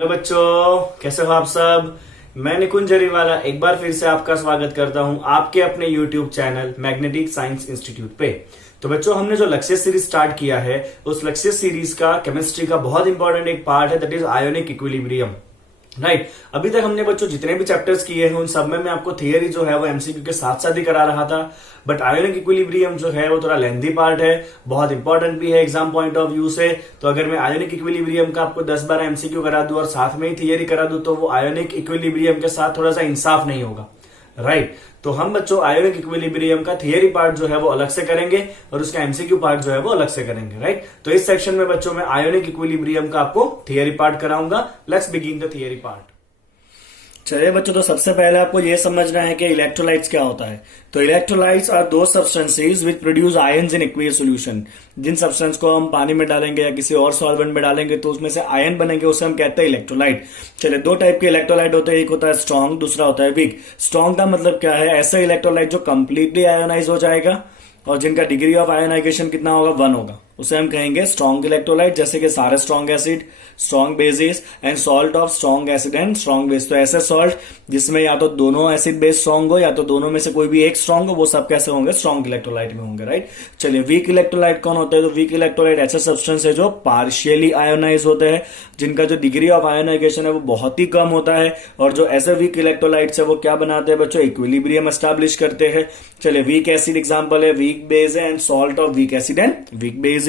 Hello बच्चों, कैसे हो आप सब। मैं निकुंज जरीवाला एक बार फिर से आपका स्वागत करता हूं आपके अपने YouTube channel magnetic science institute पे। तो बच्चों, हमने जो लक्ष्य सीरीज स्टार्ट किया है उस लक्ष्य सीरीज का केमिस्ट्री का बहुत इंपॉर्टेंट एक पार्ट है, that is ionic equilibrium. Right, अभी तक हमने बच्चों जितने भी चैप्टर्स किए हैं उन सब में मैं आपको थियरी जो है वो एमसीक्यू के साथ साथ ही करा रहा था। बट आयोनिक इक्विलिब्रियम जो है वो थोड़ा लेंथी पार्ट है, बहुत इंपॉर्टेंट भी है एग्जाम पॉइंट ऑफ व्यू से। तो अगर मैं आयोनिक इक्विलिब्रियम का आपको 10-12 एमसीक्यू करा दूं और साथ में ही थियरी करा दूं तो वो आयोनिक इक्विलिब्रियम के साथ थोड़ा सा इंसाफ नहीं होगा। राइट, तो हम बच्चों आयोनिक इक्विलिब्रियम का थियरी पार्ट जो है वो अलग से करेंगे और उसका एमसीक्यू पार्ट जो है वो अलग से करेंगे। राइट, तो इस सेक्शन में बच्चों मैं आयोनिक इक्विलिब्रियम का आपको थियरी पार्ट कराऊंगा। Let's begin the theory part. चलिए बच्चों, तो सबसे पहले आपको यह समझना है कि इलेक्ट्रोलाइट्स क्या होता है। तो electrolytes are those substances which produce ions in aqueous solution. जिन सब्सटेंस को हम पानी में डालेंगे या किसी और सॉल्वेंट में डालेंगे तो उसमें से आयन बनेंगे, उसे हम कहते हैं इलेक्ट्रोलाइट। चलिए, दो टाइप के इलेक्ट्रोलाइट होते हैं, एक होता है स्ट्रॉन्ग, दूसरा होता है वीक। स्ट्रॉन्ग का मतलब क्या है? ऐसा इलेक्ट्रोलाइट जो कंप्लीटली आयोनाइज हो जाएगा और जिनका डिग्री ऑफ आयोनाइजेशन कितना होगा? 1 होगा, उसे हम कहेंगे स्ट्रॉन्ग इलेक्ट्रोलाइट। जैसे कि सारे strong acid, strong bases and salt of strong acid and strong base. तो ऐसे सॉल्ट जिसमें या तो दोनों एसिड बेस स्ट्रॉन्ग हो या तो दोनों में से कोई भी एक स्ट्रॉन्ग हो, वो सब कैसे होंगे? स्ट्रॉन्ग इलेक्ट्रोलाइट में होंगे। राइट, चलिए वीक इलेक्ट्रोलाइट कौन होता है? तो वीक इलेक्ट्रोलाइट ऐसे सब्सटेंस है जो पार्शियली आयोनाइज होते हैं, जिनका जो डिग्री ऑफ आयोनाइजेशन है वो बहुत ही कम होता है। और जो ऐसे वीक इलेक्ट्रोलाइट्स है वो क्या बनाते हैं बच्चों? इक्विलिब्रियम एस्टैब्लिश करते हैं। चलिए, वीक एसिड एग्जांपल है, वीक बेस है and salt of weak acid and weak bases.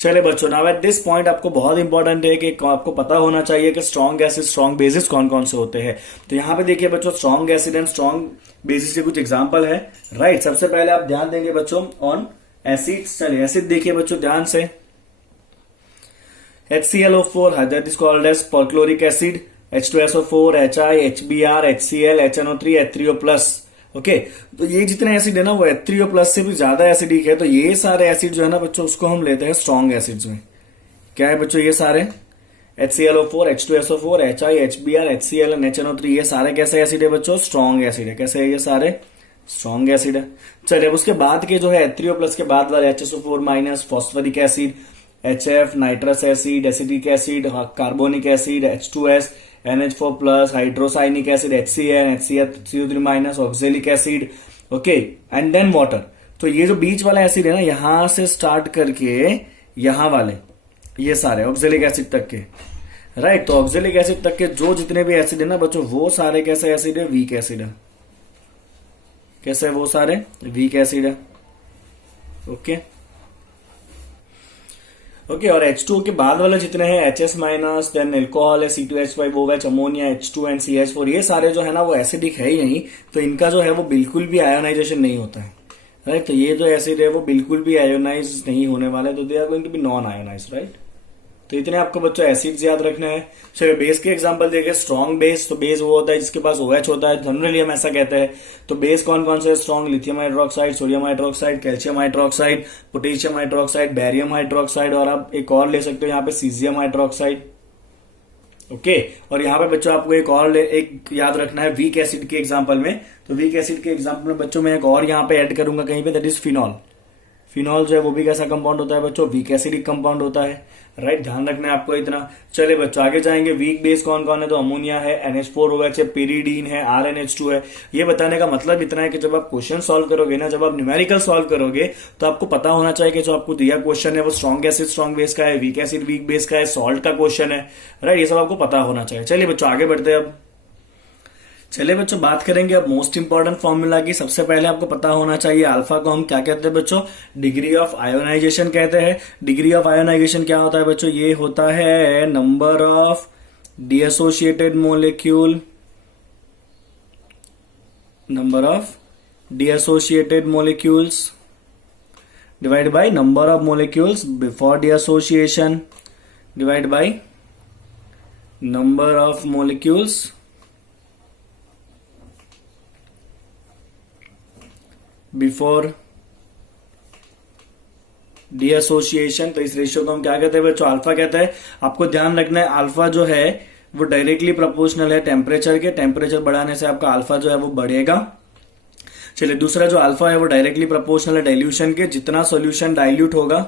चले बच्चों, नाउ एट दिस पॉइंट आपको बहुत इंपॉर्टेंट है कि आपको पता होना चाहिए कि स्ट्रॉन्ग एसिड स्ट्रॉन्ग बेसिस कौन कौन से होते हैं। तो यहां पे देखिए बच्चों, strong acid and strong bases के कुछ एग्जांपल है। राइट, सबसे पहले आप ध्यान देंगे बच्चों ऑन एसिड्स। चलिए, एसिड देखिए बच्चों ध्यान से, HClO4 that is called as perchloric acid, H2SO4, HI, HBr, HCl, HNO3, H3O+। Okay, तो ये जितने एसिड है ना वो H3O+ से भी ज्यादा एसिडिक है। तो ये सारे एसिड जो है ना बच्चों उसको हम लेते हैं स्ट्रॉन्ग एसिड्स में। क्या है बच्चों? ये सारे HClO4, H2SO4, HI, HBr, HCl and HNO3 ये सारे कैसे एसिड है बच्चों? स्ट्रॉन्ग एसिड है। कैसे है? ये सारे स्ट्रॉन्ग एसिड है। चलिए, अब उसके बाद के जो है H3O+ के बाद वाले HSO4- phosphoric acid, HF, nitrous acid, acetic acid, carbonic acid, H2S, NH4+, hydrocyanic acid, HCl, HCl3- oxalic acid. Okay, and then water. तो ये जो बीच वाला एसिड है ना, यहां से स्टार्ट करके यहां वाले ये सारे ऑक्जेलिक एसिड तक के। राइट, तो ऑक्जेलिक एसिड तक के जो जितने भी एसिड है ना बच्चों वो सारे कैसे एसिड है? वीक एसिड है। कैसे? वो सारे वीक एसिड है। ओके ओके, और H2O के बाद वाले जितने हैं HS-, देन एल्कोहल है C2H5OH, ammonia H2 and CH4, ये सारे जो है ना वो एसिडिक है ही नहीं। तो इनका जो है वो बिल्कुल भी आयोनाइजेशन नहीं होता है। राइट, तो ये जो एसिड है वो बिल्कुल भी आयोनाइज नहीं होने वाले, तो they are going to be non ionize. Right, तो इतने आपको बच्चों एसिड्स याद रखना है। चलिए, बेस के एग्जांपल देखें। स्ट्रॉन्ग बेस, तो बेस वो होता है जिसके पास OH होता है, जनरली हम ऐसा कहते हैं। तो बेस कौन कौन से? Strong lithium hydroxide, sodium hydroxide, calcium hydroxide, potassium hydroxide, barium hydroxide, और आप एक और ले सकते हो यहाँ पे सीजियम हाइड्रोक्साइड। ओके, और यहाँ पे बच्चों आपको एक याद रखना है वीक एसिड के एग्जाम्पल में। तो वीक एसिड के एग्जाम्पल में बच्चों मैं एक और यहाँ पे ऐड करूंगा कहीं पे, दैट इज फिनॉल। फिनॉल जो है वो भी कैसा कंपाउंड होता है बच्चों? वीक एसिडिक कंपाउंड होता है। राइट, ध्यान रखना है आपको इतना। चलिए बच्चों, आगे जाएंगे। वीक बेस कौन कौन है? तो अमोनिया है, NH4OH है, पिरीडीन है, RNH2 है। ये बताने का मतलब इतना है कि जब आप क्वेश्चन सॉल्व करोगे ना, जब आप न्यूमेरिकल सॉल्व करोगे तो आपको पता होना चाहिए कि जो आपको दिया क्वेश्चन है वो स्ट्रॉन्ग एसिड स्ट्रॉन्ग बेस का है, वीक एसिड वीक बेस का है, सॉल्ट का क्वेश्चन है। राइट, ये सब आपको पता होना चाहिए। चलिए बच्चों, आगे बढ़ते हैं अब। चलिए बच्चों, बात करेंगे अब मोस्ट इंपॉर्टेंट फॉर्मूला की। सबसे पहले आपको पता होना चाहिए अल्फा को हम क्या कहते हैं बच्चों? डिग्री ऑफ आयोनाइजेशन कहते हैं। डिग्री ऑफ आयोनाइजेशन क्या होता है बच्चों? ये होता है number of dissociated molecule, number of dissociated molecules divide by number of molecules before dissociation divide by number of molecules before dissociation. तो इस रेशियो को हम क्या कहते हैं बच्चों? अल्फा कहते हैं। आपको ध्यान रखना है अल्फा जो है वो डायरेक्टली प्रोपोर्शनल है टेम्परेचर के। टेम्परेचर बढ़ाने से आपका अल्फा जो है वो बढ़ेगा। चलिए, दूसरा जो अल्फा है वो डायरेक्टली प्रोपोर्शनल है डाइल्यूशन के। जितना सॉल्यूशन डाइल्यूट होगा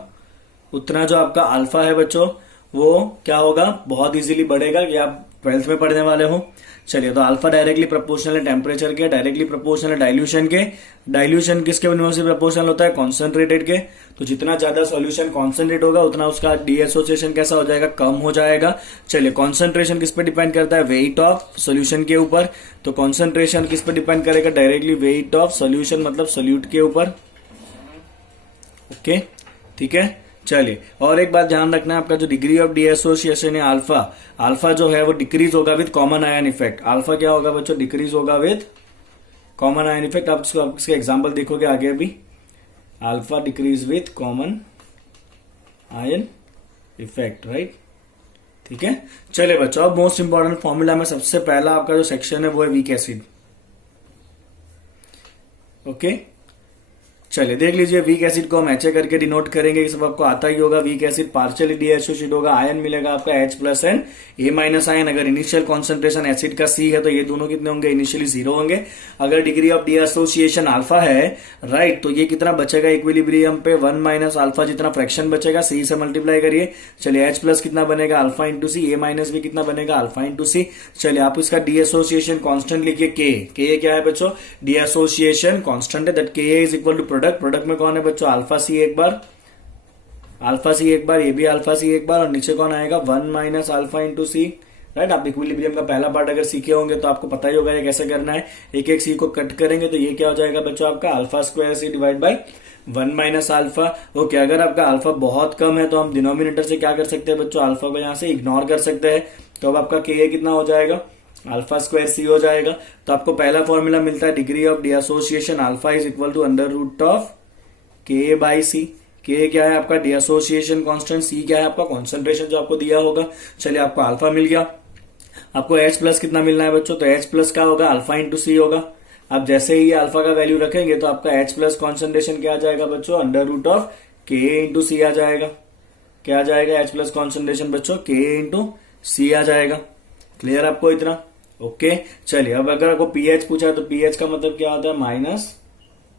उतना जो आपका अल्फा है बच्चों वो क्या होगा? बहुत इजीली बढ़ेगा। या 12th में पढ़ने वाले हो। चलिए, तो अल्फा डायरेक्टली प्रोपोर्शनल है टेम्परेचर के, डायरेक्टली प्रोपोर्शनल है डाइल्यूशन के। डाइल्यूशन किसके यूनिवर्सिटी प्रोपोर्शनल होता है? कॉन्सेंट्रेटेड के। तो जितना ज्यादा सॉल्यूशन कॉन्सेंट्रेट होगा उतना उसका डीएसोसिएशन कैसा हो जाएगा? कम हो जाएगा। चलिए, कॉन्सेंट्रेशन किस पे डिपेंड करता है? वेट ऑफ सोल्यूशन के ऊपर। तो कॉन्सेंट्रेशन किस पे डिपेंड करेगा? डायरेक्टली वेट ऑफ सोल्यूशन मतलब सोल्यूट के ऊपर। ओके, ठीक है। चलिए, और एक बात ध्यान रखना है, आपका जो डिग्री ऑफ डीएसोसिएशन है अल्फा, अल्फा जो है वो डिक्रीज होगा with common ion effect. Alpha क्या होगा बच्चों? डिक्रीज होगा विद कॉमन आयन इफेक्ट। आप इसके एग्जांपल देखोगे आगे अभी। Alpha decrease with common ion effect, right, ठीक है। चलिए बच्चों, अब मोस्ट इंपॉर्टेंट फॉर्मूला में सबसे पहला आपका जो सेक्शन है वो है वीक एसिड। ओके, चलिए देख लीजिए, वीक एसिड को हम एच करके डिनोट करेंगे। ये सब आपको आता ही होगा। वीक एसिड पार्शियली डीएसोसिएट होगा, आयन मिलेगा आपका H plus and A minus ion. अगर इनिशियल कॉन्सेंट्रेशन एसिड का C है तो ये दोनों कितने होंगे? इनिशियली 0 होंगे। अगर डिग्री ऑफ डीएसोसिएशन अल्फा है, राइट, तो ये कितना बचेगा इक्विलिब्रियम पे? 1 माइनस अल्फा जितना फ्रैक्शन बचेगा, C से मल्टीप्लाई करिए। चलिए, H प्लस कितना बनेगा? अल्फा इंटू सी। ए माइनस भी कितना बनेगा? अल्फा इंटू सी। चलिए, आप इसका डीएसोसिएशन कॉन्स्टेंट लिखिए के क्या है बच्चों? डीएसोसिएशन कॉन्स्टेंट है, that K is equal to product. Product में कौन है बच्चों? अल्फा सी एक बार, अल्फा सी एक बार, ये भी अल्फा सी एक बार, और नीचे कौन आएगा? 1 माइनस अल्फा इंटू सी, राइट। आप इक्विलिब्रियम का पहला पार्ट अगर सीखे होंगे तो आपको पता ही होगा ये कैसे करना है। एक एक सी को कट करेंगे तो ये क्या हो जाएगा बच्चों? आपका alpha square C divide by 1 minus alpha. Okay, अगर आपका अल्फा बहुत कम है तो हम डिनोमिनेटर से क्या कर सकते हैं बच्चों? अल्फा को यहां से इग्नोर कर सकते हैं। तो अब आपका के कितना हो जाएगा? अल्फा स्क्वायर सी हो जाएगा। तो आपको पहला फॉर्मूला मिलता है, degree of dissociation alpha is equal to under root of K by C. K क्या है आपका? डीएसोसिएशन कांस्टेंट। सी क्या है आपका? कॉन्सेंट्रेशन जो आपको दिया होगा। चलिए, आपको अल्फा मिल गया। आपको H प्लस कितना मिलना है बच्चों? तो H प्लस क्या होगा? अल्फा इंटू सी होगा। आप जैसे ही अल्फा का वैल्यू रखेंगे तो आपका H प्लस कॉन्सेंट्रेशन क्या आ जाएगा बच्चों? अंडर रूट ऑफ के इंटू सी आ जाएगा। क्या आ जाएगा? H प्लस कॉन्सेंट्रेशन बच्चों के इंटू सी आ जाएगा। क्लियर आपको इतना? ओके, चलिए, अब अगर आपको पीएच पूछा है तो पीएच का मतलब क्या होता है? Minus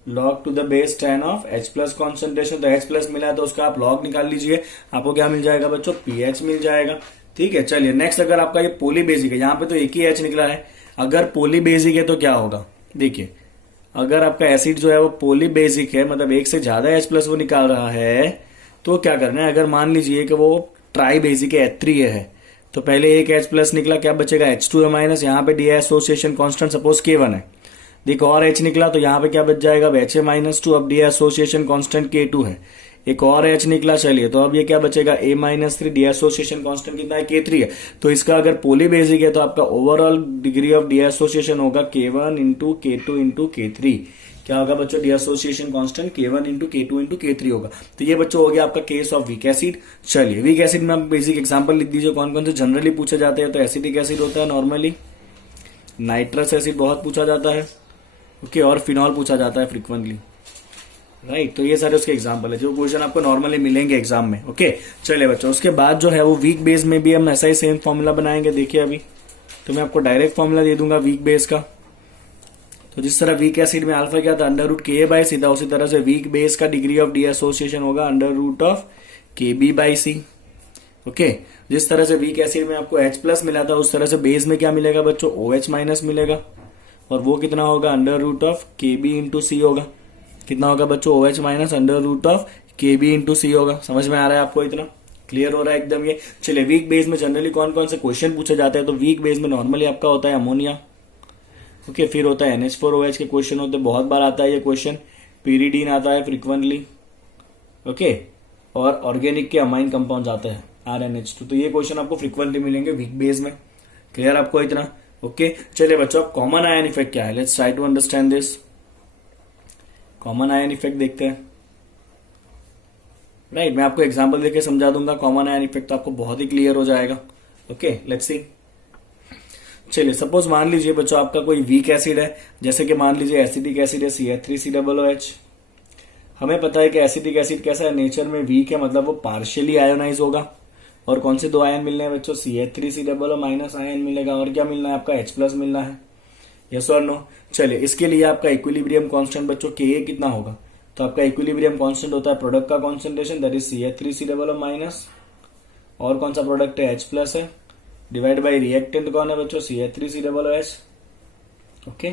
log to the base 10 of H plus concentration. तो H प्लस मिला है तो उसका आप लॉग निकाल लीजिए, आपको क्या मिल जाएगा बच्चों? पीएच मिल जाएगा। ठीक है, चलिए नेक्स्ट, अगर आपका ये पोली बेसिक है, यहाँ पे तो एक ही H निकला है। अगर पोली बेसिक है तो क्या होगा? देखिए, अगर आपका एसिड जो है वो पोली बेसिक है, मतलब एक से ज्यादा H प्लस वो निकाल रहा है, तो क्या करना है? अगर मान लीजिए कि वो ट्राई बेसिक है, H3 है, तो पहले एक H प्लस निकला, क्या बचेगा? H2 है माइनस। यहाँ पे डीएसोसिएशन कांस्टेंट सपोज K1 है, देखो, और H निकला तो यहाँ पे क्या बच जाएगा? अब H है माइनस 2। अब डीएसोसिएशन कांस्टेंट K2 है, एक और H निकला। चलिए, तो अब ये क्या बचेगा? A minus 3। डीएसोसिएशन कांस्टेंट कितना है? K3 है। तो इसका अगर पोली बेसिक है तो आपका ओवरऑल डिग्री ऑफ डीएसोसिएशन होगा K1 into K2 into K3। क्या होगा बच्चों? Dissociation constant K1 into K2 into K3 होगा। तो ये बच्चों हो गया आपका केस ऑफ वीक एसिड। चलिए, वीक एसिड में आप बेसिक एग्जाम्पल लिख दीजिए कौन कौन से जनरली पूछे जाते हैं। तो एसिडिक एसिड होता है नॉर्मली, नाइट्रस एसिड बहुत पूछा जाता है, ओके, और फिनॉल पूछा जाता है फ्रिक्वेंटली, राइट। तो ये सारे उसके एग्जाम्पल है जो क्वेश्चन आपको नॉर्मली मिलेंगे एग्जाम में। ओके, चलिए बच्चों, उसके बाद जो है वो वीक बेस में भी हम ऐसा ही सेम फॉर्मूला बनाएंगे। देखिए, अभी तो मैं आपको डायरेक्ट फॉर्मूला दे दूंगा वीक बेस का। तो जिस तरह वीक एसिड में अल्फा क्या था? अंडर रूट के बाई सी था, उसी तरह से वीक बेस का डिग्री ऑफ डीएसोसिएशन होगा under root of K B by C. Okay, जिस तरह से वीक एसिड में आपको H प्लस मिला था, उस तरह से बेस में क्या मिलेगा बच्चों? OH माइनस मिलेगा, और वो कितना होगा? Under root of K B into C होगा। कितना होगा बच्चों? OH minus under root of K B into C होगा। समझ में आ रहा है आपको? इतना क्लियर हो रहा है एकदम ये? चलिए, वीक बेस में जनरली कौन कौन से क्वेश्चन पूछे जाते हैं? तो वीक बेस में नॉर्मली आपका होता है अमोनिया, ओके, फिर होता है NH4OH के क्वेश्चन होते हैं, बहुत बार आता है ये क्वेश्चन। पीरिडीन आता है फ्रिक्वेंटली, ओके, और ऑर्गेनिक के अमाइन कंपाउंड आते हैं RNH2। तो ये क्वेश्चन आपको फ्रिक्वेंटली मिलेंगे वीक बेस में। क्लियर आपको इतना? ओके, चलिए बच्चों, अब कॉमन आयन इफेक्ट क्या है? Let's try to understand this. Common ion effect देखते हैं, राइट। मैं आपको एग्जांपल देके समझा दूंगा कॉमन आयन इफेक्ट, तो आपको बहुत ही क्लियर हो जाएगा। Okay, let's see. चलिए, सपोज मान लीजिए बच्चों आपका कोई वीक एसिड है, जैसे कि मान लीजिए एसिडिक एसिड है CH3COOH। हमें पता है कि एसिडिक एसिड कैसा है? नेचर में वीक है, मतलब वो पार्शियली आयोनाइज होगा। और कौन से दो आयन मिलने हैं बच्चों? CH3COO माइनस आयन मिलेगा, और क्या मिलना है आपका? H प्लस मिलना है। यस और नो? चलिए, इसके लिए आपका इक्विलिब्रियम कांस्टेंट बच्चों Ka कितना होगा? तो आपका इक्विलिब्रियम कांस्टेंट होता है प्रोडक्ट का concentration, that is CH3COO minus, और कौन सा प्रोडक्ट है? H प्लस है, डिवाइड बाई रिएक्टेंट कौन है बच्चों, CH3COOH। Okay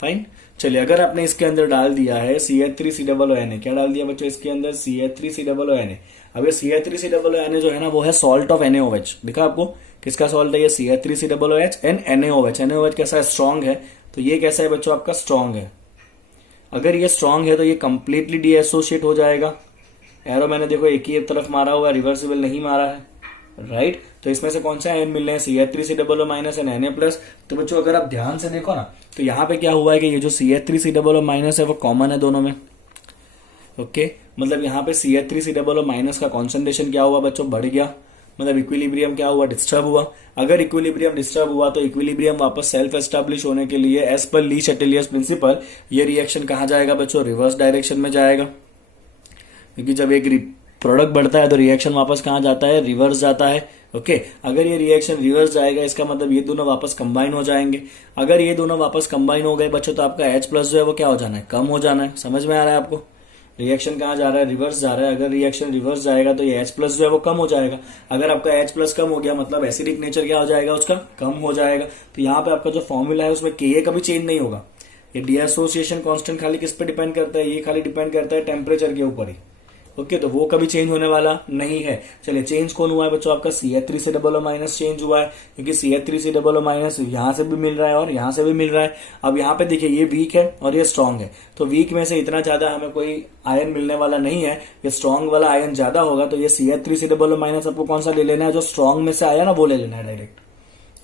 fine. चलिए अगर आपने इसके अंदर डाल दिया है CH3COONA, क्या डाल दिया बच्चों इसके अंदर, CH3COONA। अब ये CH3COONA जो है ना वो है सॉल्ट ऑफ NaOH। दिखा आपको किसका सॉल्ट है ये, CH3COOH एंड NaOH। NaOH कैसा है, स्ट्रॉन्ग है, तो ये कैसा है बच्चों आपका, स्ट्रॉन्ग है। अगर ये स्ट्रॉन्ग है तो ये कंप्लीटली डीएसोशिएट हो जाएगा। एरो मैंने देखो एक ही तरफ मारा हुआ है, रिवर्सिबल नहीं मारा है, राइट। तो इसमें से कौन सा आयन मिल रहे हैं, CH3COO माइनस एंड Na+। तो बच्चों अगर आप ध्यान से देखो ना तो यहाँ पे क्या हुआ है कि ये जो CH3COO माइनस है वो कॉमन है दोनों में। ओके मतलब यहाँ पे CH3COO माइनस का कॉन्सेंट्रेशन क्या हुआ बच्चों, बढ़ गया, मतलब इक्विलिब्रियम क्या हुआ, डिस्टर्ब हुआ। अगर इक्विलिब्रियम डिस्टर्ब हुआ तो इक्विलिब्रियम वापस सेल्फ एस्टेब्लिश होने के लिए एज पर ली शटेलियस प्रिंसिपल ये रिएक्शन कहाँ जाएगा बच्चों, रिवर्स डायरेक्शन में जाएगा। क्योंकि जब एक प्रोडक्ट बढ़ता है तो रिएक्शन वापस कहाँ जाता है, रिवर्स जाता है। ओके अगर ये रिएक्शन रिवर्स जाएगा इसका मतलब ये दोनों वापस कंबाइन हो जाएंगे। अगर ये दोनों वापस कंबाइन हो गए बच्चों तो आपका H+ जो है वो क्या हो जाना है, कम हो जाना है। समझ में आ रहा है आपको, रिएक्शन कहाँ जा रहा है, रिवर्स जा रहा है। अगर रिएक्शन रिवर्स जाएगा तो ये H+ जो है वो कम हो जाएगा। अगर आपका H+ कम हो गया मतलब एसिडिक नेचर क्या हो जाएगा उसका, कम हो जाएगा। तो यहाँ पे आपका जो फॉर्मूला है उसमें Ka कभी चेंज नहीं होगा। ये डीएसोसिएशन कांस्टेंट खाली किस पे डिपेंड करता है, ये खाली डिपेंड करता है टेम्परेचर के ऊपर ही। ओके तो वो कभी चेंज होने वाला नहीं है। चलिए चेंज कौन हुआ है बच्चों, आपका CH3COO माइनस चेंज हुआ है, क्योंकि CH3COO माइनस यहाँ से भी मिल रहा है और यहाँ से भी मिल रहा है। अब यहाँ पे देखिए ये वीक है और ये स्ट्रांग है, तो वीक में से इतना ज्यादा हमें कोई आयन मिलने वाला नहीं है। ये स्ट्रांग वाला आयन ज्यादा होगा तो ये CH3COO माइनस आपको कौन सा ले लेना है, जो स्ट्रांग में से आया ना वो ले लेना है डायरेक्ट।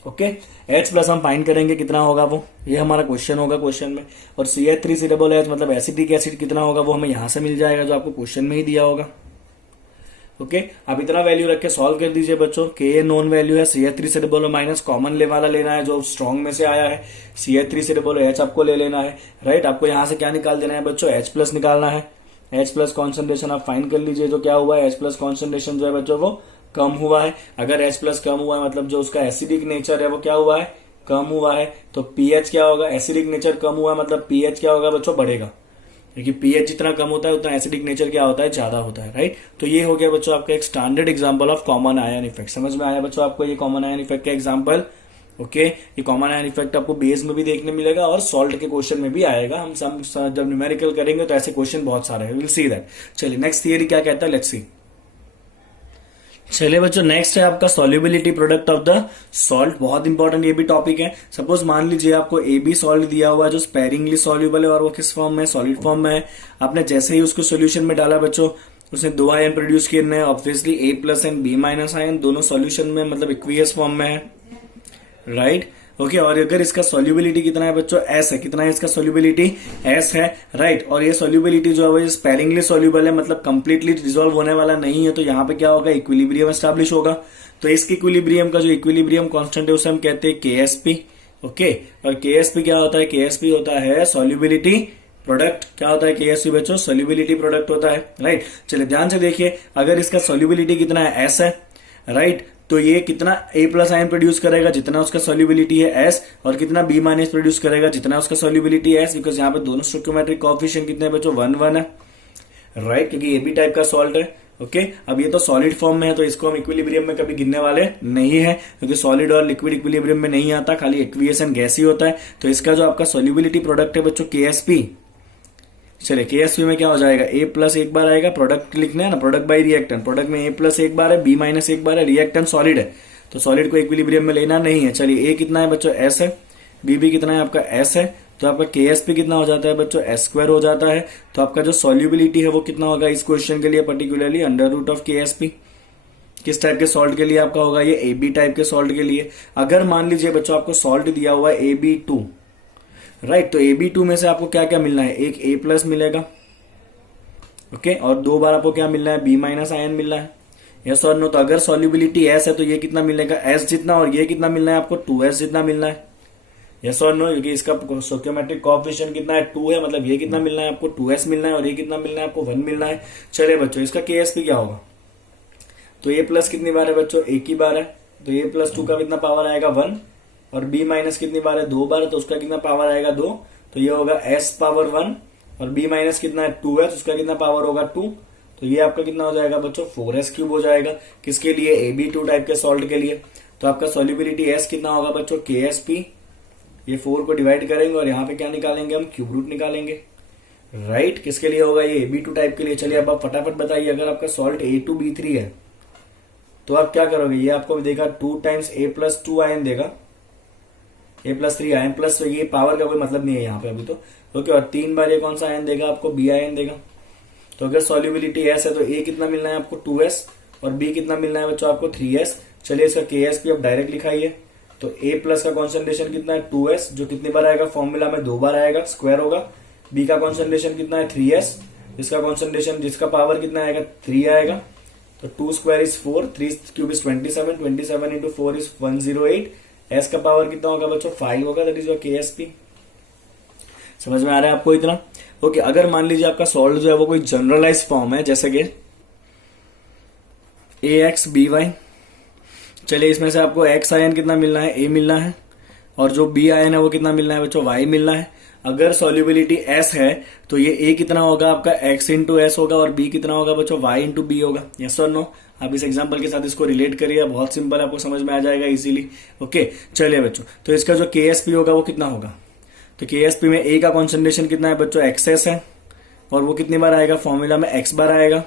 ओके H+ हम फाइंड करेंगे कितना होगा वो, ये हमारा क्वेश्चन होगा क्वेश्चन में। और CH3COOH मतलब एसिडिक एसिड कितना होगा वो हमें यहां से मिल जाएगा जो आपको क्वेश्चन में ही दिया होगा। ओके अब इतना वैल्यू रख के सॉल्व कर दीजिए बच्चों। Ka नोन वैल्यू है, CH3COO माइनस कॉमन ले वाला लेना है जो स्ट्रॉन्ग में से आया है, CH3COOH आपको ले लेना है, राइट। आपको यहां से क्या निकाल देना है बच्चों, H+ निकालना है। H+ कॉन्सेंट्रेशन आप फाइंड कर लीजिए, जो क्या हुआ है H+ कॉन्सेंट्रेशन जो है बच्चों वो कम हुआ है। अगर H+ कम हुआ है मतलब जो उसका एसिडिक नेचर है वो क्या हुआ है, कम हुआ है। तो pH क्या होगा, एसिडिक नेचर कम हुआ है मतलब pH क्या होगा बच्चों, बढ़ेगा। क्योंकि pH जितना कम होता है उतना एसिडिक नेचर क्या होता है, ज्यादा होता है, राइट। तो ये हो गया बच्चों आपका एक standard example of common ion effect. समझ में आया बच्चों आपको ये कॉमन आयन इफेक्ट का एग्जांपल। ओके ये कॉमन आयन इफेक्ट आपको बेस में भी देखने मिलेगा और सॉल्ट के क्वेश्चन में भी आएगा। हम जब न्यूमेरिकल करेंगे तो ऐसे क्वेश्चन बहुत सारे हैं, विल सी दैट। चलिए नेक्स्ट थियरी क्या कहता है, लेट्स सी। चलिए बच्चों नेक्स्ट है आपका solubility product of the salt. बहुत इंपॉर्टेंट ये भी टॉपिक है। सपोज मान लीजिए आपको AB सॉल्ट दिया हुआ है जो स्पेरिंगली सॉल्युबल है और वो किस फॉर्म में, सॉलिड फॉर्म में है। आपने जैसे ही उसको सोल्यूशन में डाला बच्चों उसने 2 आयन प्रोड्यूस किए हैं, obviously A+ and B- ion दोनों सॉल्यूशन में मतलब इक्वियस फॉर्म में है, राइट। ओके और अगर इसका सॉल्युबिलिटी कितना है बच्चों, S है। कितना है इसका सॉल्युबिलिटी, S है, राइट। और ये सॉल्युबिलिटी जो है वो स्पेरिंगली सॉल्युबल है मतलब कंप्लीटली डिसॉल्व होने वाला नहीं है। तो यहाँ पे क्या होगा, इक्विलिब्रियम एस्टैब्लिश होगा। तो इसके इक्विलिब्रियम का जो इक्विलिब्रियम कांस्टेंट है उसे हम कहते हैं KSP। ओके और KSP क्या होता है, KSP होता है सॉल्युबिलिटी प्रोडक्ट। क्या होता है KSP बच्चों, सॉल्युबिलिटी प्रोडक्ट होता है, राइट। चलिए ध्यान से देखिए, अगर इसका सॉल्युबिलिटी कितना है, S है, राइट। तो ये कितना A+ आयन प्रोड्यूस करेगा जितना उसका सॉल्युबिलिटी है S, और कितना B- प्रोड्यूस करेगा जितना उसका सॉल्युबिलिटी है S, बिकॉज यहाँ पे दोनों स्टोइकोमेट्रिक कोएफिशिएंट कितने बच्चों, 1 1 है, राइट। क्योंकि AB टाइप का सॉल्ट है। ओके अब ये तो सॉलिड फॉर्म में है तो इसको हम इक्विलिब्रियम में कभी गिनने वाले नहीं है, क्योंकि सॉलिड और लिक्विड इक्विलिब्रियम में नहीं आता, खाली एक्वियस एंड गैस ही होता है। तो इसका जो आपका सॉल्युबिलिटी प्रोडक्ट है बच्चों KSP। चलिए KSP में क्या हो जाएगा, A+ एक बार आएगा, प्रोडक्ट लिखना है ना, प्रोडक्ट बाय रिएक्टेंट। प्रोडक्ट में A+ एक बार है, B- एक बार है, रिएक्टेंट सॉलिड है तो सॉलिड को इक्विलिब्रियम में लेना नहीं है। चलिए A कितना है बच्चों, S है, B भी कितना है आपका S है, तो आपका KSP कितना हो जाता है बच्चों, S² हो जाता है। तो आपका जो सॉल्युबिलिटी है वो कितना होगा इस क्वेश्चन के लिए पर्टिकुलरली, √of KSP। किस टाइप के सॉल्ट के लिए आपका होगा, ये AB टाइप के सॉल्ट के लिए। अगर मान लीजिए बच्चों आपको सॉल्ट दिया हुआ है AB2, राइट, तो AB2 में से आपको क्या क्या मिलना है, एक A+ मिलेगा, ओके, और 2 बार आपको क्या मिलना है, B- आयन मिलना है, यस और नो। तो अगर सॉल्युबिलिटी S है तो ये कितना मिलेगा, S जितना, और ये कितना मिलना है आपको, 2S जितना मिलना है, यस और नो। क्योंकि इसका स्टोइकोमेट्रिक कोएफिशिएंट कितना है, 2 है, मतलब ये कितना मिलना है आपको, 2S मिलना है, और ये कितना मिलना है आपको, 1 मिलना है। चलिए बच्चों इसका KSP क्या होगा, तो A+ कितनी बार है बच्चों, एक ही बार है, तो A+2 का कितना पावर आएगा, 1, और B- कितनी बार है, 2 बार है, तो उसका कितना पावर आएगा, 2। तो ये होगा S पावर 1, और B- कितना है, 2 है, तो उसका कितना पावर होगा, 2। तो ये आपका कितना हो जाएगा बच्चों, 4S³ हो जाएगा। किसके लिए, AB2 टाइप के सॉल्ट के लिए। तो तो आपका सॉल्युबिलिटी एस कितना होगा बच्चों, KSP। ये 4 को डिवाइड करेंगे और यहाँ पे क्या निकालेंगे हम, क्यूब रूट निकालेंगे, राइट। किसके लिए होगा ये, Ab2 टाइप के लिए। चलिए अब आप फटाफट बताइए, अगर आपका सॉल्ट A2B3 है तो आप क्या करोगे, ये आपको देगा 2 टाइम्स A+2 आयन देगा, A+3 आयन प्लस, तो ये पावर का कोई मतलब नहीं है यहाँ पे अभी तो, ओके। और 3 बार ये कौन सा आयन देगा आपको, B आयन देगा। तो अगर सॉल्युबिलिटी S है तो A कितना मिलना है आपको 2S और B कितना मिलना है बच्चों आपको 3S। चलिए इसका KSP अब डायरेक्ट लिखाइए। तो A प्लस का कॉन्सेंट्रेशन कितना है 2S, जो कितनी बार आएगा फॉर्मूला में 2 बार आएगा, स्क्वायर होगा। B का कॉन्सेंट्रेशन कितना है 3S, जिसका कॉन्सेंट्रेशन जिसका पावर कितना आएगा 3 आएगा। तो 2 square is 4, 3 cube is 27, 27 into 4 is 108। S का पावर कितना होगा बच्चों 5 होगा, दैट इज योर KSP। समझ में आ रहा है आपको इतना, ओके। अगर मान लीजिए आपका सॉल्ट जो है वो कोई जनरलाइज फॉर्म है, जैसे कि AXBY। चलिए इसमें से आपको X आयन कितना मिलना है, A मिलना है, और जो B आयन है वो कितना मिलना है बच्चों, Y मिलना है। अगर सॉल्युबिलिटी S है तो ये A कितना होगा आपका X इंटू S होगा, और B कितना होगा बच्चों Y इंटू B होगा। यस और नो, आप इस एग्जांपल के साथ इसको रिलेट करिए, बहुत सिंपल, आपको समझ में आ जाएगा इजीली, ओके। चलिए बच्चों, तो इसका जो KSP होगा वो कितना होगा, तो KSP में A का कॉन्सेंट्रेशन कितना है बच्चों, XS है, और वो कितनी बार आएगा फॉर्मूला में X बार आएगा,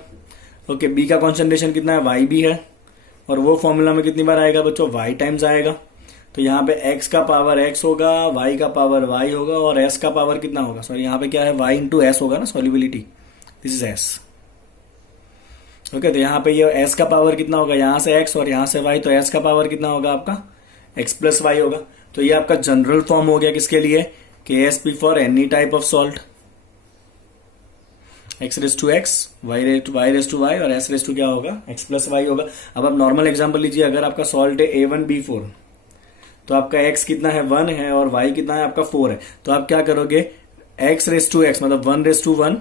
ओके। B का कॉन्सेंट्रेशन कितना है YB है, और वो फॉर्मूला में कितनी बार आएगा बच्चों, Y टाइम्स आएगा। तो यहाँ पे X का पावर X होगा, Y का पावर Y होगा, और S का पावर कितना होगा, सॉरी यहाँ पे क्या है Y इंटू S होगा ना, solubility, this is S, okay. तो यहाँ पे ये S का पावर कितना होगा, यहाँ से X और यहाँ से Y, तो S का पावर कितना होगा आपका X प्लस Y होगा। तो ये आपका जनरल फॉर्म हो गया किसके लिए, KSP for any type of salt, X raise to X, Y raise to Y, और S रेस टू क्या होगा, X प्लस Y होगा। अब आप नॉर्मल एग्जांपल लीजिए, अगर आपका सॉल्ट है A1B4, तो आपका X कितना है 1 है, और Y कितना है आपका 4 है। तो आप क्या करोगे, X रेस टू X मतलब 1 raise to 1,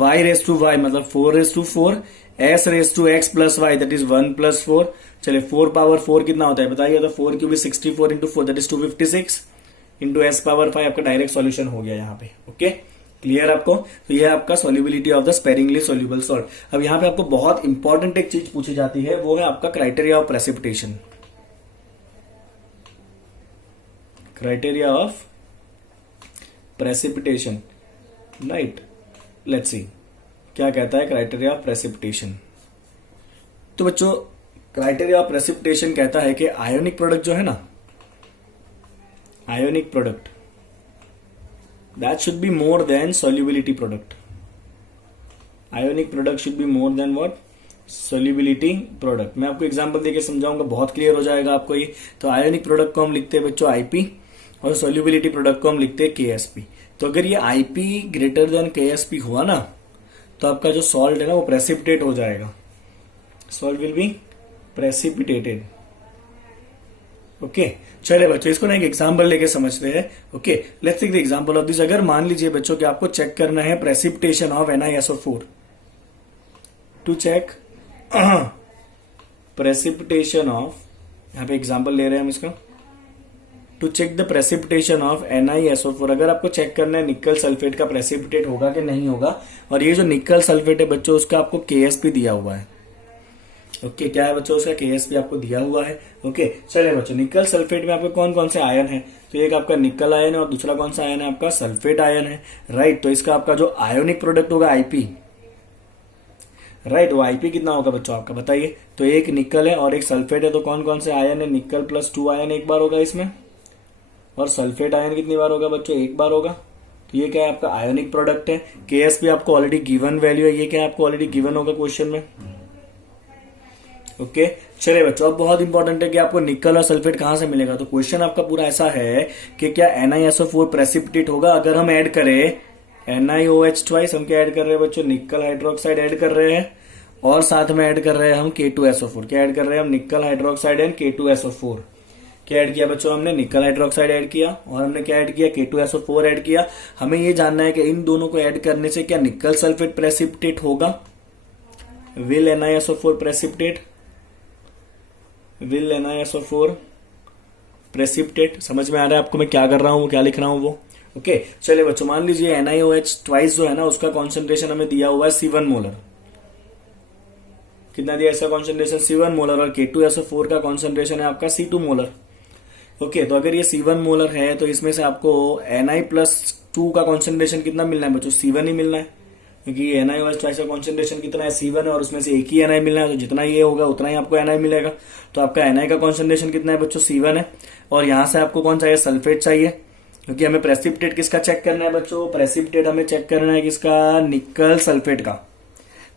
Y raise to Y मतलब 4 raise to 4, S raise to X plus Y that is 1 plus 4। चलिए 4 पावर 4 कितना होता है बताइए, तो 4 cube 64 into 4 that is 256 into S power 5, आपका डायरेक्ट सॉल्यूशन हो गया यहाँ पे, ओके। क्लियर आपको, तो ये आपका solubility of the sparingly soluble salt. अब यहाँ पे आपको बहुत इंपॉर्टेंट एक चीज पूछी जाती है, वो है आपका criteria of precipitation, criteria of precipitation, right. Let's see क्या कहता है क्राइटेरिया ऑफ प्रेसिपिटेशन। तो बच्चों क्राइटेरिया ऑफ प्रेसिपिटेशन कहता है कि आयोनिक प्रोडक्ट जो है ना, ionic product that should be more than solubility product. Ionic product should be more than what? Solubility product. मैं आपको एग्जांपल देके समझाऊंगा, बहुत क्लियर हो जाएगा आपको ये। तो आयोनिक प्रोडक्ट को हम लिखते हैं बच्चों IP, और सोल्यूबिलिटी प्रोडक्ट को हम लिखते हैं KSP। तो अगर ये IP ग्रेटर देन KSP हुआ ना, तो आपका जो सॉल्ट है ना वो प्रेसिपिटेट हो जाएगा, salt will be precipitated, okay. चलिए बच्चों इसको ना एक एग्जांपल लेके समझते हैं, okay. Let's take the example of this. अगर मान लीजिए बच्चों कि आपको चेक करना है precipitation of NiSO4, to check precipitation of, यहाँ पे एग्जांपल ले रहे हैं हम इसका, to check the precipitation of NiSO4। अगर आपको चेक करना है निकल सल्फेट का प्रेसिपिटेट होगा कि नहीं होगा, और ये जो निकल सल्फेट है बच्चों उसका आपको KSP दिया हुआ है, ओके। क्या है बच्चों उसका KSP आपको दिया हुआ है, ओके। चलिए बच्चों निकल सल्फेट में आपके कौन कौन से आयन है, तो एक आपका निकल आयन है, और दूसरा कौन सा आयन है आपका सल्फेट आयन है, राइट। तो इसका आपका जो आयोनिक प्रोडक्ट होगा IP, राइट, वो IP कितना होगा बच्चों आपका बताइए। तो एक निकल है और एक सल्फेट है, तो कौन कौन से आयन है, निकल प्लस 2 आयन एक बार होगा इसमें, और सल्फेट आयन कितनी बार होगा बच्चों, एक बार होगा। तो ये क्या है आपका आयोनिक प्रोडक्ट है। KSP आपको ऑलरेडी गिवन वैल्यू है, ये क्या है आपको ऑलरेडी गिवन होगा क्वेश्चन में, ओके। चलिए बच्चों अब बहुत इंपॉर्टेंट है कि आपको निकल और सल्फेट कहां से मिलेगा। तो क्वेश्चन आपका पूरा ऐसा है कि क्या NiSO4 प्रेसिपिटेट होगा अगर हम ऐड करें NiOH ट्वाइस, हम क्या ऐड कर रहे हैं बच्चों, निकल हाइड्रोक्साइड ऐड कर रहे हैं, और साथ में ऐड कर रहे हैं हम K2SO4। क्या ऐड कर रहे हैं हम, निकल हाइड्रोक्साइड एंड K2SO4। क्या ऐड किया बच्चों हमने, निकल हाइड्रोक्साइड ऐड किया, और हमने क्या ऐड किया, K2SO4 ऐड किया। हमें ये जानना है कि इन दोनों को ऐड करने से क्या निकल सल्फेट प्रेसिपिटेट होगा, will NiSO4 precipitate, will NiSO4 precipitate. समझ में आ रहा है आपको मैं क्या कर रहा हूँ, क्या लिख रहा हूँ वो, ओके। चलिए बच्चों मान लीजिए NiOH ट्वाइस जो है ना उसका कॉन्सेंट्रेशन हमें दिया हुआ है C1 मोलर, कितना दिया इसका कॉन्सेंट्रेशन C1 मोलर, और K2SO4 का कॉन्सेंट्रेशन है आपका C2 मोलर। ओके, तो अगर ये C1 मोलर है तो इसमें से आपको Na+2 का कॉन्सेंट्रेशन कितना मिलना है बच्चों? C1 ही मिलना है, क्योंकि NiOH का कॉन्सेंट्रेशन कितना है? C1 है, और उसमें से एक ही Na मिलना है, तो जितना ये होगा उतना ही आपको Na मिलेगा। तो आपका Na का कॉन्सेंट्रेशन कितना है बच्चों? C1 है। और यहां से आपको कौन चाहिए? सल्फेट चाहिए, क्योंकि हमें प्रेसिपिटेट किसका चेक करना है बच्चों? प्रेसिपिटेट हमें चेक करना है किसका? निकल सल्फेट का।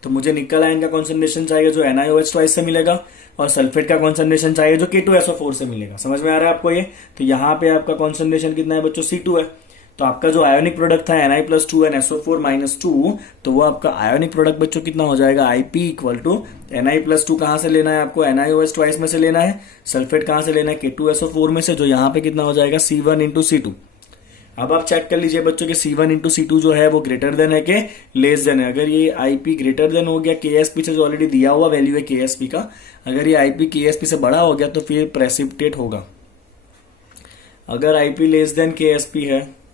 तो मुझे निकल आयन का कॉन्सेंट्रेशन चाहिए जो NiOH से मिलेगा, और सल्फेट का कॉन्सेंट्रेशन चाहिए जो K2SO4 से मिलेगा। समझ में आ रहा है आपको ये? तो यहाँ पे आपका कॉन्सेंट्रेशन कितना है बच्चों? C2 है। तो आपका जो आयोनिक प्रोडक्ट था Na+2 एंड SO4-2, तो वो आपका आयोनिक प्रोडक्ट बच्चों कितना हो जाएगा? IP इक्वल टू Na+2 कहां से लेना है आपको? NiOH में से लेना है। सल्फेट कहां से लेना है? K2SO4 में से, जो यहाँ पे कितना हो जाएगा? C1 into C2। अब आप चेक कर लीजिए बच्चों कि C1 इंटू C2 जो है वो ग्रेटर देन है कि लेस देन है। अगर ये IP ग्रेटर देन हो गया KSP से, जो ऑलरेडी दिया हुआ वैल्यू है KSP का, अगर ये IP KSP से बड़ा हो गया तो फिर प्रेसिपिटेट होगा। अगर IP लेस देन KSP है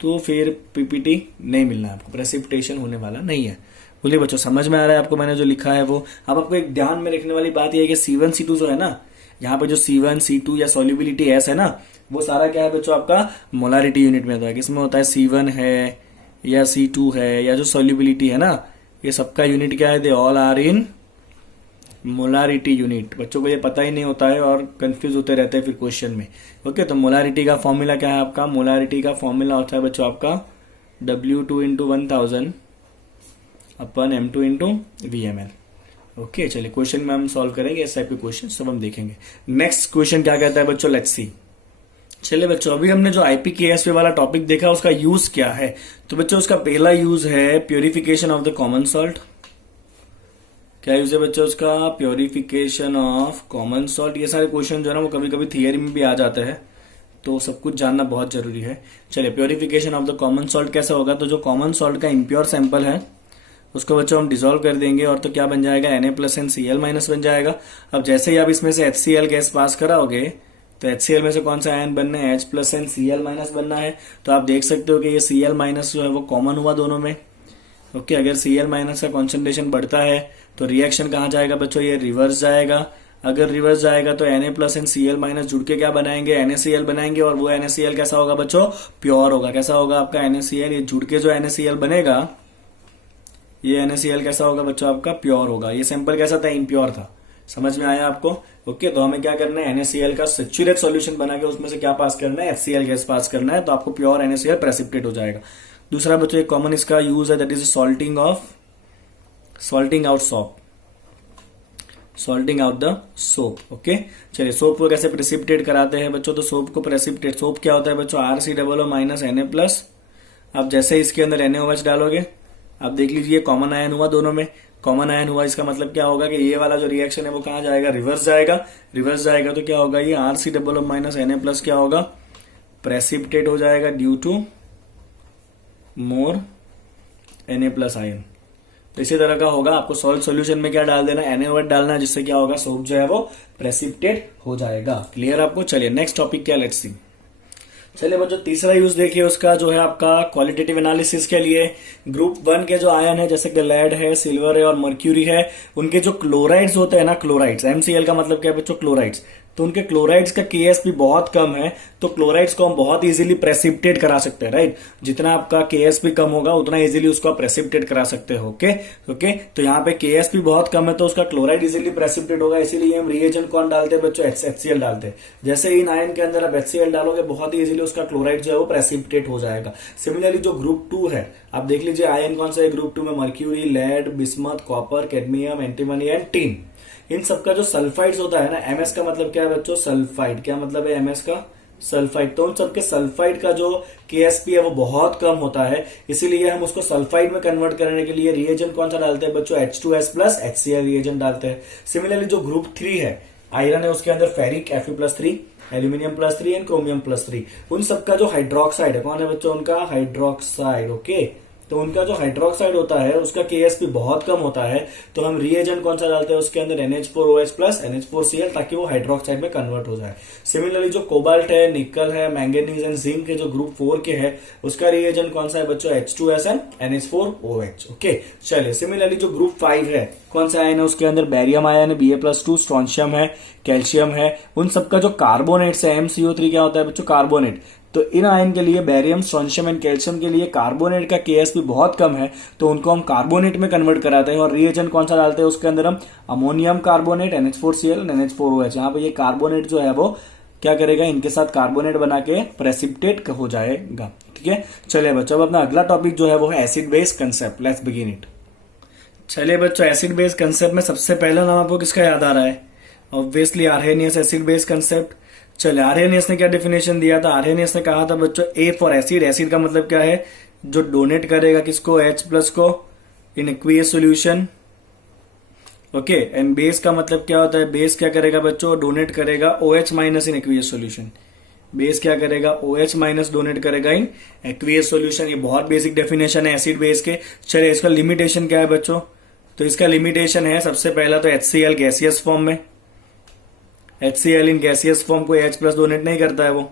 तो फिर PPT नहीं मिलना है आपको, प्रेसिपिटेशन होने वाला नहीं है। बोलिए बच्चों, समझ में आ रहा है आपको मैंने जो लिखा है वो? अब आपको एक ध्यान में रखने वाली बात यह है कि C1 C2 जो है ना, यहाँ पे जो C1 C2 या सोल्यूबिलिटी S है ना, वो सारा क्या है बच्चों? आपका मोलारिटी यूनिट में होता है। किसमें होता है? C1 है या C2 है या जो सोल्यूबिलिटी है ना, ये सबका यूनिट क्या है? They all are in molarity unit. बच्चों को ये पता ही नहीं होता है और कंफ्यूज होते रहते हैं फिर क्वेश्चन में। ओके, तो मोलारिटी का फॉर्मूला क्या है आपका? मोलारिटी का फॉर्मूला होता है बच्चों आपका W2 इंटू 1000 अपन M2 इंटू VML। ओके, चलिए क्वेश्चन में हम सॉल्व करेंगे इस टाइप के क्वेश्चन सब हम देखेंगे। नेक्स्ट क्वेश्चन क्या कहता है बच्चों? Let's see. चलिए बच्चों, अभी हमने जो IPKSP वाला टॉपिक देखा उसका यूज क्या है। तो बच्चों उसका पहला यूज है purification of the common salt. क्या यूज है बच्चों उसका? Purification of common salt. ये सारे क्वेश्चन जो है ना वो कभी कभी थियरी में भी आ जाते हैं, तो सब कुछ जानना बहुत जरूरी है। चलिए, purification of the common salt कैसे होगा? तो जो कॉमन सॉल्ट का इम्प्योर सैंपल है उसको बच्चों हम डिसॉल्व कर देंगे, और तो क्या बन जाएगा? Na+NCl- बन जाएगा। अब जैसे ही आप इसमें से HCl गैस पास कराओगे तो HCl में से कौन सा आयन बनना है? H+NCl- बनना है। तो आप देख सकते हो कि ये Cl- जो है वो कॉमन हुआ दोनों में। ओके, अगर Cl- का कॉन्सेंट्रेशन बढ़ता है तो रिएक्शन कहाँ जाएगा बच्चों? ये रिवर्स जाएगा। अगर रिवर्स जाएगा तो Na+NCl- जुड़ के क्या बनाएंगे? NaCl बनाएंगे, और वो NaCl कैसा होगा बच्चों? प्योर होगा। कैसा होगा आपका NaCl? ये जुड़ के जो NaCl बनेगा, ये NaCl कैसा होगा बच्चों? आपका प्योर होगा। ये सैंपल कैसा था? इम्प्योर था। समझ में आया आपको? ओके, तो हमें क्या करना है? NaCl का सैचुरेट सॉल्यूशन बना के उसमें से क्या पास करना है? HCl गैस पास करना है, तो आपको प्योर NaCl प्रेसिपिटेट हो जाएगा। दूसरा बच्चों एक कॉमन इसका यूज है, that is salting out the soap. Okay, चलिए सोप को कैसे प्रेसिपिटेट कराते हैं बच्चों? तो सोप को प्रेसिपिटेट, सोप क्या होता है बच्चों? RCOO- Na+। आप जैसे इसके अंदर NaOH डालोगे, आप देख लीजिए कॉमन आयन हुआ दोनों में। कॉमन आयन हुआ, इसका मतलब क्या होगा कि ये वाला जो रिएक्शन है वो कहां जाएगा? रिवर्स जाएगा। रिवर्स जाएगा तो क्या होगा? ये RCOO- Na+ क्या होगा? प्रेसिपिटेट हो जाएगा due to more Na+ ion. तो इसी तरह का होगा। आपको सॉल्ट सॉल्यूशन में क्या डाल देना? NaOH डालना है, जिससे क्या होगा? सोप जो है वो प्रेसिपिटेट हो जाएगा। क्लियर आपको? चलिए नेक्स्ट टॉपिक क्या? Let's see. चलिए बच्चों, तीसरा यूज देखिए उसका, जो है आपका क्वालिटेटिव एनालिसिस के लिए। ग्रुप 1 के जो आयन है, जैसे कि लेड है, सिल्वर है और मर्क्यूरी है, उनके जो क्लोराइड्स होते हैं ना, क्लोराइड्स, MCl का मतलब क्या है बच्चों? क्लोराइड्स। तो उनके क्लोराइड्स का KSP बहुत कम है, तो क्लोराइड्स को हम बहुत इजीली प्रेसिपिटेट करा सकते हैं, राइट? जितना आपका KSP कम होगा उतना इजीली उसको प्रेसिपिटेट करा सकते हो। ओके, तो यहाँ पे KSP बहुत कम है तो उसका क्लोराइड इजीली प्रेसिपिटेट होगा, इसीलिए हम रिएजेंट कौन डालते हैं बच्चों? HCl डालते हैं। जैसे इन आयन के अंदर आप HCl डालोगे, बहुत ही इजीली उसका क्लोराइड जो है वो प्रेसिपिटेट हो जाएगा। सिमिलरली जो ग्रुप 2 है, आप देख लीजिए आयन कौन सा है ग्रुप 2 में? Mercury, lead, bismuth, copper, cadmium, antimony and tin. इन सबका जो सल्फाइड्स होता है ना, MS का मतलब क्या है बच्चों? सल्फाइड। क्या मतलब है MS का? सल्फाइड। तो उन सबके सल्फाइड का जो KSP है वो बहुत कम होता है, इसीलिए हम उसको सल्फाइड में कन्वर्ट करने के लिए रिएजेंट कौन सा डालते हैं बच्चों? H2S+ HCl रिएजेंट डालते हैं। सिमिलरली जो ग्रुप 3 है, आयरन है, उसके अंदर फेरिक Fe+3, एल्यूमिनियम+3 एंड क्रोमियम+3। उन सबका जो हाइड्रोक्साइड है, कौन है बच्चों? उनका हाइड्रोक्साइड। ओके, तो उनका जो हाइड्रोक्साइड होता है उसका KSP बहुत कम होता है, तो हम रिएजेंट कौन सा डालते हैं उसके अंदर? NH4OH+ NH4Cl, ताकि वो हाइड्रोक्साइड में कन्वर्ट हो जाए। सिमिलरली जो कोबाल्ट है, निकल है, मैंगनीज एंड जिंक के जो ग्रुप 4 के है, उसका रिएजेंट कौन सा है बच्चों? H2S and NH4OH। ओके, चलिए सिमिलरली जो ग्रुप 5 है, कौन सा आयन है उसके अंदर, बेरियम आयन है Ba+2, स्ट्रोंशियम है, कैल्शियम है, उन सबका जो कार्बोनेट्स है MCO3 क्या होता है बच्चों, कार्बोनेट। तो इन आयन के लिए बेरियम, स्ट्रोंशियम एंड कैल्शियम के लिए कार्बोनेट का KsP बहुत कम है, तो उनको हम कार्बोनेट में कन्वर्ट कराते हैं। और रिएजेंट कौन सा डालते हैं उसके अंदर, हम अमोनियम कार्बोनेट NH4Cl NH4OH। यहाँ पे ये कार्बोनेट जो है वो क्या करेगा, इनके साथ कार्बोनेट बना के प्रेसिपिटेट हो जाएगा। ठीक है, चलिए बच्चों अब अपना अगला टॉपिक जो है वो है acid base concept. Let's begin it. चलिए बच्चों, एसिड बेस कंसेप्ट में सबसे पहला नाम आपको किसका याद आ रहा है, obviously Arrhenius acid base concept. चलिए, आर्हेनियस ने क्या डेफिनेशन दिया था, आर्हेनियस ने कहा था बच्चों ए फॉर एसिड। एसिड का मतलब क्या है, जो डोनेट करेगा किसको, H+ को in aqueous solution. Okay, and base का मतलब क्या होता है, बेस क्या करेगा बच्चों, डोनेट करेगा OH- इन एक्वियस सॉल्यूशन। बेस क्या करेगा, OH- डोनेट करेगा इन एक्वियस सॉल्यूशन। ये बहुत बेसिक डेफिनेशन है एसिड बेस के। चलिए, इसका लिमिटेशन क्या है बच्चों, तो इसका लिमिटेशन है सबसे पहला तो HCl गैसियस फॉर्म में। HCl इन गैसियस फॉर्म को H+ डोनेट नहीं करता है वो,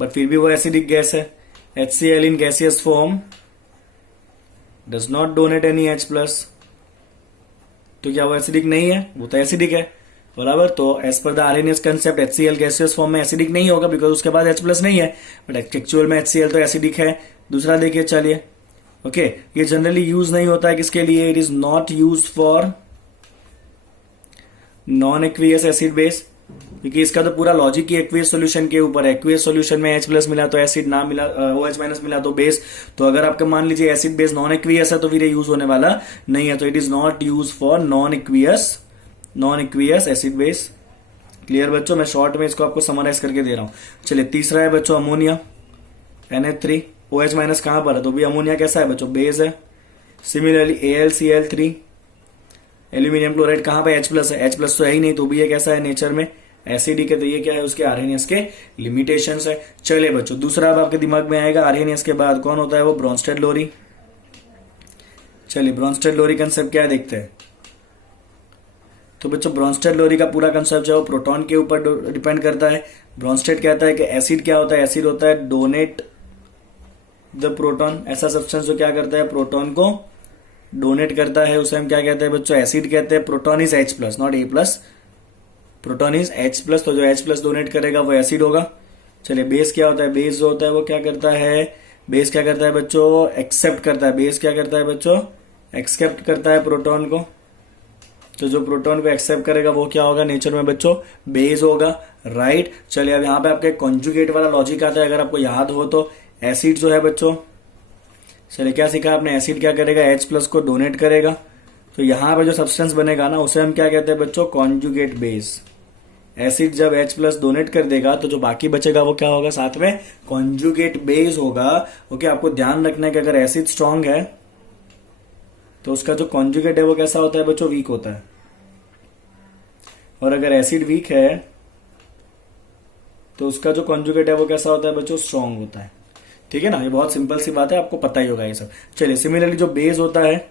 बट फिर भी वो एसिडिक गैस है। HCl in gaseous form does not donate any H+, तो क्या वो एसिडिक नहीं है, वो तो एसिडिक है, बराबर। तो as per the Arrhenius concept HCl gaseous form में एसिडिक नहीं होगा, बिकॉज उसके बाद H+ नहीं है, बट एक्चुअल में HCl तो एसिडिक है। दूसरा देखिए, चलिए ओके, ये जनरली यूज नहीं होता है किसके लिए, it is not use for non aqueous acid base, क्योंकि इसका तो पूरा लॉजिक ही एक्वियस सॉल्यूशन के ऊपर है। एक्वियस सॉल्यूशन में H+ मिला तो एसिड, ना मिला OH- मिला तो बेस। तो अगर आपका मान लीजिए एसिड बेस नॉन एक्वियस है तो फिर ये यूज होने वाला नहीं है, तो it is not use for non aqueous acid base. Clear बच्चों, मैं शॉर्ट में इसको आपको समराइज करके दे रहा हूं। चलिए, तीसरा है बच्चों अमोनिया NH3, OH- कहां पर है, तो भी अमोनिया कैसा है बच्चों, बेस है। सिमिलरली AlCl3, एल्यूमिनियम क्लोराइड कहां पे H+ है, H+ तो है ही नहीं, तो भी ये कैसा है, नेचर में एसिडिक है। तो ये क्या है, उसके आर्हेनियस के लिमिटेशंस है। चलिए बच्चों, दूसरा अब आपके दिमाग में आएगा आर्हेनियस के बाद कौन होता है, वो ब्रोंस्टेड लोरी। चलिए, ब्रोंस्टेड लोरी कंसेप्ट क्या है देखते हैं। तो बच्चों, ब्रोंस्टेड लोरी का पूरा कंसेप्ट जो है वो प्रोटॉन के ऊपर डिपेंड करता है। ब्रोंस्टेड कहता है कि एसिड क्या होता है, एसिड होता है डोनेट द प्रोटॉन। ऐसा सब्सटेंस जो क्या करता है, प्रोटॉन को डोनेट करता है, उसे हम क्या कहते हैं बच्चों, एसिड कहते हैं। Proton is H+, not A+, proton is H+, तो जो H+ डोनेट करेगा वो एसिड होगा। चलिए, बेस क्या होता है, बेस जो होता है वो क्या करता है, बेस क्या करता है बच्चों, एक्सेप्ट करता है। बेस क्या करता है बच्चों, एक्सेप्ट करता है प्रोटॉन को। तो जो प्रोटॉन को एक्सेप्ट करेगा वो क्या होगा, नेचर में बच्चों बेस होगा, राइट। चलिए, अब यहाँ पे आपके कॉन्जुगेट वाला लॉजिक आता है, अगर आपको याद हो तो। एसिड जो है बच्चों, चलिए क्या सीखा आपने, एसिड क्या करेगा, H+ को डोनेट करेगा। तो यहां पे जो सब्सटेंस बनेगा ना, उसे हम क्या कहते हैं बच्चों, कॉन्जुगेट बेस। एसिड जब H+ डोनेट कर देगा तो जो बाकी बचेगा वो क्या होगा, साथ में कॉन्जुगेट बेस होगा। ओके, आपको ध्यान रखना है कि अगर एसिड स्ट्रांग है तो उसका जो कॉन्जुगेट है वो कैसा होता है बच्चों, वीक होता है। और अगर एसिड वीक है तो उसका जो कॉन्जुगेट है वो कैसा होता है बच्चों, स्ट्रांग होता है। ठीक है ना, ये बहुत सिंपल सी बात है, आपको पता ही होगा ये सब। चलिए, सिमिलरली जो बेस होता है,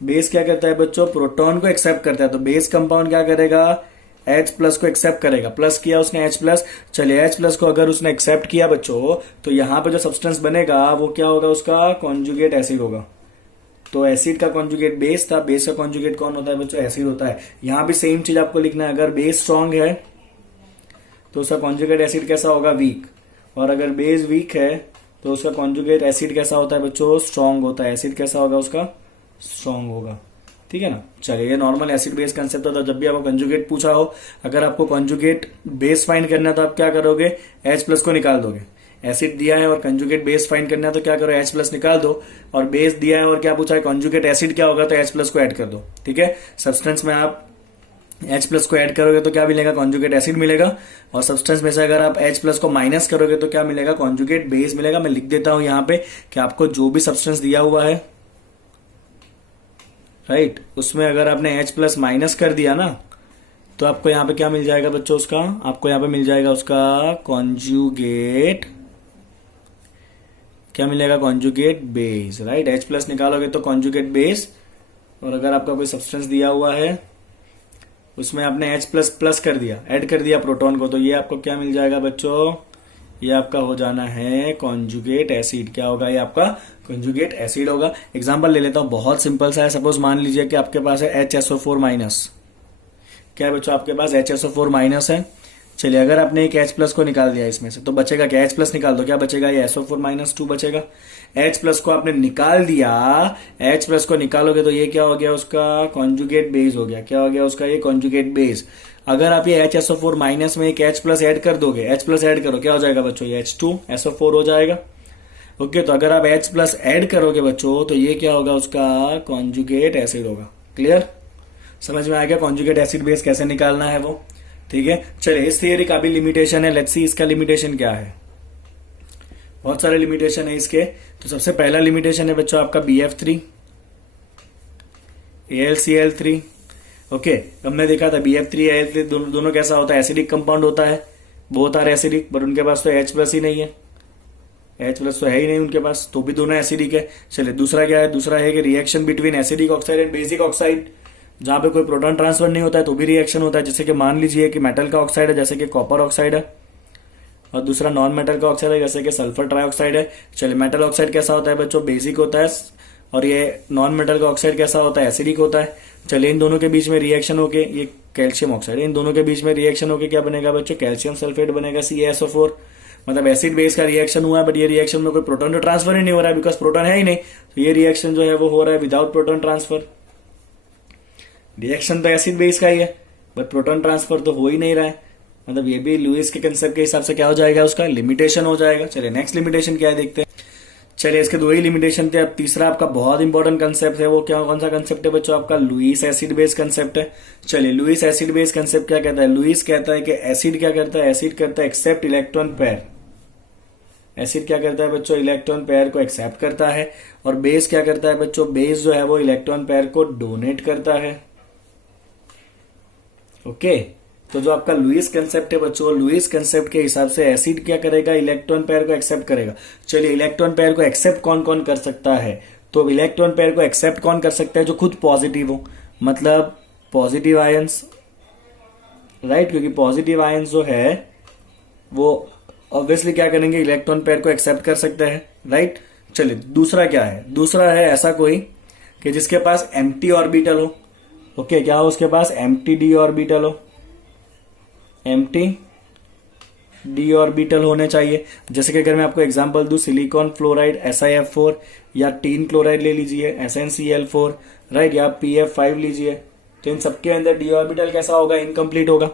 बेस क्या करता है बच्चों, प्रोटॉन को एक्सेप्ट करता है। तो बेस कंपाउंड क्या करेगा, H+ को एक्सेप्ट करेगा। प्लस किया उसने H+, चलिए H+ को अगर उसने एक्सेप्ट किया बच्चों, तो यहां पे जो सब्सटेंस बनेगा वो क्या होगा, उसका कॉन्जुगेट एसिड होगा। तो एसिड का कॉन्जुगेट बेस था, बेस का कॉन्जुगेट कौन होता है बच्चों, एसिड होता है। यहां भी सेम चीज आपको लिखना है, अगर बेस स्ट्रांग है तो उसका कॉन्जुगेट एसिड कैसा होगा, वीक। और अगर बेस वीक है तो उसका कॉन्जुगेट एसिड कैसा होता है बच्चों, स्ट्रांग होता है। एसिड कैसा होगा उसका, स्ट्रांग होगा। ठीक है ना। चलिए, ये नॉर्मल एसिड बेस कंसेप्ट होता है। जब भी आपको कॉन्जुगेट पूछा हो, अगर आपको कॉन्जुगेट बेस फाइंड करना है तो आप क्या करोगे, H+ को निकाल दोगे। एसिड दिया है और कंजुगेट बेस फाइंड करना है तो क्या करो, H+ निकाल दो। और बेस दिया है और क्या पूछा है, कंजुगेट एसिड क्या होगा, तो H+ को ऐड कर दो। ठीक है, सब्सटेंस में आप H+ को ऐड करोगे तो क्या मिलेगा, कॉन्जुगेट एसिड मिलेगा। और सब्सटेंस में से अगर आप H+ को माइनस करोगे तो क्या मिलेगा, कॉन्जुगेट बेस मिलेगा। मैं लिख देता हूं यहाँ पे कि आपको जो भी सब्सटेंस दिया हुआ है, राइट, उसमें अगर आपने H+ माइनस कर दिया ना, तो आपको यहाँ पे क्या मिल जाएगा बच्चों, उसका आपको यहाँ पे मिल जाएगा उसका कॉन्जुगेट, क्या मिलेगा, कॉन्जुगेट बेस, राइट। H+ निकालोगे तो कॉन्जुगेट बेस। और अगर आपका कोई सब्सटेंस दिया हुआ है उसमें आपने H++ कर दिया, ऐड कर दिया प्रोटॉन को, तो ये आपको क्या मिल जाएगा बच्चों, ये आपका हो जाना है कॉन्जुगेट एसिड। क्या होगा? ये आपका कॉन्जुगेट एसिड होगा। एग्जांपल ले लेता हूं, बहुत सिंपल सा है। सपोज मान लीजिए कि आपके पास है HSO4 माइनस। क्या है बच्चों? आपके पास HSO4 माइनस है। चलिए, अगर आपने एक H प्लस को निकाल दिया इसमें से तो बचेगा क्या? H प्लस निकाल दो, क्या बचेगा? ये SO4 माइनस 2 बचेगा। H प्लस को आपने निकाल दिया, H प्लस को निकालोगे तो ये क्या हो गया? उसका कॉन्जुगेट बेस हो गया। क्या हो गया उसका? ये कॉन्जुगेट बेस। अगर आप ये HSO4 माइनस में एक H प्लस ऐड कर दोगे, H प्लस ऐड करो, क्या हो जाएगा बच्चों? ये H2SO4 हो जाएगा। ओके, तो अगर आप H प्लस ऐड करोगे बच्चों तो ये क्या होगा? उसका कॉन्जुगेट एसिड होगा। क्लियर? समझ में आ गया कॉन्जुगेट एसिड बेस कैसे निकालना है वो? ठीक है, चलिए इस थियरी का भी लिमिटेशन है। लेट्स सी इसका लिमिटेशन क्या है। बहुत सारे लिमिटेशन है इसके। तो सबसे पहला लिमिटेशन है बच्चों आपका BF3 AlCl3। ओके, हमने देखा था BF3 AlCl दोनों कैसा होता है? एसिडिक कंपाउंड होता है। बहुत सारे एसिडिक, पर उनके पास तो H प्लस ही नहीं है। H प्लस तो है ही नहीं उनके पास, तो भी दोनों एसिडिक है। चलिए दूसरा क्या है? दूसरा है कि reaction between acidic oxide and basic oxide. जहां पे कोई प्रोटॉन ट्रांसफर नहीं होता है तो भी रिएक्शन होता है। जैसे कि मान लीजिए कि मेटल का ऑक्साइड है, जैसे कि कॉपर ऑक्साइड है, और दूसरा नॉन मेटल का ऑक्साइड है, जैसे कि सल्फर ट्राइऑक्साइड है। चलिए, मेटल ऑक्साइड कैसा होता है बच्चों? बेसिक होता है। और ये नॉन मेटल का ऑक्साइड कैसा होता है? एसिडिक होता है। चलिए, इन दोनों के बीच में रिएक्शन होके, ये कैल्शियम ऑक्साइड है, इन दोनों के बीच में रिएक्शन होके क्या बनेगा बच्चों? कैल्शियम सल्फेट बनेगा, CaSO4। मतलब एसिड बेस का रिएक्शन हुआ है, बट ये रिएक्शन में कोई प्रोटॉन तो ट्रांसफर ही नहीं हो रहा है, बिकॉज प्रोटॉन है ही नहीं। तो ये रिएक्शन जो है वो हो रहा है विदाउट प्रोटॉन ट्रांसफर। रिएक्शन तो एसिड बेस का ही है, बट प्रोटॉन ट्रांसफर तो हो ही नहीं रहा है। मतलब ये भी लुईस के कंसेप्ट के हिसाब से क्या हो जाएगा? उसका लिमिटेशन हो जाएगा। चलिए नेक्स्ट लिमिटेशन क्या है देखते हैं। चलिए, इसके दो ही लिमिटेशन थे। अब तीसरा आपका बहुत इंपॉर्टेंट कंसेप्ट है। वो क्या, कौन सा कंसेप्ट है बच्चों? आपका लुईस एसिड बेस कंसेप्ट है। चलिए, लुईस एसिड बेस कंसेप्ट क्या कहता है? लुईस कहता है कि एसिड क्या करता है? एसिड करता है एक्सेप्ट इलेक्ट्रॉन पेयर। एसिड क्या करता है बच्चों? इलेक्ट्रॉन पेयर को एक्सेप्ट करता है। और बेस क्या करता है बच्चों? बेस जो है वो इलेक्ट्रॉन पेयर को डोनेट करता है। ओके, तो जो आपका लुईस कंसेप्ट है बच्चों, लुईस कंसेप्ट के हिसाब से एसिड क्या करेगा? इलेक्ट्रॉन पेयर को एक्सेप्ट करेगा। चलिए, इलेक्ट्रॉन पेयर को एक्सेप्ट कौन कौन कर सकता है? तो इलेक्ट्रॉन पेयर को एक्सेप्ट कौन कर सकता है? जो खुद पॉजिटिव हो, मतलब पॉजिटिव आयंस, राइट? क्योंकि पॉजिटिव आयंस जो है वो ऑब्वियसली क्या करेंगे? इलेक्ट्रॉन पेयर को एक्सेप्ट कर सकते हैं, राइट? चलिए, दूसरा क्या है? दूसरा है ऐसा कोई कि जिसके पास एम्प्टी ऑर्बिटल हो। ओके, क्या हो उसके पास? एम्प्टी डी ऑर्बिटल हो। एम्प्टी डी ऑर्बिटल होने चाहिए। जैसे कि अगर मैं आपको एग्जांपल दूं, सिलिकॉन फ्लोराइड SiF4, या टीन क्लोराइड ले लीजिए SnCl4, राइट? या PF5 लीजिए, तो इन सबके अंदर डी ऑर्बिटल कैसा होगा? इनकम्प्लीट होगा,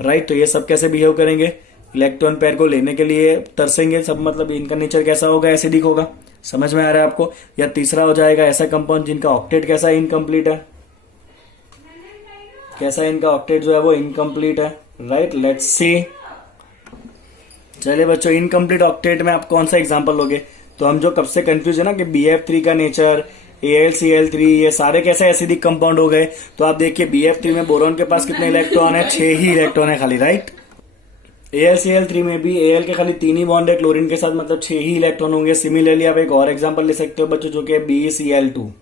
राइट? तो ये सब कैसे बिहेव करेंगे? इलेक्ट्रॉन पेयर को लेने के लिए तरसेंगे सब। मतलब इनका नेचर कैसा होगा? एसिडिक होगा। समझ में आ रहा है आपको? या तीसरा हो जाएगा ऐसा कंपाउंड जिनका ऑक्टेट कैसा है? इनकम्प्लीट है। कैसा है इनका ऑक्टेट जो है वो? इनकम्प्लीट है, राइट? Let's see. चलिए बच्चों, इनकम्प्लीट ऑक्टेट में आप कौन सा एग्जांपल लोगे? तो हम जो कब से कंफ्यूज है ना कि BF3 का नेचर, AlCl3, ये सारे कैसे एसिडिक कंपाउंड हो गए। तो आप देखिए, BF3 में बोरॉन के पास कितने इलेक्ट्रॉन है? 6 ही इलेक्ट्रॉन है खाली, राइट? AlCl3 में भी Al के खाली 3 ही बॉन्ड है क्लोरीन के साथ, मतलब 6 ही इलेक्ट्रॉन होंगे। सिमिलरली आप एक और एग्जांपल ले सकते हो बच्चों, जो कि BaCl2।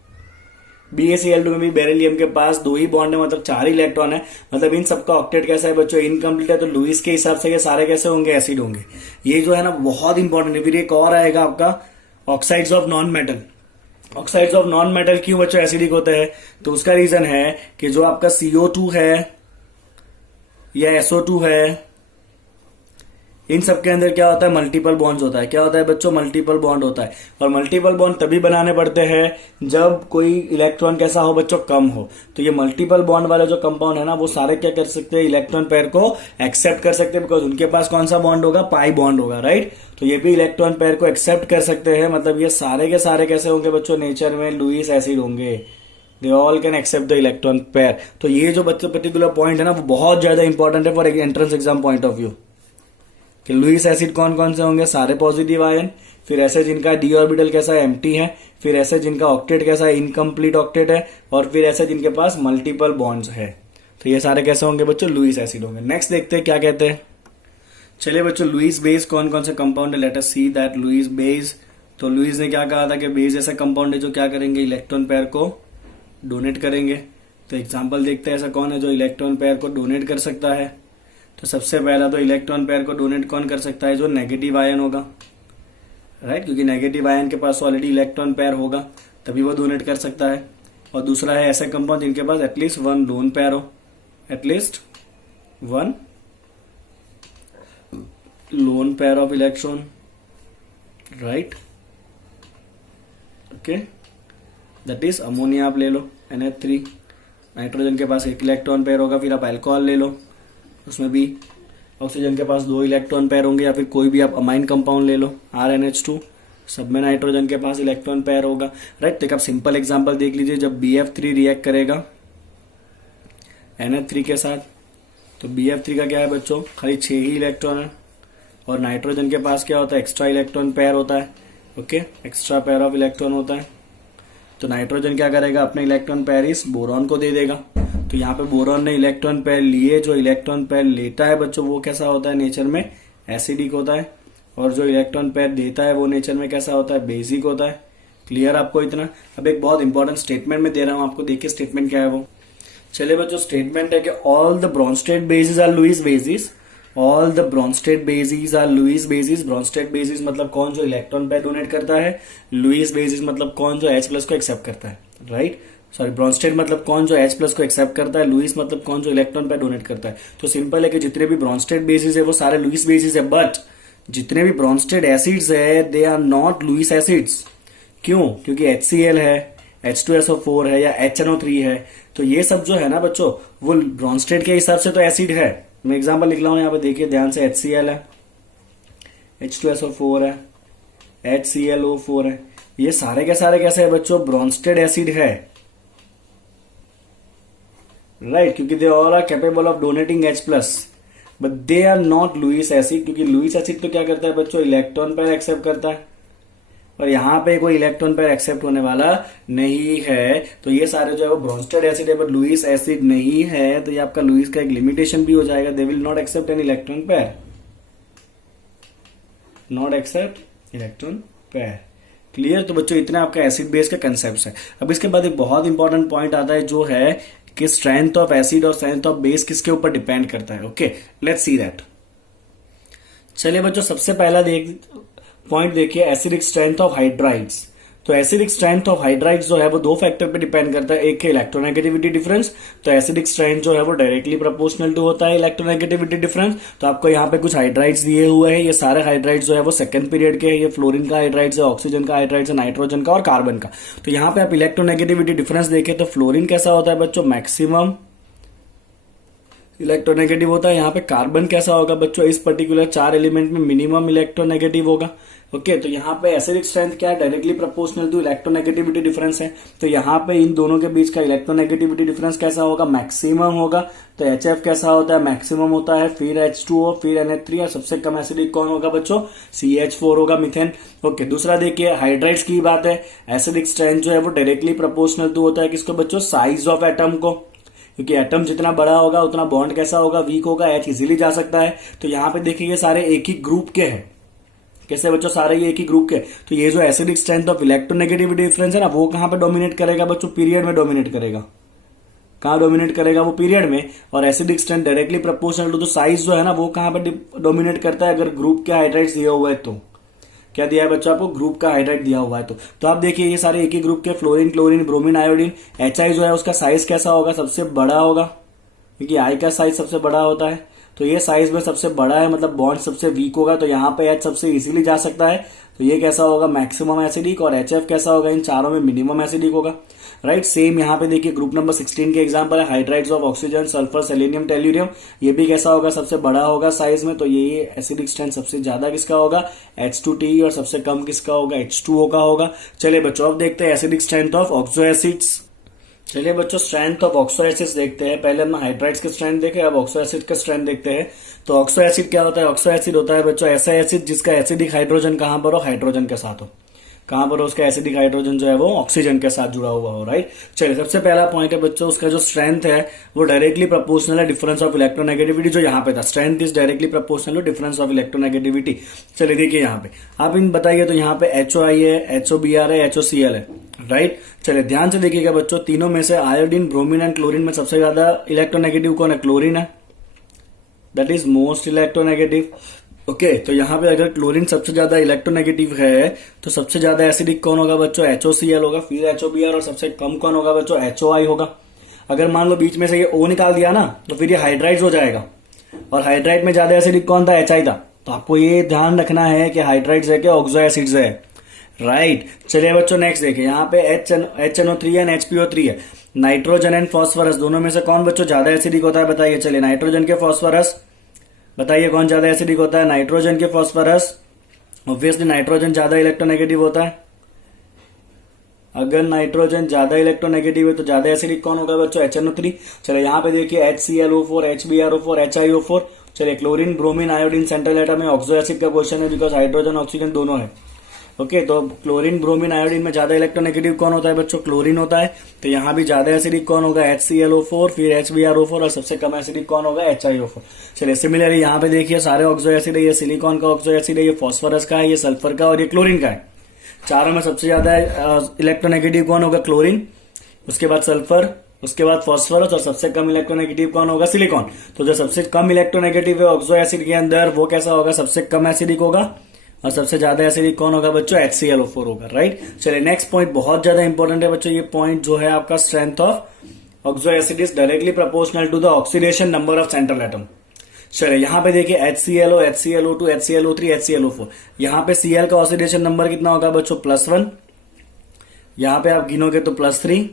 BaCl2 में भी बेरिलियम के पास 2 ही बॉन्ड है, मतलब 4 इलेक्ट्रॉन है। मतलब इन सबका ऑक्टेट कैसा है बच्चों? इनकम्प्लीट है। तो लुईस के हिसाब से ये सारे कैसे होंगे? एसिड होंगे। ये जो है ना बहुत इंपॉर्टेंट है। फिर एक और आएगा आपका oxides of non metal. Oxides of non metal क्यों बच्चों एसिडिक होते हैं? तो उसका रीजन है कि जो आपका CO2 है या SO2 है, इन सब के अंदर क्या होता है? मल्टीपल बॉन्ड्स होता है। क्या होता है बच्चों? मल्टीपल बॉन्ड होता है। और मल्टीपल बॉन्ड तभी बनाने पड़ते हैं जब कोई इलेक्ट्रॉन कैसा हो बच्चों? कम हो। तो ये मल्टीपल बॉन्ड वाले जो कंपाउंड है ना, वो सारे क्या कर सकते हैं? इलेक्ट्रॉन पेयर को एक्सेप्ट कर सकते हैं, बिकॉज उनके पास कौन सा बॉन्ड होगा? पाई बॉन्ड होगा, राइट? तो ये भी इलेक्ट्रॉन पेयर को एक्सेप्ट कर सकते हैं। मतलब ये सारे के सारे कैसे होंगे बच्चों? नेचर में लुईस एसिड होंगे। They all can accept the electron pair. तो ये जो बच्चों पर्टिकुलर पॉइंट है ना, वो बहुत ज्यादा इंपॉर्टेंट है for entrance exam point of view, कि लुईस एसिड कौन कौन से होंगे? सारे पॉजिटिव आयन। फिर ऐसे जिनका डी ऑर्बिटल कैसा है? एम्प्टी है। फिर ऐसे जिनका ऑक्टेट कैसा है? इनकम्प्लीट ऑक्टेट है। और फिर ऐसे जिनके पास मल्टीपल बॉन्ड्स है। तो ये सारे कैसे होंगे बच्चों? लुईस एसिड होंगे। नेक्स्ट देखते हैं क्या कहते हैं। चलिए बच्चों, लुईस बेस कौन कौन से कंपाउंड है? Let us see that Lewis base. तो लुईस ने क्या कहा था कि बेस ऐसा कंपाउंड है जो क्या करेंगे? इलेक्ट्रॉन पेयर को डोनेट करेंगे। तो एग्जाम्पल देखते हैं ऐसा कौन है जो इलेक्ट्रॉन पेयर को डोनेट कर सकता है। तो सबसे पहला तो इलेक्ट्रॉन पेयर को डोनेट कौन कर सकता है, जो नेगेटिव आयन होगा, राइट, क्योंकि नेगेटिव आयन के पास ऑलरेडी इलेक्ट्रॉन पेयर होगा तभी वो डोनेट कर सकता है। और दूसरा है ऐसे कंपाउंड जिनके पास एटलीस्ट वन लोन पेयर हो, at least one lone pair of electron, right, okay, that is ammonia आप ले लो NH3, नाइट्रोजन के पास एक इलेक्ट्रॉन पेयर होगा, फिर आप अल्कोहल ले लो, उसमें भी ऑक्सीजन के पास 2 इलेक्ट्रॉन पेयर होंगे, या फिर कोई भी आप अमाइन कंपाउंड ले लो RNH2, सब में नाइट्रोजन के पास इलेक्ट्रॉन पेयर होगा, राइट। तो एक आप सिंपल एग्जांपल देख लीजिए, जब BF3 रिएक्ट करेगा NH3 के साथ, तो BF3 का क्या है बच्चों, खाली 6 ही इलेक्ट्रॉन है, और नाइट्रोजन के पास क्या होता है, एक्स्ट्रा इलेक्ट्रॉन पेयर होता है, okay, extra pair of electron होता है। तो नाइट्रोजन क्या करेगा, अपने इलेक्ट्रॉन पेयर इस बोरॉन को दे देगा। तो यहाँ पे बोरॉन ने इलेक्ट्रॉन पेयर लिए, जो इलेक्ट्रॉन पेयर लेता है बच्चों वो कैसा होता है, नेचर में एसिडिक होता है, और जो इलेक्ट्रॉन पेयर देता है वो नेचर में कैसा होता है, बेसिक होता है। क्लियर आपको इतना। अब एक बहुत इंपॉर्टेंट स्टेटमेंट में दे रहा हूं आपको, देखिए स्टेटमेंट क्या है वो। चलिए बच्चों, स्टेटमेंट है कि all the Bronsted bases are Lewis bases, all the Bronsted bases are Lewis bases. Bronsted bases मतलब कौन, जो इलेक्ट्रॉन पेयर डोनेट करता है। लुईस बेसिस मतलब कौन, जो H+ को एक्सेप्ट करता है, राइट। सॉरी, ब्रॉन्स्टेड मतलब कौन, जो H+ को एक्सेप्ट करता है। लुईस मतलब कौन, जो इलेक्ट्रॉन पेयर डोनेट करता है। तो सिंपल है कि जितने भी ब्रॉन्स्टेड बेसिस है वो सारे लुईस बेसिस है, बट जितने भी ब्रॉन्स्टेड एसिड्स है they are not Lewis acids. क्यों? क्योंकि HCl है, H2SO4 है, या HNO3 है। तो ये सब जो है ना बच्चों, वो ब्रॉन्स्टेड के हिसाब से तो एसिड है। मैं एग्जांपल लिख रहा हूं यहाँ पे, देखिए ध्यान से। HCl है, H2SO4 है, HClO4 है, ये सारे के सारे कैसे है बच्चों, ब्रॉन्स्टेड एसिड है, राइट, क्योंकि they all are capable of donating H+, but they are not Lewis acid. क्योंकि लुईस एसिड तो क्या करता है बच्चों, इलेक्ट्रॉन पेयर एक्सेप्ट करता है, और यहाँ पे कोई इलेक्ट्रॉन पेयर एक्सेप्ट होने वाला नहीं है। तो ये सारे जो है वो ब्रॉन्स्टेड एसिड है, बट लुईस एसिड नहीं है। तो ये आपका लुईस का एक लिमिटेशन भी हो जाएगा, they will not accept an electron pair, not accept electron pair. Clear? तो बच्चों इतना आपका एसिड बेस का कंसेप्ट है। अब इसके बाद एक बहुत इंपॉर्टेंट पॉइंट आता है, जो है कि स्ट्रेंथ ऑफ एसिड और स्ट्रेंथ ऑफ बेस किसके ऊपर डिपेंड करता है। Okay, let's see that. चलिए बच्चों, सबसे पहला पॉइंट देखिए, एसिडिक स्ट्रेंथ ऑफ हाइड्राइड्स। तो एसिडिक स्ट्रेंथ ऑफ हाइड्राइड्स जो है वो 2 फैक्टर पे डिपेंड करता है। एक है इलेक्ट्रोनेगेटिविटी डिफरेंस, तो एसिडिक स्ट्रेंथ जो है वो डायरेक्टली प्रोपोर्शनल टू होता है इलेक्ट्रोनेगेटिविटी डिफरेंस। तो आपको यहाँ पे कुछ हाइड्राइड्स दिए हुए हैं, ये सारे हाइड्राइड्स जो है वो सेकंड पीरियड के हैं। ये फ्लोरीन का हाइड्राइड्स है, ऑक्सीजन का हाइड्राइड्स है, नाइट्रोजन का और कार्बन का। तो यहाँ पे आप इलेक्ट्रोनेगेटिविटी डिफरेंस देखें तो फ्लोरीन कैसा होता है बच्चों, मैक्सिमम इलेक्ट्रोनेगेटिव होता है। यहाँ पे कार्बन कैसा होगा बच्चों, इस पर्टिकुलर 4 एलिमेंट में मिनिमम इलेक्ट्रोनेगेटिव होगा। ओके, तो यहाँ पे एसिडिक स्ट्रेंथ क्या है, directly proportional to electronegativity difference है। तो यहाँ पे इन दोनों के बीच का इलेक्ट्रोनेगेटिविटी डिफरेंस कैसा होगा, मैक्सिमम होगा। तो HF कैसा होता है, मैक्सिमम होता है, फिर H2O, फिर NH3, और सबसे कम एसिडिक कौन होगा बच्चों, CH4 होगा, मीथेन। ओके, दूसरा देखिए हाइड्राइड्स की बात है। एसिडिक स्ट्रेंथ जो है वो डायरेक्टली प्रोपोर्शनल टू होता है किसको बच्चों, साइज ऑफ एटम को। क्योंकि एटम जितना बड़ा होगा उतना बॉन्ड कैसा होगा, वीक होगा, H इजीली जा सकता है। तो यहाँ पे देखिए ये सारे एक ही ग्रुप के हैं। कैसे बच्चों, सारे ये एक ही ग्रुप के। तो ये जो acidic strength of electronegativity difference है ना, वो कहां पे डोमिनेट करेगा बच्चों, पीरियड में डोमिनेट करेगा। कहां डोमिनेट करेगा, वो पीरियड में। और acidic strength directly proportional to, तो साइज जो है ना वो कहां पे डोमिनेट करता है, अगर ग्रुप के हाइड्राइड्स दिया हुआ है तो। क्या दिया है बच्चों आपको, ग्रुप का हाइड्राइड दिया हुआ है तो आप देखिए ये सारे एक ही ग्रुप के, fluorine, chlorine, bromine, iodine. HI जो है उसका साइज कैसा होगा, सबसे बड़ा होगा, क्योंकि I का साइज सबसे बड़ा होता है। तो ये साइज में सबसे बड़ा है, मतलब बॉन्ड सबसे वीक होगा। तो यहाँ पे H सबसे इजीली जा सकता है। तो ये कैसा होगा, मैक्सिमम एसिडिक। और HF कैसा होगा, इन चारों में मिनिमम एसिडिक होगा, राइट। सेम यहाँ पे देखिए ग्रुप नंबर 16 के एग्जांपल है, hydrides of oxygen, sulphur, selenium, tellurium. ये भी कैसा होगा, सबसे बड़ा होगा साइज में। तो ये एसिडिक स्ट्रेंथ सबसे ज्यादा किसका होगा, H2T, और सबसे कम किसका होगा, H2O का होगा। चलिए बच्चों, अब देखते हैं acidic strength of oxo acids. चलिए बच्चों, स्ट्रेंथ ऑफ ऑक्सो एसिड्स देखते हैं। पहले हमने हाइड्राइड्स के स्ट्रेंथ देखे, अब ऑक्सो एसिड का स्ट्रेंथ देखते हैं। तो ऑक्सो एसिड क्या होता है, ऑक्सो एसिड होता है बच्चों ऐसा एसिड जिसका एसिडिक हाइड्रोजन कहां पर हो, हाइड्रोजन के साथ हो। कहां पर हो, उसका एसिडिक हाइड्रोजन जो है वो ऑक्सीजन के साथ जुड़ा हुआ हो, राइट। चलिए, सबसे पहला पॉइंट है बच्चों, उसका जो स्ट्रेंथ है वो डायरेक्टली प्रोपोर्शनल है डिफरेंस ऑफ इलेक्ट्रोनेगेटिविटी, जो यहाँ पे था। Strength is directly proportional to difference of electronegativity. चलिए देखिए यहाँ पे आप इन बताइए, तो यहाँ पे HOI है, HOBr है, HOCl है, राइट। चलिए ध्यान से देखिएगा बच्चों, तीनों में से आयोडीन, ब्रोमीन एंड क्लोरीन में सबसे ज्यादा इलेक्ट्रोनेगेटिव कौन है, क्लोरीन है। That is most electronegative. Okay, तो यहाँ पे अगर क्लोरीन सबसे ज्यादा इलेक्ट्रोनेगेटिव है तो सबसे ज्यादा एसिडिक कौन होगा बच्चों? HOCl होगा, फिर HOBr, और सबसे कम कौन होगा बच्चों? HOI होगा। अगर मान लो बीच में से ये O निकाल दिया ना तो फिर ये हाइड्राइड हो जाएगा, और हाइड्राइड में ज्यादा एसिडिक कौन था? HI था। तो आपको ये ध्यान रखना है कि हाइड्राइड्स है कि ऑक्सो एसिड्स है, राइट। चलिए बच्चों नेक्स्ट देखिए, यहाँ पे HNO3 एंड HPO3 है। नाइट्रोजन एंड फॉस्फोरस दोनों में से कौन बच्चों ज्यादा एसिडिक होता है? बताइए। चलिए नाइट्रोजन के फॉस्फोरस, बताइए कौन ज्यादा एसिडिक होता है? नाइट्रोजन के फॉस्फोरस। ऑब्वियसली नाइट्रोजन ज्यादा इलेक्ट्रोनेगेटिव होता है। अगर नाइट्रोजन ज्यादा इलेक्ट्रोनेगेटिव है तो ज्यादा एसिडिक कौन होगा बच्चों? HNO3। चलिए यहाँ पे देखिए HClO4, HBrO4, HiO4। चलिए chlorine, bromine, iodine central atom में ऑक्सो एसिड का क्वेश्चन है, बिकॉज हाइड्रोजन ऑक्सीजन दोनों है। ओके, तो क्लोरीन, ब्रोमीन, आयोडीन में ज्यादा इलेक्ट्रोनेगेटिव कौन होता है बच्चों? क्लोरीन होता है। तो यहाँ भी ज्यादा एसिडिक कौन होगा? HClO4, फिर HBrO4, और सबसे कम एसिडिक कौन होगा? HiO4। चलिए सिमिलरली यहाँ पे देखिए सारे ऑक्सो एसिड है, ये सिलिकॉन का ऑक्सो एसिड है, ये फॉस्फोरस का है, ये सल्फर का और ये क्लोरीन का है। चारों में सबसे ज्यादा इलेक्ट्रोनेगेटिव कौन होगा? क्लोरीन, उसके बाद सल्फर, उसके बाद फॉस्फोरस, और सबसे कम इलेक्ट्रोनेगेटिव कौन होगा? सिलिकॉन। तो जो सबसे कम इलेक्ट्रोनेगेटिव है ऑक्सो एसिड के अंदर वो कैसा होगा? सबसे कम एसिडिक होगा, और सबसे ज्यादा एसिडिक कौन होगा बच्चों? HClO4 होगा, राइट। चलिए नेक्स्ट पॉइंट बहुत ज्यादा इंपॉर्टेंट है बच्चों, ये पॉइंट जो है आपका strength of oxo acid is directly proportional to the oxidation number of central atom. चलिए यहाँ पे देखिए HClO, HClO2, HClO3, HClO4। यहाँ पे Cl का ऑक्सीडेशन नंबर कितना होगा बच्चों? +1। यहाँ पे आप गिनोगे तो +3,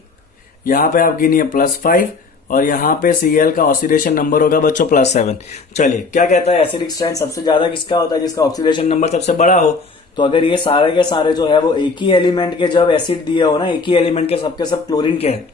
यहाँ पे आप गिनिए +5, और यहाँ पे Cl का ऑक्सीडेशन नंबर होगा बच्चों +7। चलिए क्या कहता है एसिडिक स्ट्रेंथ सबसे ज्यादा किसका होता है? जिसका ऑक्सीडेशन नंबर सबसे बड़ा हो। तो अगर ये सारे के सारे जो है वो एक ही एलिमेंट के जब एसिड दिए हो ना, एक ही एलिमेंट के सबके सब क्लोरीन के हैं,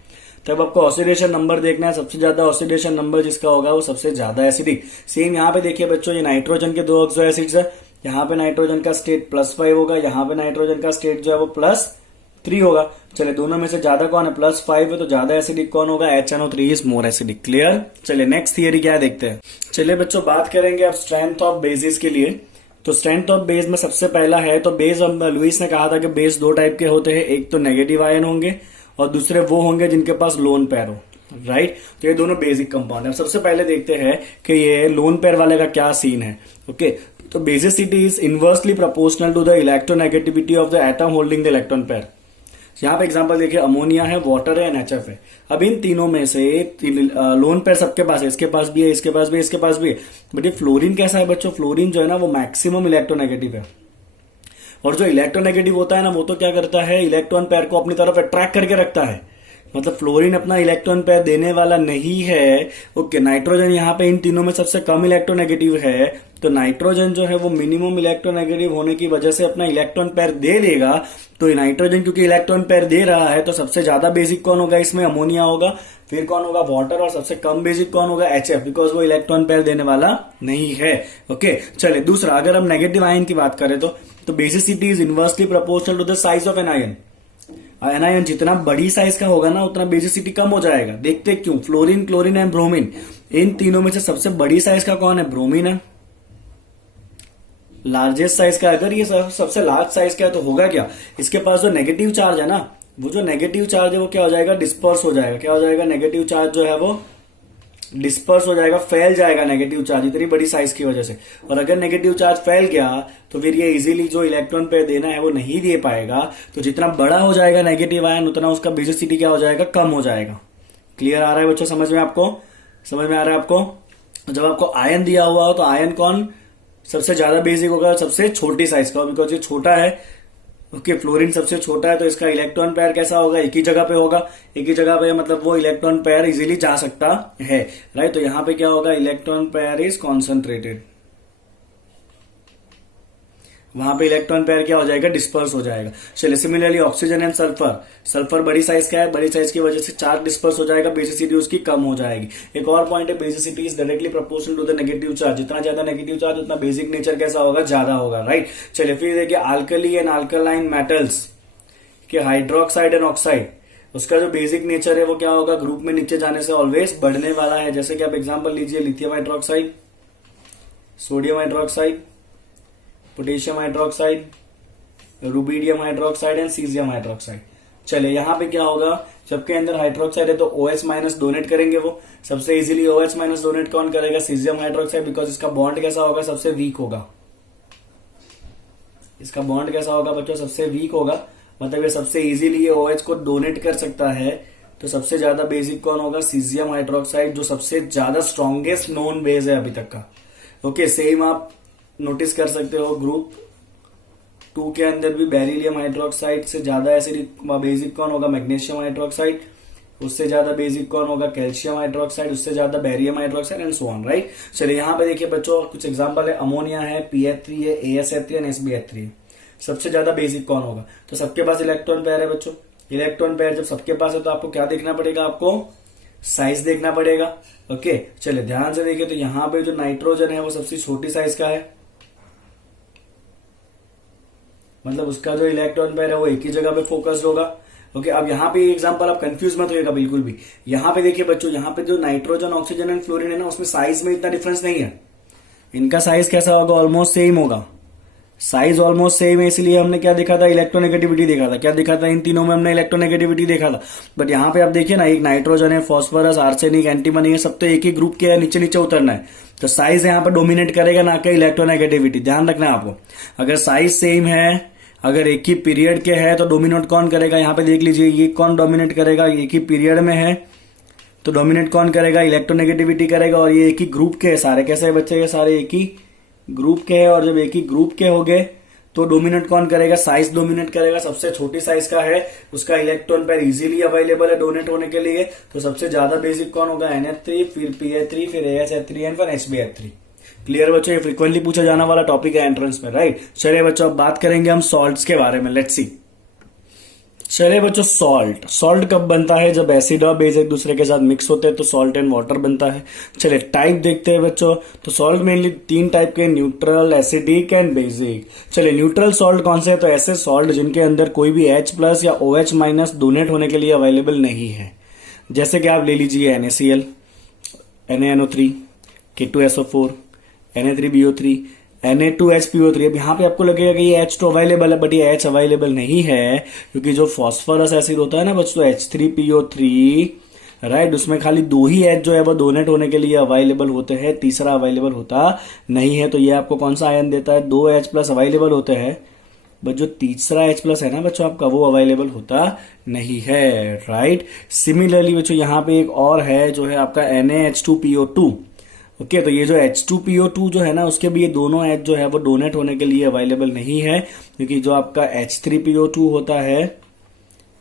तब आपको ऑक्सीडेशन नंबर देखना है। सबसे ज्यादा ऑक्सीडेशन नंबर जिसका होगा वो सबसे ज्यादा एसिडिक। सेम यहाँ पे देखिए बच्चों, ये नाइट्रोजन के 2 ऑक्सो एसिड्स है। यहाँ पे नाइट्रोजन का स्टेट +5 होगा, यहाँ पे नाइट्रोजन का स्टेट जो है वो +3 होगा। चलिए दोनों में से ज्यादा कौन है? +5 है, तो ज्यादा एसिडिक कौन होगा? HNO3 is more acidic. Clear. चलिए नेक्स्ट थियरी क्या है देखते हैं। चलिए बच्चों बात करेंगे अब स्ट्रेंथ ऑफ बेसिस के लिए। तो स्ट्रेंथ ऑफ बेस में सबसे पहला है, तो बेस लुइस ने कहा था कि बेस 2 टाइप के होते हैं, एक तो नेगेटिव आयन होंगे और दूसरे वो होंगे जिनके पास लोन पेयर हो, राइट। तो ये दोनों बेसिक कंपाउंड है। सबसे पहले देखते हैं कि ये लोन पेयर वाले का क्या सीन है। ओके, तो basicity is inversely proportional to the electronegativity of the atom holding the electron pair. यहाँ पे एग्जांपल देखिए, अमोनिया है, वाटर है, NHF है। अब इन तीनों में से लोन पेयर सबके पास है, इसके पास भी है, इसके पास भी है, इसके पास भी है। बट ये फ्लोरीन कैसा है बच्चों? फ्लोरीन जो है ना वो मैक्सिमम इलेक्ट्रोनेगेटिव है, और जो इलेक्ट्रोनेगेटिव होता है ना वो तो क्या करता है? इलेक्ट्रॉन पेयर को अपनी तरफ अट्रैक्ट करके रखता है। मतलब फ्लोरीन अपना इलेक्ट्रॉन पेयर देने वाला नहीं है। ओके, नाइट्रोजन यहाँ पे इन तीनों में सबसे कम इलेक्ट्रोनेगेटिव है, तो नाइट्रोजन जो है वो मिनिमम इलेक्ट्रोनेगेटिव होने की वजह से अपना इलेक्ट्रॉन पेयर दे देगा। तो नाइट्रोजन क्योंकि इलेक्ट्रॉन पेयर दे रहा है, तो सबसे ज्यादा बेसिक कौन होगा इसमें? अमोनिया होगा, फिर कौन होगा? वाटर, और सबसे कम बेसिक कौन होगा? HF, बिकॉज वो इलेक्ट्रॉन पेयर देने वाला नहीं है। ओके, चलिए दूसरा, अगर हम नेगेटिव आयन की बात करें तो basicity is inversely proportional to the size of anion. Anion जितना बड़ी साइज का होगा ना उतना बेसिसिटी कम हो जाएगा। देखते क्यों? फ्लोरीन, क्लोरीन एंड ब्रोमीन, इन तीनों में से सबसे बड़ी साइज का कौन है? ब्रोमीन है, लार्जेस्ट साइज का। अगर ये सबसे लार्ज साइज का है तो होगा क्या? इसके पास जो नेगेटिव चार्ज है ना, वो जो नेगेटिव चार्ज है वो क्या हो जाएगा? डिस्पर्स हो जाएगा। क्या हो जाएगा? नेगेटिव चार्ज जो है वो डिस्पर्स हो जाएगा, फैल जाएगा नेगेटिव चार्ज इतनी बड़ी साइज की वजह से। और अगर नेगेटिव चार्ज फैल गया तो फिर ये इजीली जो इलेक्ट्रॉन पेयर देना है वो नहीं दे पाएगा। तो जितना बड़ा हो जाएगा नेगेटिव आयन उतना उसका बेसिसिटी क्या हो जाएगा? कम हो जाएगा। क्लियर आ रहा है बच्चों? समझ में आपको? समझ में आ रहा है आपको? जब आपको आयन दिया हुआ हो तो आयन कौन सबसे ज्यादा बेसिक होगा? सबसे छोटी साइज का, बिकॉज ये छोटा है। ओके, फ्लोरीन सबसे छोटा है तो इसका इलेक्ट्रॉन पेयर कैसा होगा? एक ही जगह पे होगा। एक ही जगह पे मतलब वो इलेक्ट्रॉन पेयर इजीली जा सकता है, राइट। तो यहां पे क्या होगा? Electron pair is concentrated. वहां पे इलेक्ट्रॉन पेयर क्या हो जाएगा? डिस्पर्स हो जाएगा। चलिए similarly oxygen and sulphur, sulphur बड़ी साइज का है, बड़ी साइज की वजह से चार्ज डिस्पर्स हो जाएगा, बेसिसिटी उसकी कम हो जाएगी। एक और पॉइंट है, basicity is directly proportional to the negative charge. जितना ज्यादा नेगेटिव चार्ज उतना बेसिक नेचर कैसा होगा? ज्यादा होगा, राइट। चलिए फिर देखिए अल्कली एंड अल्कलाइन मेटल्स के हाइड्रोक्साइड एंड ऑक्साइड, उसका जो बेसिक नेचर है वो क्या होगा? ग्रुप में नीचे जाने से ऑलवेज बढ़ने वाला है। जैसे कि आप एग्जांपल लीजिए, lithium hydroxide, sodium hydroxide, potassium hydroxide, rubidium hydroxide and caesium hydroxide. चले यहाँ पे क्या होगा, जबकि अंदर हाइड्रोक्साइड है तो OH माइनस डोनेट करेंगे वो। सबसे इजीली OH माइनस डोनेट कौन करेगा, सीजियम हाइड्रोक्साइड, बिकॉज इसका बॉन्ड कैसा होगा, सबसे वीक होगा। इसका बॉन्ड कैसा होगा बच्चों, सबसे वीक होगा, मतलब ये सबसे इजीली ये OH को डोनेट कर सकता है। तो सबसे ज्यादा बेसिक कौन होगा, सीजियम हाइड्रोक्साइड, जो सबसे ज्यादा स्ट्रॉन्गेस्ट नोन बेस है अभी तक का। ओके, सेम आप नोटिस कर सकते हो ग्रुप 2 के अंदर भी बेरिलियम हाइड्रोक्साइड से ज्यादा एसिडिक बेसिक कौन होगा, मैग्नीशियम हाइड्रोक्साइड, उससे ज्यादा बेसिक कौन होगा, कैल्शियम हाइड्रोक्साइड, उससे ज्यादा barium hydroxide and so on, right. चलिए यहाँ पे देखिए बच्चों कुछ एग्जांपल है, अमोनिया है, PH3 है, ASH3 एंड SBH3 है। सबसे ज्यादा बेसिक कौन होगा, तो सबके पास इलेक्ट्रॉन पेयर है बच्चों। इलेक्ट्रॉन पेयर जब सबके पास है तो आपको क्या देखना पड़ेगा, आपको साइज देखना पड़ेगा। ओके, चलिए ध्यान से देखिए, तो यहाँ पे जो नाइट्रोजन है वो सबसे छोटी साइज का है, मतलब उसका जो इलेक्ट्रॉन पेयर है वो एक ही जगह पे फोकस्ड होगा। ओके, अब यहाँ पे एग्जांपल आप कंफ्यूज मत होइएगा बिल्कुल भी। यहाँ पे देखिए बच्चों, यहाँ पे जो नाइट्रोजन, ऑक्सीजन एंड फ्लोरीन है ना, उसमें साइज में इतना डिफरेंस नहीं है। इनका साइज कैसा होगा, ऑलमोस्ट सेम होगा, साइज ऑलमोस्ट सेम है। इसलिए हमने क्या देखा था, इलेक्ट्रोनेगेटिविटी देखा था। क्या देखा था, इन तीनों में हमने इलेक्ट्रोनेगेटिविटी देखा था। बट यहाँ पे आप देखिए ना, एक नाइट्रोजन है, फॉस्फोरस, आर्सेनिक, एंटीमनी है, सब तो एक ही ग्रुप के है, नीचे नीचे उतरना है। तो साइज यहाँ पे डोमिनेट करेगा, ना कि इलेक्ट्रोनेगेटिविटी। ध्यान रखना है आपको, अगर साइज सेम है, अगर एक ही पीरियड के है तो डोमिनेट कौन करेगा, यहाँ पे देख लीजिए, ये कौन डोमिनेट करेगा, एक ही पीरियड में है तो डोमिनेट कौन करेगा, इलेक्ट्रोनेगेटिविटी करेगा। और ये एक ही ग्रुप के है सारे, कैसे बच्चे, ये सारे एक ही ग्रुप के है, और जब एक ही ग्रुप के हो गए तो डोमिनेट कौन करेगा, साइज डोमिनेट करेगा। सबसे छोटी साइज का है, उसका इलेक्ट्रॉन पेयर इजीली अवेलेबल है डोनेट होने के लिए। तो सबसे ज्यादा बेसिक कौन होगा, NH3, फिर PH3, फिर ASH3 एंड फिर SBH3। क्लियर बच्चों, ये फ्रिक्वेंटली पूछा जाने वाला टॉपिक है एंट्रेंस में, राइट। चलिए बच्चों, अब बात करेंगे हम सॉल्ट्स के बारे में, लेट्स सी। चलिए बच्चों, सॉल्ट कब बनता है, जब एसिड और बेस एक दूसरे के साथ मिक्स होते हैं तो सॉल्ट एंड वाटर बनता है। चलिए टाइप देखते हैं बच्चों, तो सॉल्ट मेनली 3 टाइप के, न्यूट्रल, एसिडिक एंड बेसिक। चलिए न्यूट्रल सॉल्ट कौन से है, तो ऐसे सॉल्ट जिनके अंदर कोई भी H+ या OH- डोनेट होने के लिए अवेलेबल नहीं है। जैसे कि आप ले लीजिए NaCl, NaNO3, K2SO4, Na3BO3, Na2HPO3। अब यहाँ पे आपको लगेगा कि ये H तो अवेलेबल है, बट ये H अवेलेबल नहीं है, क्योंकि जो फॉस्फोरस एसिड होता है ना बच्चों, H3PO3, राइट, उसमें खाली 2 ही H जो है वो डोनेट होने के लिए अवेलेबल होते हैं, तीसरा अवेलेबल होता नहीं है। तो ये आपको कौन सा आयन देता है, 2 H+ अवेलेबल होते हैं, बट जो तीसरा H+ है ना बच्चों आपका, वो अवेलेबल होता नहीं है, राइट। सिमिलरली बच्चों यहाँ पे एक और है जो है आपका NaH2PO2। ओके, तो ये जो H2PO2 जो है ना, उसके भी ये दोनों H जो है वो डोनेट होने के लिए अवेलेबल नहीं है, क्योंकि जो आपका H3PO2 होता है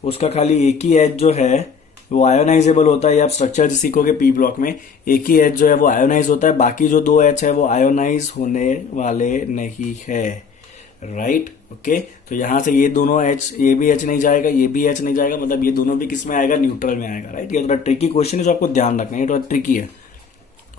उसका खाली एक ही H जो है वो आयोनाइजेबल होता है। ये आप स्ट्रक्चर सीखोगे P ब्लॉक में, एक ही H जो है वो आयोनाइज होता है, बाकी जो 2 H है वो आयोनाइज होने वाले नहीं है, राइट। ओके, तो यहां से ये दोनों H, ये भी H नहीं जाएगा, ये भी H नहीं जाएगा, मतलब ये दोनों भी किस में आएगा, न्यूट्रल में आएगा, राइट। ये थोड़ा ट्रिकी क्वेश्चन है, जो आपको ध्यान रखना है, ये थोड़ा ट्रिकी है।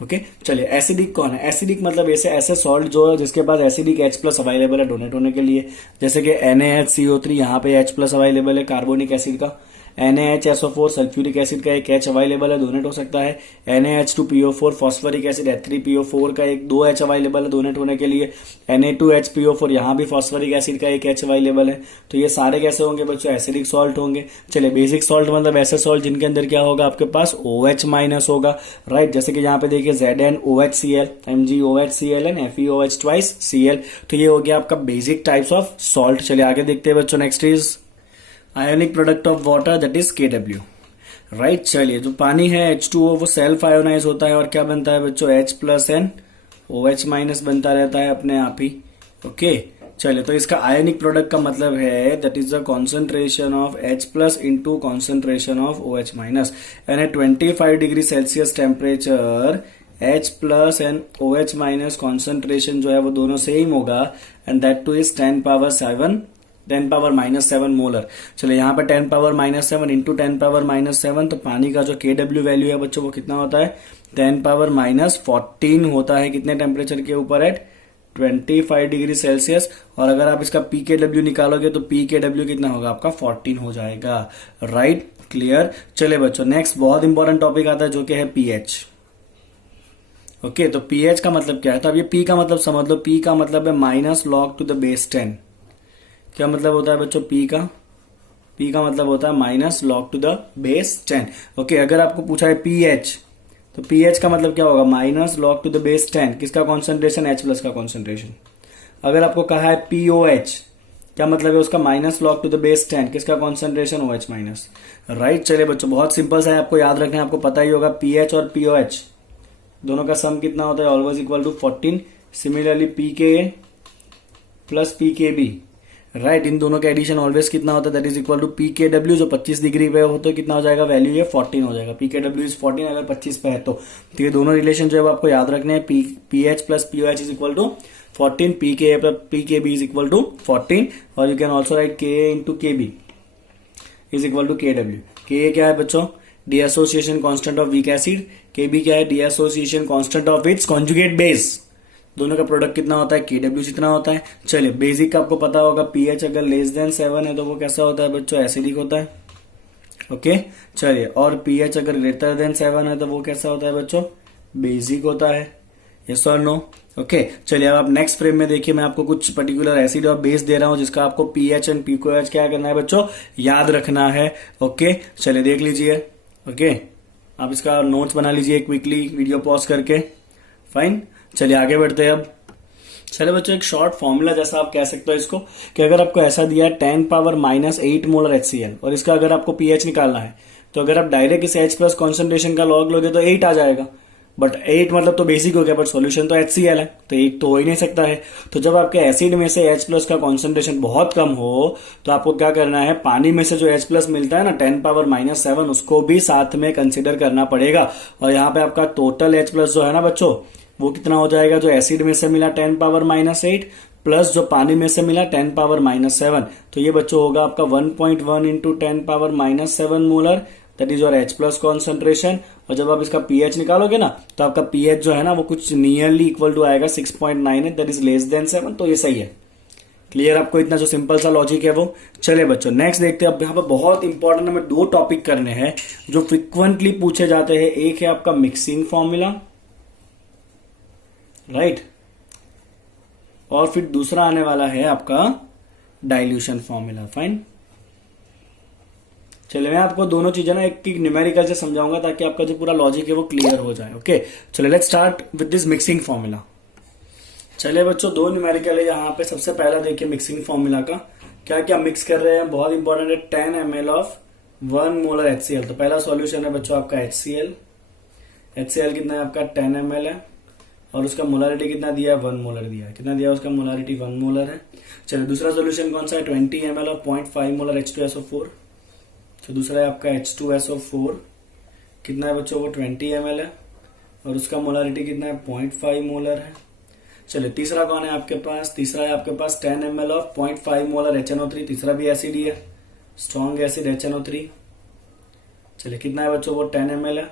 ओके, चलिए एसिडिक कौन है, एसिडिक मतलब ऐसे सॉल्ट जो है जिसके पास एसिडिक H+ अवेलेबल है डोनेट होने के लिए। जैसे कि NaHCO3, यहाँ पे H+ अवेलेबल है कार्बोनिक एसिड का। NaHSO4 सल्फ्यूरिक एसिड का एक H अवेलेबल है, डोनेट हो सकता है। NaH2PO4 फॉस्फोरिक एसिड H3PO4 का एक 2 H अवेलेबल है डोनेट होने के लिए। Na2HPO4 यहाँ भी फॉस्फोरिक एसिड का एक H अवेलेबल है। तो ये सारे कैसे होंगे बच्चों, एसिडिक सॉल्ट होंगे। चलिए बेसिक सॉल्ट मतलब ऐसे सॉल्ट जिनके अंदर क्या होगा, आपके पास OH- होगा, राइट। जैसे कि यहाँ पे देखिए ZnOHCl, MgOHCl एंड FeOH2Cl। तो ये हो गया आपका बेसिक टाइप्स ऑफ सॉल्ट। चलिए आगे देखते हैं बच्चों, next is ionic product of water, that is KW, right. चलिए जो पानी है H2O वो सेल्फ आयोनाइज होता है और क्या बनता है बच्चों, H+ एंड OH- बनता रहता है अपने आप ही। ओके, चलिए तो इसका आयोनिक प्रोडक्ट का मतलब है that is the concentration of H+ into concentration of OH- and at 25 degree Celsius temperature H+ and OH- concentration जो है वो दोनों सेम होगा, and that too is 10⁻⁷ molar. चलो यहाँ पे 10⁻⁷ इंटू 10⁻⁷, तो पानी का जो KW वैल्यू है बच्चों वो कितना होता है, 10⁻⁻14 होता है। कितने टेम्परेचर के ऊपर, एट 25 डिग्री सेल्सियस। और अगर आप इसका PKW निकालोगे तो PKW कितना होगा आपका, 14 हो जाएगा, राइट। क्लियर। चले बच्चों, नेक्स्ट बहुत इंपॉर्टेंट टॉपिक आता है जो कि है pH। ओके, तो pH का मतलब क्या है, तो अब ये P का मतलब समझ लो। P का मतलब है -log to the base 10। क्या मतलब होता है बच्चों P का, P का मतलब होता है minus log to the base 10। Okay, अगर आपको पूछा है pH, तो pH का मतलब क्या होगा, minus log to the base 10, किसका कॉन्सेंट्रेशन, H प्लस का कॉन्सेंट्रेशन। अगर आपको कहा है POH, क्या मतलब है उसका, minus log to the base 10, किसका कॉन्सेंट्रेशन, OH माइनस। राइट, चलिए बच्चों बहुत सिंपल सा है, आपको याद रखना है, आपको पता ही होगा pH और POH दोनों का सम कितना होता है, always equal to 14। Similarly pKa plus pKb, right, इन दोनों का एडिशन ऑलवेज कितना होता है, that is equal to pKw, जो 25 डिग्री पे हो तो कितना हो जाएगा, वैल्यू ये 14 हो जाएगा। pKw इज 14 अगर 25 पे है तो ये दोनों रिलेशन जो है आपको याद रखने हैं। pH plus POH is equal to 14, pKa plus pKb is equal to 14, और you can also write Ka into Kb is equal to Kw। Ka क्या है बच्चों, dissociation constant of weak acid, Kb क्या है, dissociation constant of its conjugate base. दोनों का product कितना होता है, Kw जितना होता है। चलिए बेसिक का आपको पता होगा, pH अगर लेस देन 7 है तो वो कैसा होता है बच्चों, एसिडिक होता है। ओके, चलिए, और pH अगर ग्रेटर देन 7 है तो वो कैसा होता है बच्चों, बेसिक होता है। यस और नो। ओके, चलिए अब आप नेक्स्ट फ्रेम में देखिए, मैं आपको कुछ पर्टिकुलर एसिड और बेस दे रहा हूं जिसका आपको pH एंड pKa क्या करना है बच्चों, याद रखना है। ओके, चलिए देख लीजिए। ओके, आप इसका नोट्स बना लीजिए क्विकली वीडियो पॉज करके। फाइन, चलिए आगे बढ़ते हैं अब। चलिए बच्चों, एक शॉर्ट फॉर्मूला जैसा आप कह सकते हो इसको, कि अगर आपको ऐसा दिया है 10 पावर माइनस 8 मोलर HCl, और इसका अगर आपको pH निकालना है तो अगर आप डायरेक्ट इस H प्लस कॉन्सेंट्रेशन का लॉग लोगे तो 8 आ जाएगा। बट 8 मतलब तो बेसिक हो गया, बट सॉल्यूशन तो HCl है, तो 8 तो हो ही नहीं सकता है। तो जब आपके एसिड में से H प्लस का कॉन्सेंट्रेशन बहुत कम हो तो आपको क्या करना है, पानी में से जो H प्लस मिलता है ना 10 पावर माइनस 7, उसको भी साथ में कंसिडर करना पड़ेगा। और यहाँ पे आपका टोटल H प्लस जो है ना बच्चों, वो कितना हो जाएगा, जो एसिड में से मिला 10 पावर माइनस 8 प्लस जो पानी में से मिला 10 पावर माइनस 7, तो ये बच्चों होगा आपका 1.1 into 10 power minus 7 molar, that is your H plus concentration. और जब आप इसका pH निकालोगे ना तो आपका pH जो है ना वो कुछ नियरली इक्वल टू आएगा 6.98, दैट इज लेस देन 7, तो ये सही है। क्लियर आपको इतना जो सिंपल सा लॉजिक है वो। चले बच्चों नेक्स्ट देखते हैं। अब यहाँ पर बहुत इंपॉर्टेंट हमें 2 टॉपिक करने हैं जो फ्रिक्वेंटली पूछे जाते हैं। एक है आपका मिक्सिंग फॉर्मूला, राइट, और फिर दूसरा आने वाला है आपका डाइल्यूशन फॉर्मूला। फाइन, चलिए मैं आपको दोनों चीजें ना एक न्यूमेरिकल से समझाऊंगा ताकि आपका जो पूरा लॉजिक है वो क्लियर हो जाए। ओके, चलिए let's start with this mixing formula. चलिए बच्चों 2 न्यूमेरिकल है यहाँ पे। सबसे पहला देखिए मिक्सिंग फॉर्मूला का क्या क्या मिक्स कर रहे हैं, बहुत इंपॉर्टेंट है। 10 ml ऑफ 1 मोलर HCl। तो पहला सॉल्यूशन है बच्चों आपका HCl। HCl कितना है आपका 10 ml है, और उसका मोलारिटी कितना दिया है, 1 मोलर दिया है। कितना दिया उसका मोलारिटी, 1 मोलर है। चलिए दूसरा सॉल्यूशन कौन सा है, 20 ml ऑफ 0.5 मोलर H2SO4। तो दूसरा है आपका H2SO4, कितना है बच्चों वो 20 ml है, और उसका मोलारिटी कितना है 0.5 मोलर है। चलिए तीसरा कौन है आपके पास, तीसरा है आपके पास 10 ml ऑफ 0.5 मोलर HNO3। तीसरा भी एसिड ही है, स्ट्रॉन्ग एसिड HNO3। चलिए कितना है बच्चों वो 10 ml है,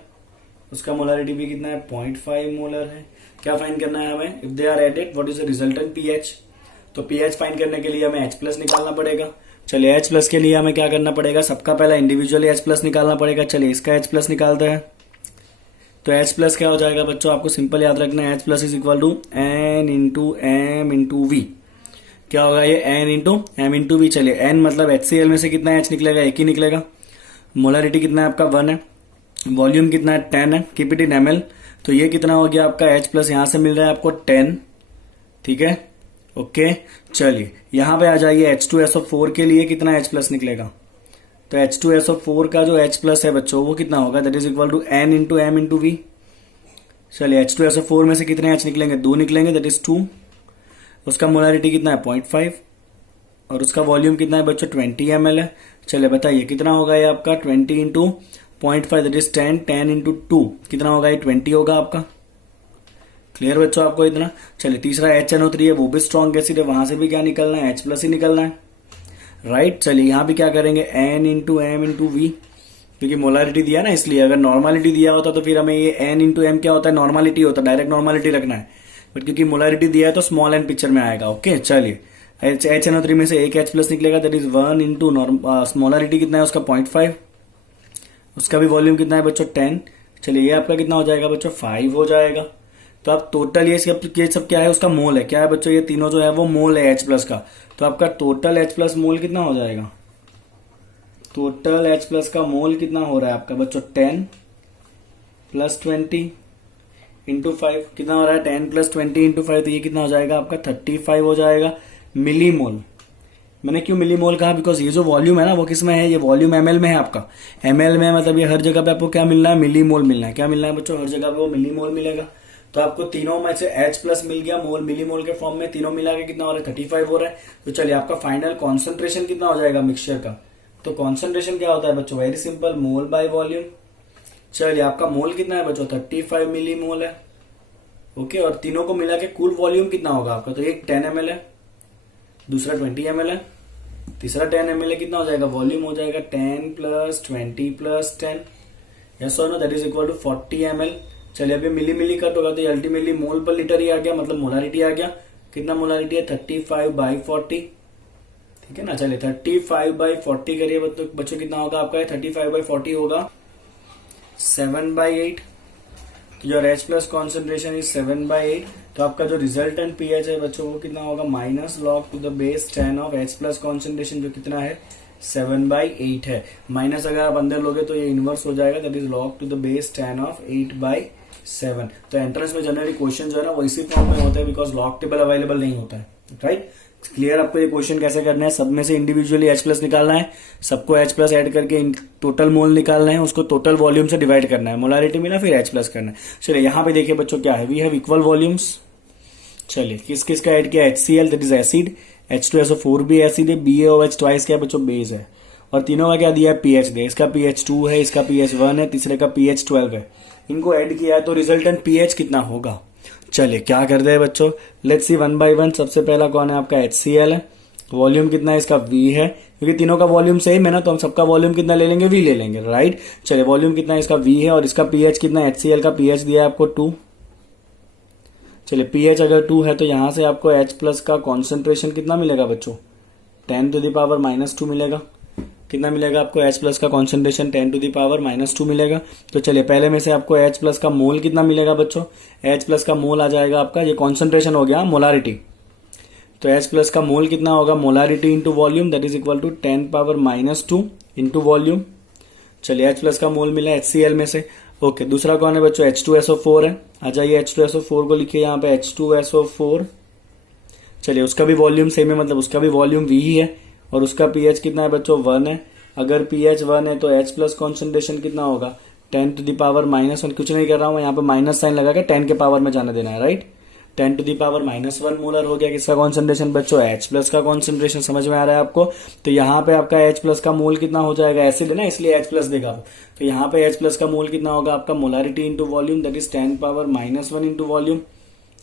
उसका मोलारिटी भी कितना है 0.5 मोलर है। क्या फाइंड करना है हमें, if they are added what is the resultant pH। तो pH फाइंड करने के लिए हमें H प्लस निकालना पड़ेगा। चलिए H प्लस के लिए हमें क्या करना पड़ेगा, सबका पहला इंडिविजुअली H प्लस निकालना पड़ेगा। चलिए इसका H प्लस निकालते हैं। तो H प्लस क्या हो जाएगा बच्चों, आपको सिंपल याद रखना है, H plus is equal to N into M into V। क्या होगा ये, N into M into V। चलिए N मतलब HCl में से कितना H निकलेगा, एक ही निकलेगा। मोलारिटी कितना है आपका 1 है, वॉल्यूम कितना है 10 है, कीप इट इन ml। तो ये कितना हो गया आपका H प्लस, यहां से मिल रहा है आपको 10, ठीक है। ओके, चलिए यहां पे आ जाइए H2SO4 के लिए कितना H प्लस निकलेगा। तो H2SO4 का जो H प्लस है बच्चों वो कितना होगा, that is equal to N into M into V। चलिए H2SO4 में से कितने H निकलेंगे, 2 निकलेंगे, दैट इज 2। उसका मोलारिटी कितना है 0.5, और उसका वॉल्यूम कितना है बच्चों 20 ml है। चलिए बताइए कितना होगा ये आपका 20 इंटू 0.5 दैट इज 10, 10 इंटू 2 कितना होगा ये 20 होगा आपका। क्लियर बच्चों आपको इतना। चलिए तीसरा HNO3 है, वो भी स्ट्रॉन्ग एसिड है, वहां से भी क्या निकलना है H प्लस ही निकलना है, राइट। चलिए यहाँ भी क्या करेंगे N into M into V, क्योंकि मोलारिटी दिया ना इसलिए। अगर नॉर्मालिटी दिया होता तो फिर हमें ये N इंटू M क्या होता है, नॉर्मालिटी होता है, डायरेक्ट नॉर्मालिटी रखना है। बट क्योंकि मोलारिटी दिया है तो स्मॉल n पिक्चर में आएगा। ओके, चलिए HNO3 में से एक H प्लस निकलेगा, दैट इज 1 इंटू मोलारिटी कितना है उसका 0.5, उसका भी वॉल्यूम कितना है बच्चों 10। चलिए ये आपका कितना हो जाएगा बच्चों 5 हो जाएगा। तो आप टोटल ये सब क्या है, उसका मोल है। क्या है बच्चों, ये तीनों जो है वो मोल है H प्लस का। तो आपका टोटल H प्लस मोल कितना हो जाएगा, टोटल H प्लस का मोल कितना हो रहा है आपका बच्चों 10 प्लस 20 इंटू 5 कितना हो रहा है 10 प्लस 20 इंटू 5 तो ये कितना हो जाएगा आपका 35 हो जाएगा मिलीमोल। मैंने क्यों मिलीमोल कहा बिकॉज ये जो वॉल्यूम है ना वो किस में है, ये वॉल्यूम ml में है आपका। ml में मतलब ये हर जगह पे आपको क्या मिलना है मिलीमोल मिलना है। क्या मिलना है बच्चों, हर जगह पे वो मिलीमोल मिलेगा। तो आपको तीनों में से H प्लस मिल गया मोल मिलीमोल के फॉर्म में, तीनों मिला के कितना हो रहा है 35 हो रहा है। तो चलिए आपका फाइनल कॉन्सेंट्रेशन कितना हो जाएगा मिक्सचर का। तो कॉन्सेंट्रेशन क्या होता है बच्चों, very simple mole by volume. चलिए आपका मोल कितना है बच्चों 35 मिलीमोल है। ओके, और तीनों को मिला के कुल वॉल्यूम कितना होगा आपका, तो एक 10 ml है, दूसरा 20 ml है, तीसरा 10 ml है। कितना हो जाएगा वॉल्यूम हो जाएगा 10 प्लस 20 प्लस 10, यस और no that is equal to 40 ml। चलिए अभी मिली मिली कट होगा तो अल्टीमेटली मोल पर लीटर ही आ गया, मतलब मोलारिटी आ गया। कितना मोलारिटी है 35/40, ठीक है ना। चलिए 35/40 करिए बच्चों कितना होगा आपका 35/40 होगा 7/8। Your H plus concentration is 7/8। तो आपका जो रिजल्टेंट pH है बच्चों वो कितना होगा minus log to the base 10 of H plus concentration जो कितना है 7/8 है। माइनस अगर आप अंदर लोगे तो ये इनवर्स हो जाएगा, that is log to the base 10 of 8/7। तो एंट्रेंस में जनरली क्वेश्चन जो है ना वो इसी फॉर्म में होता है बिकॉज लॉग टेबल अवेलेबल नहीं होता है, राइट। क्लियर आपको ये क्वेश्चन कैसे करना है, सब में से इंडिविजुअली H प्लस निकालना है, सबको H प्लस एड करके टोटल मोल निकालना है, उसको टोटल वॉल्यूम से डिवाइड करना है, मोलारिटी मिला फिर H प्लस करना है। चलिए यहाँ पे देखिए बच्चों क्या है, वी हैव इक्वल वॉल्यूम्स। चलिए किस किस का ऐड किया HCl that is acid, H2SO4 भी एसिड है, BaOH ट्वाइस क्या बच्चों बेस है, और तीनों का क्या दिया है pH दे, इसका pH 2 है, इसका pH 1 है, तीसरे का pH 12 है। इनको ऐड किया है तो रिजल्टेंट pH कितना होगा। चलिए क्या करते हैं बच्चों, लेट्स सी 1 बाय 1। सबसे पहला कौन है आपका HCl है, वॉल्यूम कितना है इसका V है, क्योंकि तीनों का वॉल्यूम सेम है ना तो हम सबका वॉल्यूम कितना ले लेंगे V ले लेंगे, राइट। चलिए वॉल्यूम कितना है इसका V है और इसका pH कितना है, HCl का pH दिया है आपको 2। चलिए pH अगर 2 है तो यहां से आपको H प्लस का कॉन्सेंट्रेशन कितना मिलेगा बच्चों 10⁻⁻2 मिलेगा। कितना मिलेगा आपको H प्लस का कॉन्सेंट्रेशन 10⁻⁻2 मिलेगा। तो चलिए पहले में से आपको H प्लस का मोल कितना मिलेगा बच्चों, H प्लस का मोल आ जाएगा आपका, ये कॉन्सेंट्रेशन हो गया मोलारिटी, तो H प्लस का मोल कितना होगा molarity into volume that is equal to 10⁻⁻2 into volume. चलिए H प्लस का मोल मिला HCl में से। ओके, दूसरा कौन है बच्चों H2SO4 है, आ जाइए H2SO4 को लिखिए यहाँ पे H2SO4। चलिए उसका भी वॉल्यूम सेम है, मतलब उसका भी वॉल्यूम V ही है और उसका pH कितना है बच्चों 1 है। अगर pH 1 है तो H प्लस कॉन्सेंट्रेशन कितना होगा 10⁻⁻1। कुछ नहीं कर रहा हूं यहाँ पे माइनस साइन लगा के 10 के पावर में जाने देना है, राइट। 10⁻⁻1 मोलर हो गया किसका कॉन्सेंट्रेशन बच्चों H प्लस का कॉन्सेंट्रेशन, समझ में आ रहा है आपको। तो यहाँ पे आपका H प्लस का मोल कितना हो जाएगा, एसिड है ना इसलिए H प्लस देगा, तो यहाँ पे H प्लस का मोल कितना होगा आपका molarity into volume that is 10⁻⁻1 into volume,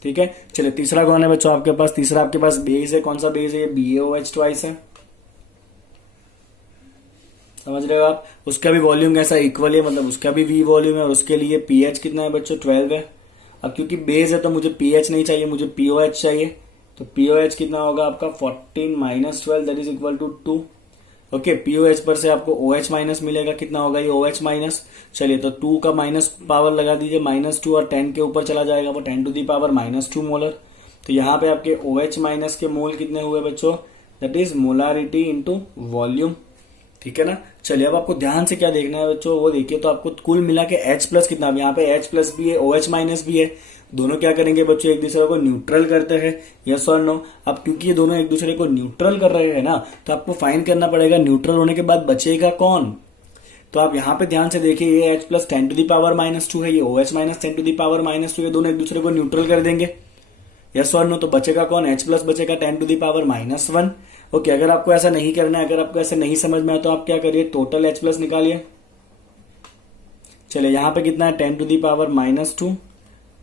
ठीक है। चलिए तीसरा कौन है बच्चों आपके पास, तीसरा आपके पास बेस है, कौन सा बेस है, ये BaOH ट्वाइस है, समझ रहे हो आप। उसका भी वॉल्यूम कैसा इक्वल है, मतलब उसका भी V वॉल्यूम है और उसके लिए pH कितना है बच्चों 12 है। अब क्योंकि बेस है तो मुझे pH नहीं चाहिए, मुझे POH चाहिए, तो POH कितना होगा आपका 14-12 that is equal to 2। Okay, POH पर से आपको OH माइनस मिलेगा, कितना होगा ये OH माइनस। चलिए तो 2 का माइनस पावर लगा दीजिए -2 और 10 के ऊपर चला जाएगा वो 10⁻⁻2 मोलर। तो यहाँ पे आपके OH माइनस के मोल कितने हुए बच्चों, that is molarity into volume, ठीक है ना। चलिए अब आपको ध्यान से क्या देखना है बच्चों वो देखिए, तो आपको कुल मिला के H प्लस कितना, यहाँ पे H प्लस भी है OH माइनस भी है, दोनों क्या करेंगे बच्चों एक दूसरे को न्यूट्रल करते हैं, यस और नो। अब क्योंकि ये दोनों एक दूसरे को न्यूट्रल कर रहे हैं ना तो आपको फाइंड करना पड़ेगा न्यूट्रल होने के बाद बचेगा कौन। तो आप यहाँ पे ध्यान से देखिए ये H प्लस 10⁻⁻2 है, ये OH माइनस 10⁻⁻2, ये दोनों एक दूसरे को न्यूट्रल कर देंगे, यस और नो। तो बचेगा कौन, H प्लस बचेगा 10⁻⁻1। ओके, अगर आपको ऐसा नहीं करना है, अगर आपको ऐसा नहीं समझ में आया तो आप क्या करिए टोटल H प्लस निकालिए। चलिए यहाँ पे कितना है 10⁻⁻2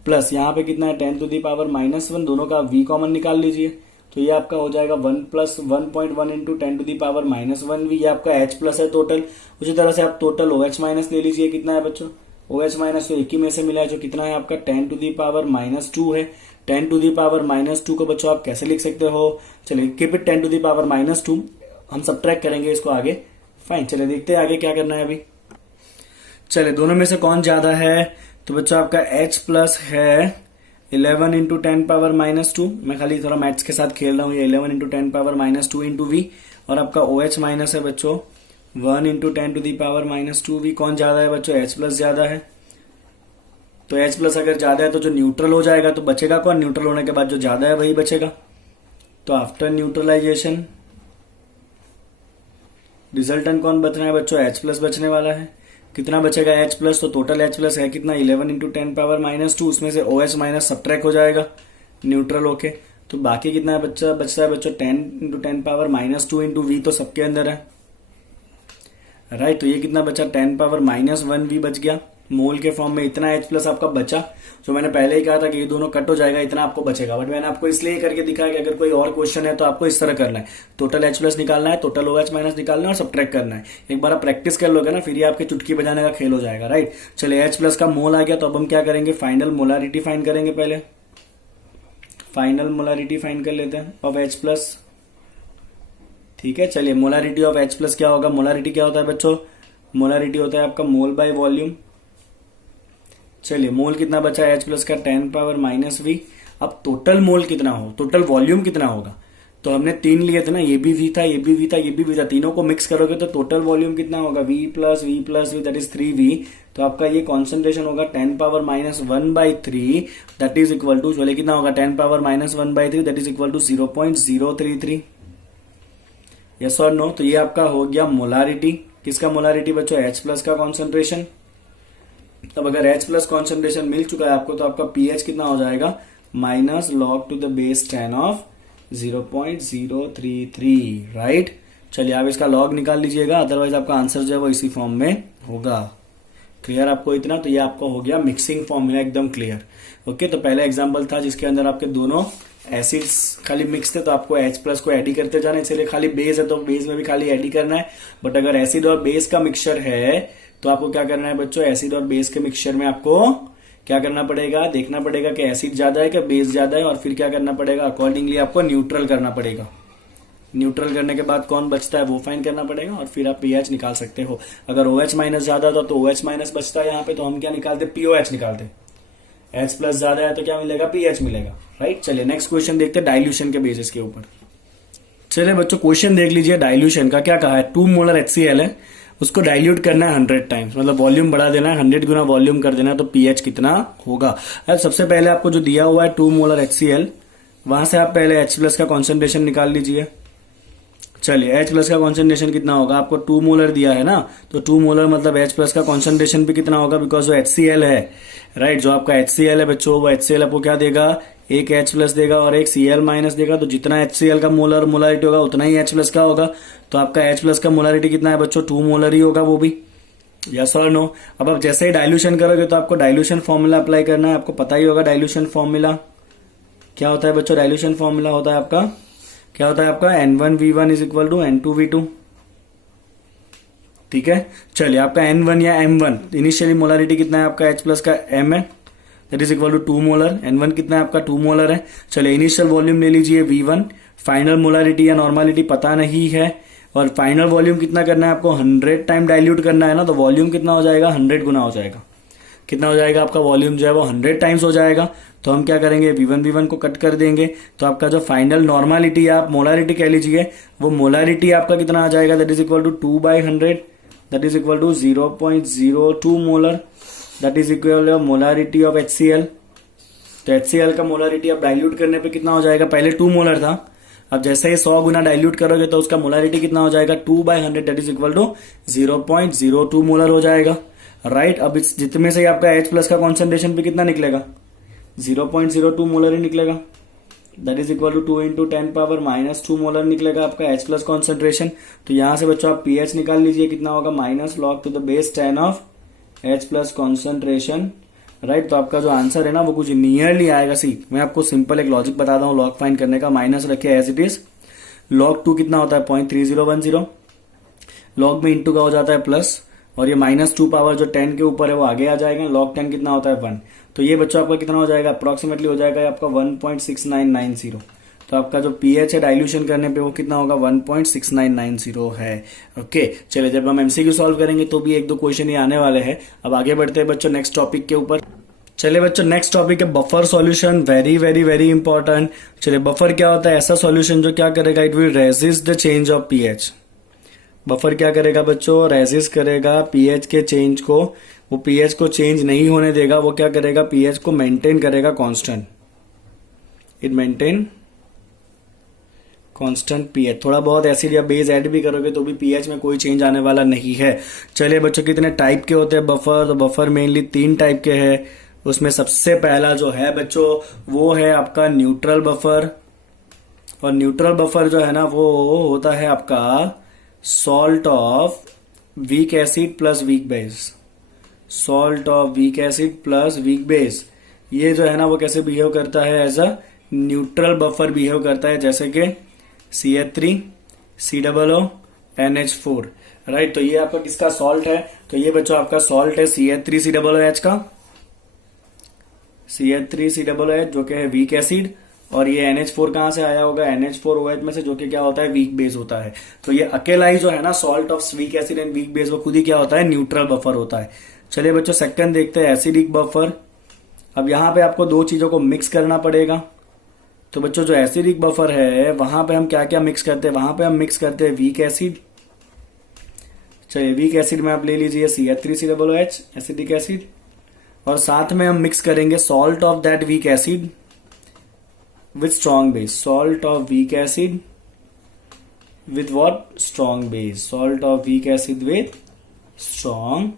प्लस यहाँ पे कितना है 10⁻⁻1, दोनों का V कॉमन निकाल लीजिए, तो ये आपका हो जाएगा 1 प्लस 1.1 इंटू 10⁻⁻1V, ये आपका H प्लस है टोटल। उसी तरह से आप टोटल OH माइनस ले लीजिए, कितना है बच्चों OH माइनस तो एक ही में से मिला है जो कितना है आपका 10⁻⁻2 है। 10⁻⁻2 को बच्चों आप कैसे लिख सकते हो, चलिए कीप इट 10⁻⁻2, हम सबट्रैक्ट करेंगे इसको आगे, फाइन। चलिए देखते हैं आगे क्या करना है अभी। चलिए दोनों में से कौन ज्यादा है, तो बच्चों आपका H प्लस है 11 इंटू 10⁻⁻2, मैं खाली थोड़ा मैथ्स के साथ खेल रहा हूँ, ये 11 इंटू 10⁻⁻2 इंटू V, और आपका OH माइनस है बच्चों 1 इंटू 10⁻⁻2v। कौन ज्यादा है बच्चों? H प्लस ज्यादा है। तो H प्लस अगर ज्यादा है तो जो न्यूट्रल हो जाएगा तो बचेगा कौन? न्यूट्रल होने के बाद जो ज्यादा है वही बचेगा। तो आफ्टर न्यूट्रलाइजेशन रिजल्टेंट कौन बचना है बच्चों? H प्लस बचने वाला है। कितना बचेगा H प्लस? तो टोटल H प्लस है कितना? 11 इंटू 10⁻⁻2। उसमें से OH माइनस सब्ट्रैक्ट हो जाएगा न्यूट्रल होके। तो बाकी कितना है बचता है बच्चों? 10 इंटू 10⁻⁻2 इंटू v तो सबके अंदर है, राइट। तो ये कितना बचा? 10⁻⁻1v बच गया मोल के फॉर्म में। इतना H प्लस आपका बचा। जो मैंने पहले ही कहा था कि ये दोनों कट हो जाएगा, इतना आपको बचेगा। बट मैंने आपको इसलिए करके दिखाया कि अगर कोई और क्वेश्चन है तो आपको इस तरह करना है। टोटल H प्लस निकालना है, टोटल OH माइनस निकालना है और सब्ट्रैक्ट करना है। एक बार आप प्रैक्टिस कर लोगे ना, फिर ये आपके चुटकी बजाने का खेल हो जाएगा, राइट। चलिए H प्लस का मोल आ गया, तो अब हम क्या करेंगे? फाइनल मोलारिटी फाइंड करेंगे। पहले फाइनल मोलारिटी फाइंड कर लेते हैं ऑफ H प्लस, ठीक है। चलिए मोलारिटी ऑफ H प्लस क्या होगा? मोलारिटी क्या होता है बच्चों? मोलारिटी होता है आपका मोल बाय वॉल्यूम। चलिए मोल कितना बचा है H प्लस का? 10⁻⁻v। अब टोटल मोल कितना हो, टोटल वॉल्यूम कितना होगा? तो हमने 3 लिए थे ना, ये भी v था, ये भी v था, ये भी v था। तीनों को मिक्स करोगे तो टोटल वॉल्यूम कितना होगा? v plus v plus v that is 3v। तो आपका ये कॉन्सेंट्रेशन होगा 10⁻⁻1/3 दैट इज इक्वल टू, चलिए कितना होगा? 10⁻⁻1/3 that is equal to 0.033। Yes और नो? तो ये आपका हो गया मोलारिटी। किसका मोलारिटी बच्चों? H प्लस का कॉन्सेंट्रेशन। अब अगर H प्लस कॉन्सेंट्रेशन मिल चुका है आपको, तो आपका pH कितना हो जाएगा? Minus log to the base 10 of 0.033, right. चलिए आप इसका log निकाल लीजिएगा, अदरवाइज आपका आंसर जो है वो इसी फॉर्म में होगा। क्लियर आपको इतना? तो ये आपका हो गया मिक्सिंग फॉर्मूला, एकदम क्लियर। ओके, तो पहला एग्जांपल था जिसके अंदर आपके दोनों एसिड्स खाली मिक्स थे, तो आपको H प्लस को ऐड ही करते जाना। इसलिए खाली बेस है तो बेस में भी खाली ऐड ही करना है। बट अगर एसिड और बेस का मिक्सचर है तो आपको क्या करना है बच्चों? एसिड और बेस के मिक्सचर में आपको क्या करना पड़ेगा? देखना पड़ेगा कि एसिड ज्यादा है कि बेस ज्यादा है, और फिर क्या करना पड़ेगा? अकॉर्डिंगली आपको न्यूट्रल करना पड़ेगा। न्यूट्रल करने के बाद कौन बचता है वो फाइंड करना पड़ेगा, और फिर आप pH निकाल सकते हो। अगर OH माइनस ज्यादा था तो OH माइनस बचता है यहाँ पे, तो हम क्या निकालते? POH निकालते। H प्लस ज्यादा है तो क्या मिलेगा? pH मिलेगा, राइट। चलिए नेक्स्ट क्वेश्चन देखते हैं डाइल्यूशन के बेसिस के ऊपर। चलिए बच्चों क्वेश्चन देख लीजिए। डाइल्यूशन का क्या कहा है? 2 मोलर HCl है, उसको डाइल्यूट करना है 100 टाइम्स, मतलब वॉल्यूम बढ़ा देना है, 100 गुना वॉल्यूम कर देना है। तो pH कितना होगा? सबसे पहले आपको जो दिया हुआ है 2 मोलर HCl, वहां से आप पहले H प्लस का कॉन्सेंट्रेशन निकाल लीजिए। चलिए H प्लस का कॉन्सेंट्रेशन कितना होगा? आपको 2 मोलर दिया है ना, तो 2 मोलर मतलब H प्लस का कॉन्सेंट्रेशन भी कितना होगा? बिकॉज वो HCl है, राइट। जो आपका HCl है बच्चों, वो HCl आपको क्या देगा? एक H प्लस देगा और एक Cl माइनस देगा। तो जितना HCl का मोलारिटी होगा उतना ही H प्लस का होगा। तो आपका H प्लस का मोलारिटी कितना है बच्चों? 2 मोलर ही होगा वो भी। यस और नो? अब आप जैसे ही डाइल्यूशन करोगे तो आपको डाइल्यूशन फॉर्मूला अप्लाई करना है। आपको पता ही होगा डाइल्यूशन फॉर्मूला क्या होता है बच्चों? डाइल्यूशन फॉर्मूला होता है आपका, क्या होता है आपका? N1V1 is equal to N2V2, ठीक है। चलिए आपका N1 या M1 इनिशियली मोलारिटी कितना है आपका? H प्लस का M है, that is equal to 2 molar. N1 कितना है आपका? 2 मोलर है। चलिए इनिशियल वॉल्यूम ले लीजिए V1, फाइनल मोलारिटी या नॉर्मालिटी पता नहीं है, और फाइनल वॉल्यूम कितना करना है आपको? 100 टाइम डाइल्यूट करना है ना, तो वॉल्यूम कितना हो जाएगा? 100 गुना हो जाएगा। कितना हो जाएगा आपका वॉल्यूम जो है वो? 100 टाइम्स हो जाएगा। तो हम क्या करेंगे? V1 को कट कर देंगे, तो आपका जो फाइनल नॉर्मालिटी आप मोलारिटी कह लीजिए, वो मोलारिटी आपका कितना आ जाएगा? That is equal to 2/100, that is equal to 0.02 molar, that is equal molarity of HCl। तो HCl का मोलारिटी आप डाइल्यूट करने पे कितना हो जाएगा? पहले 2 मोलर था, अब जैसे ही 100 गुना डाइल्यूट करोगे तो उसका मोलारिटी कितना हो जाएगा? 2/100, that is equal to 0.02 molar हो जाएगा, राइट। अब इस जितने से आपका H प्लस का कॉन्सेंट्रेशन भी कितना निकलेगा? 0.02 मोलर ही निकलेगा, that is equal to 2 into 10⁻⁻2 molar निकलेगा आपका H प्लस कॉन्सेंट्रेशन। तो यहां से बच्चों आप pH निकाल लीजिए, कितना होगा? Minus log to the base 10 of H plus concentration, right. तो आपका जो आंसर है ना वो कुछ नियरली आएगा। सी मैं आपको सिंपल एक लॉजिक बताता हूँ लॉग फाइंड करने का। माइनस रखे एज इट इज, log 2 कितना होता है? 0.3010, log में इंटू का हो जाता है प्लस, और ये -2 पावर जो 10 के ऊपर है वो आगे आ जाएगा। log 10 कितना होता है? 1। तो ये बच्चों आपका कितना हो जाएगा? अप्रोक्सीमेटली हो जाएगा आपका 1.6990। तो आपका जो pH है डाइल्यूशन करने पे वो कितना होगा? 1.6990 है। ओके, चलिए जब हम MCQ सॉल्व करेंगे तो भी 1-2 क्वेश्चन ही आने वाले हैं। अब आगे बढ़ते हैं बच्चों नेक्स्ट टॉपिक के ऊपर। चलिए बच्चों नेक्स्ट टॉपिक है buffer solution. Very very very important. चलिए बफर क्या होता है? ऐसा सॉल्यूशन जो क्या करेगा? It will resist the change of pH। Buffer क्या करेगा बच्चों, रेजिस्ट करेगा पीएच के चेंज को, वो पीएच को चेंज नहीं होने देगा, वो क्या करेगा, पीएच को मेंटेन करेगा constant, it maintain constant pH. थोड़ा बहुत एसिड या बेस ऐड भी करोगे तो भी पीएच में कोई चेंज आने वाला नहीं है। चलिए बच्चों, कितने टाइप के होते हैं बफर, तो बफर मेनली 3 टाइप के हैं। उसमें सबसे पहला जो है बच्चों वो है आपका न्यूट्रल बफर, और न्यूट्रल बफर जो है ना वो होता है आपका salt of weak acid plus weak base, salt of weak acid plus weak base. ये जो है ना वो कैसे बिहेव करता है, as a neutral buffer behave करता है, जैसे कि CH3 COO NH4, राइट। तो ये आपका किसका सॉल्ट है, तो ये बच्चों आपका सॉल्ट है CH3 COOH का, CH3 COOH जो कि है वीक एसिड, और ये NH4 कहां से आया होगा, NH4OH में से, जो कि क्या होता है, वीक बेस होता है। तो ये अकेला ही जो है ना salt of weak acid and weak base, वो खुद ही क्या होता है, न्यूट्रल बफर होता है। चलिए बच्चों सेकंड देखते हैं, एसिडिक बफर। अब यहां पे आपको 2 चीजों को मिक्स करना पड़ेगा। तो बच्चों जो एसिडिक बफर है वहां पे हम क्या क्या मिक्स करते हैं, वहां पे हम मिक्स करते हैं वीक एसिड। चलिए वीक एसिड में आप ले लीजिए CH3 COOH एसिडिक एसिड, और साथ में हम मिक्स करेंगे salt of that weak acid with strong base, salt of weak acid with what, strong base, salt of weak acid with strong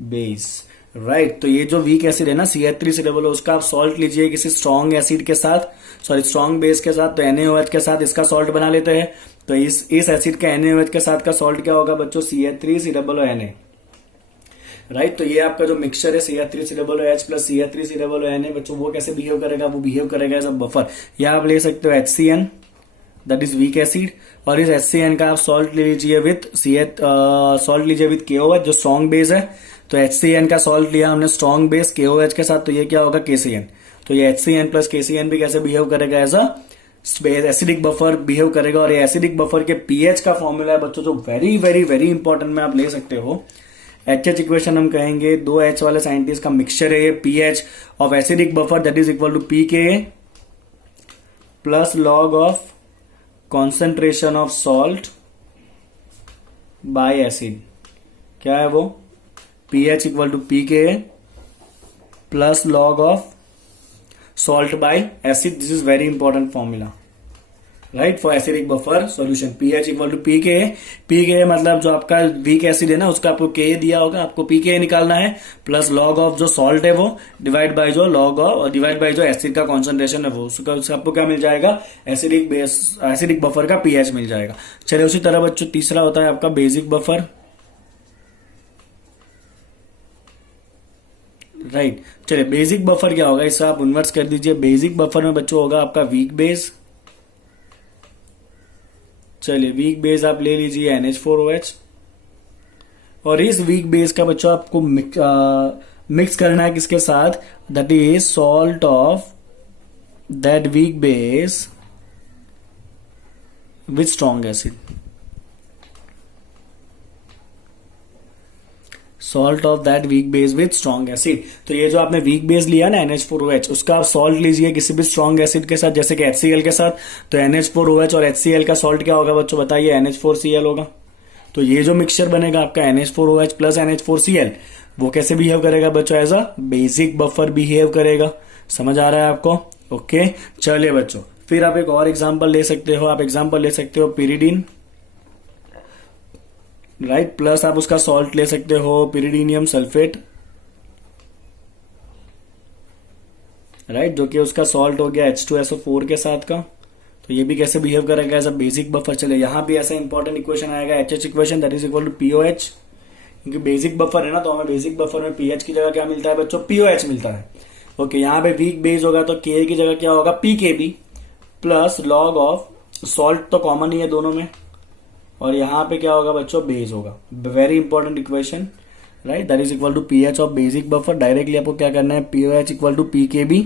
base, right. तो ये जो वीक एसिड है ना CH3 COO, उसका आप सॉल्ट लीजिए किसी स्ट्रॉन्ग एसिड के साथ, सॉरी स्ट्रॉन्ग बेस के साथ, तो NaOH के साथ इसका सॉल्ट बना लेते हैं। तो इस एसिड का NaOH के साथ का सॉल्ट क्या होगा बच्चों, CH3 COONA, राइट। तो ये आपका जो मिक्सचर है CH3 COOH plus CH3 COONA बच्चों, वो कैसे बिहेव करेगा, वो बिहेव करेगा एज अ बफर। या आप ले सकते हो HCN, that is weak acid, और इस HCN का आप सॉल्ट ले लीजिए विथ सॉल्ट लीजिए विथ KOH जो स्ट्रॉन्ग बेस है। तो HCN का सॉल्ट लिया हमने स्ट्रॉन्ग बेस KOH के साथ, तो ये क्या होगा, KCN। तो ये HCN प्लस KCN भी कैसे बिहेव करेगा, as a acidic buffer behave करेगा। और ये एसिडिक बफर के पीएच का फॉर्मूला है बच्चों, जो वेरी वेरी वेरी इंपॉर्टेंट में आप ले सकते हो। HH इक्वेशन हम कहेंगे 2 H वाले साइंटिस्ट का मिक्सचर है ये, pH of acidic buffer that is equal to pKa plus log of concentration of salt by acid. क्या है वो, pH equal to pKa plus log of salt by acid. This is very important formula, right, for acidic buffer solution. pH equal to pKa मतलब जो आपका weak acid है ना उसका आपको Ka दिया होगा, आपको pKa निकालना है, प्लस लॉग ऑफ जो सॉल्ट है वो डिवाइड बाय जो लॉग ऑफ, और डिवाइड बाय जो एसिड का कॉन्सेंट्रेशन है वो, उसका आपको क्या मिल जाएगा, एसिडिक बफर का pH मिल जाएगा। चलिए उसी तरह बच्चों तीसरा होता है आपका बेसिक बफर, राइट। चलिए बेसिक बफर क्या होगा, इससे आप इन्वर्स कर दीजिए। बेसिक बफर में बच्चों होगा आपका वीक बेस। चलिए वीक बेस आप ले लीजिए NH4OH, और इस वीक बेस का बच्चों आपको मिक्स करना है किसके साथ, that is salt of that weak base with strong acid, salt of that weak base with strong acid. तो ये जो आपने वीक बेस लिया ना NH4OH, उसका आप सॉल्ट लीजिए किसी भी स्ट्रॉन्ग एसिड के साथ, जैसे कि HCl के साथ। तो NH4OH और HCl का सॉल्ट क्या होगा बच्चों, बताइए, NH4Cl होगा। तो ये जो मिक्सचर बनेगा आपका NH4OH प्लस NH4Cl, वो कैसे बिहेव करेगा बच्चों, as a basic buffer behave करेगा। समझ आ रहा है आपको, ओके। चलिए बच्चों फिर आप एक और एग्जाम्पल ले सकते हो, आप एग्जाम्पल ले सकते हो पिरिडीन, राइट, प्लस आप उसका सॉल्ट ले सकते हो पिरिडीनियम सल्फेट, राइट, जो कि उसका सॉल्ट हो गया H2SO4 के साथ का। तो ये भी कैसे बिहेव करेगा, एज अ बेसिक बफर। चले यहां भी ऐसा इंपॉर्टेंट इक्वेशन आएगा HH equation, that is equal to POH, क्योंकि बेसिक बफर है ना, तो हमें बेसिक बफर में पीएच की जगह क्या मिलता है बच्चों, POH मिलता है। ओके, यहाँ पे वीक बेस होगा तो Ka की जगह क्या होगा, PKB plus log of salt, तो कॉमन ही है दोनों में, और यहाँ पे क्या होगा बच्चों, बेस होगा। Very important equation, right, that is equal to pH of basic buffer. Directly आपको क्या करना है, POH equal to PKB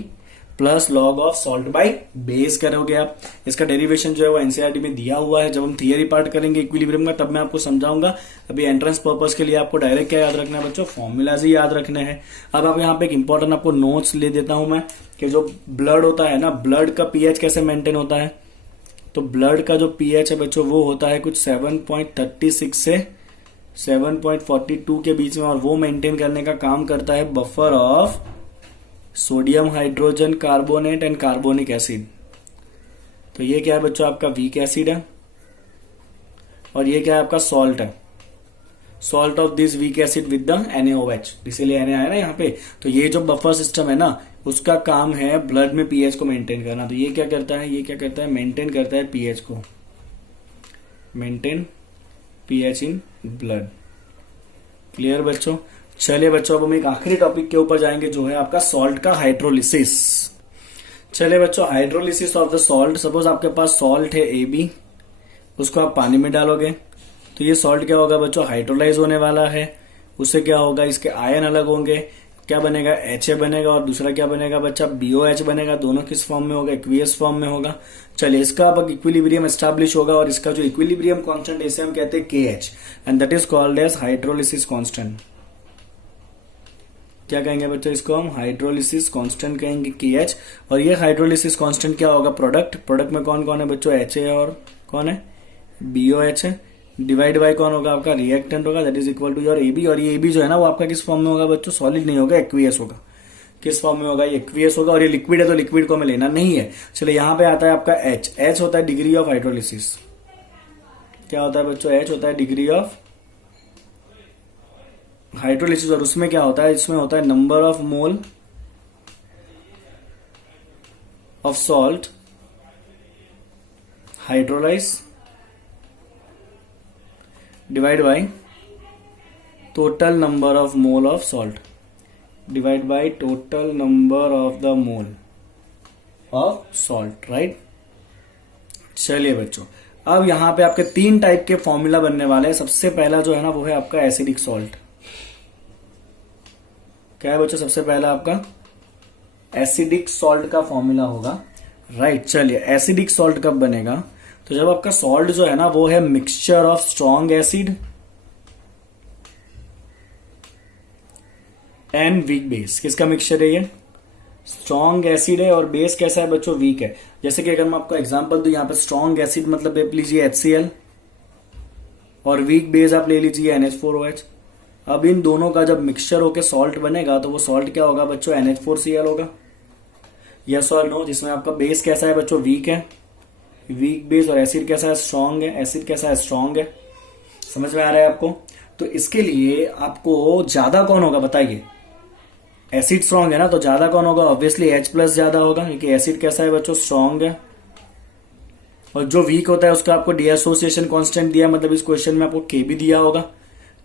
plus log of salt by base करोगे आप। इसका डेरिवेशन जो है वो एनसीईआरटी में दिया हुआ है। जब हम थियरी पार्ट करेंगे इक्विलिब्रियम का तब मैं आपको समझाऊंगा। अभी एंट्रेंस पर्पस के लिए आपको डायरेक्ट क्या याद रखना है बच्चों, फॉर्मूलाज ही याद रखने हैं। अब आप यहाँ पे एक इंपॉर्टेंट आपको नोट्स ले देता हूं मैं कि जो ब्लड होता है ना, ब्लड का पीएच कैसे मेंटेन होता है। तो ब्लड का जो पीएच है बच्चों वो होता है कुछ 7.36 से 7.42 के बीच में, और वो मेंटेन करने का काम करता है buffer of sodium hydrogen carbonate and carbonic acid. तो ये क्या है बच्चों, आपका वीक एसिड है, और ये क्या है आपका सॉल्ट है, salt of this weak acid with the NaOH, इसीलिए Na आया ना यहाँ पे। तो ये जो बफर सिस्टम है ना, उसका काम है ब्लड में पीएच को मेंटेन करना। तो ये क्या करता है, ये क्या करता है, मेंटेन करता है पीएच को, maintain pH in blood. Clear बच्चों। चलिए बच्चों, अब हम एक आखिरी टॉपिक के ऊपर जाएंगे, जो है आपका सॉल्ट का हाइड्रोलिसिस। चलिए बच्चों, hydrolysis of the salt. Suppose आपके पास सॉल्ट है AB, उसको आप पानी में डालोगे तो ये सॉल्ट क्या होगा बच्चों, हाइड्रोलाइज होने वाला है। उससे क्या होगा, इसके आयन अलग होंगे, क्या बनेगा, HA बनेगा, और दूसरा क्या बनेगा बच्चा, BOH बनेगा। दोनों किस फॉर्म में होगा, एक्वियस फॉर्म में होगा। चलिए, इसका अब इक्विलिब्रियम एस्टैब्लिश होगा, और इसका जो इक्विलिब्रियम कांस्टेंट इसे हम कहते हैं KH, and that is called as hydrolysis constant. क्या कहेंगे बच्चों, इसको हम हाइड्रोलिसिस कांस्टेंट कहेंगे, KH। और ये हाइड्रोलिसिस कांस्टेंट क्या होगा, प्रोडक्ट में कौन कौन है बच्चों, HA और कौन है, BOH है, डिवाइड बाय कौन होगा आपका, रिएक्टेंट होगा, that is equal to your AB। और ये AB जो है ना, वो आपका किस फॉर्म में होगा बच्चों, सॉलिड नहीं होगा, एक्वियस होगा। किस फॉर्म में होगा, ये एक्वियस होगा, और ये लिक्विड है तो लिक्विड को हमें लेना नहीं है। चलिए, यहां पे आता है आपका H होता है डिग्री ऑफ हाइड्रोलिसिस। क्या होता है बच्चों, H होता है डिग्री ऑफ हाइड्रोलिसिस। और उसमें क्या होता है, इसमें होता है number of mole of salt hydrolyse divide by total number of mole of salt, divide by total number of the mole of salt, right. चलिए बच्चों, अब यहां पे आपके 3 टाइप के फॉर्मूला बनने वाले हैं। सबसे पहला जो है ना, वो है आपका एसिडिक सॉल्ट। क्या है बच्चों, सबसे पहला आपका एसिडिक सॉल्ट का फॉर्मूला होगा, राइट। चलिए, एसिडिक सॉल्ट कब बनेगा, तो जब आपका सॉल्ट जो है ना, वो है mixture of strong acid and weak base. किसका मिक्सचर है ये, स्ट्रॉन्ग एसिड है, और बेस कैसा है बच्चों, वीक है। जैसे कि अगर मैं आपको एग्जांपल दूं, यहां पे स्ट्रॉन्ग एसिड मतलब आप लीजिए HCl, और वीक बेस आप ले लीजिए NH4OH। अब इन दोनों का जब मिक्सचर होकर सॉल्ट बनेगा, तो वो सॉल्ट क्या होगा बच्चों, NH4Cl होगा। यस और नो। जिसमें आपका बेस कैसा है बच्चों, वीक है, वीक बेस, और एसिड कैसा है, स्ट्रॉन्ग है। एसिड कैसा है, स्ट्रॉन्ग है। समझ में आ रहा है आपको। तो इसके लिए आपको ज्यादा कौन होगा बताइए, एसिड स्ट्रॉन्ग है ना, तो ज्यादा कौन होगा, ऑब्वियसली H+ ज्यादा होगा, क्योंकि एसिड कैसा है बच्चों, स्ट्रॉन्ग है। और जो वीक होता है उसका आपको डीएसोसिएशन कांस्टेंट दिया, मतलब इस क्वेश्चन में आपको K भी दिया होगा।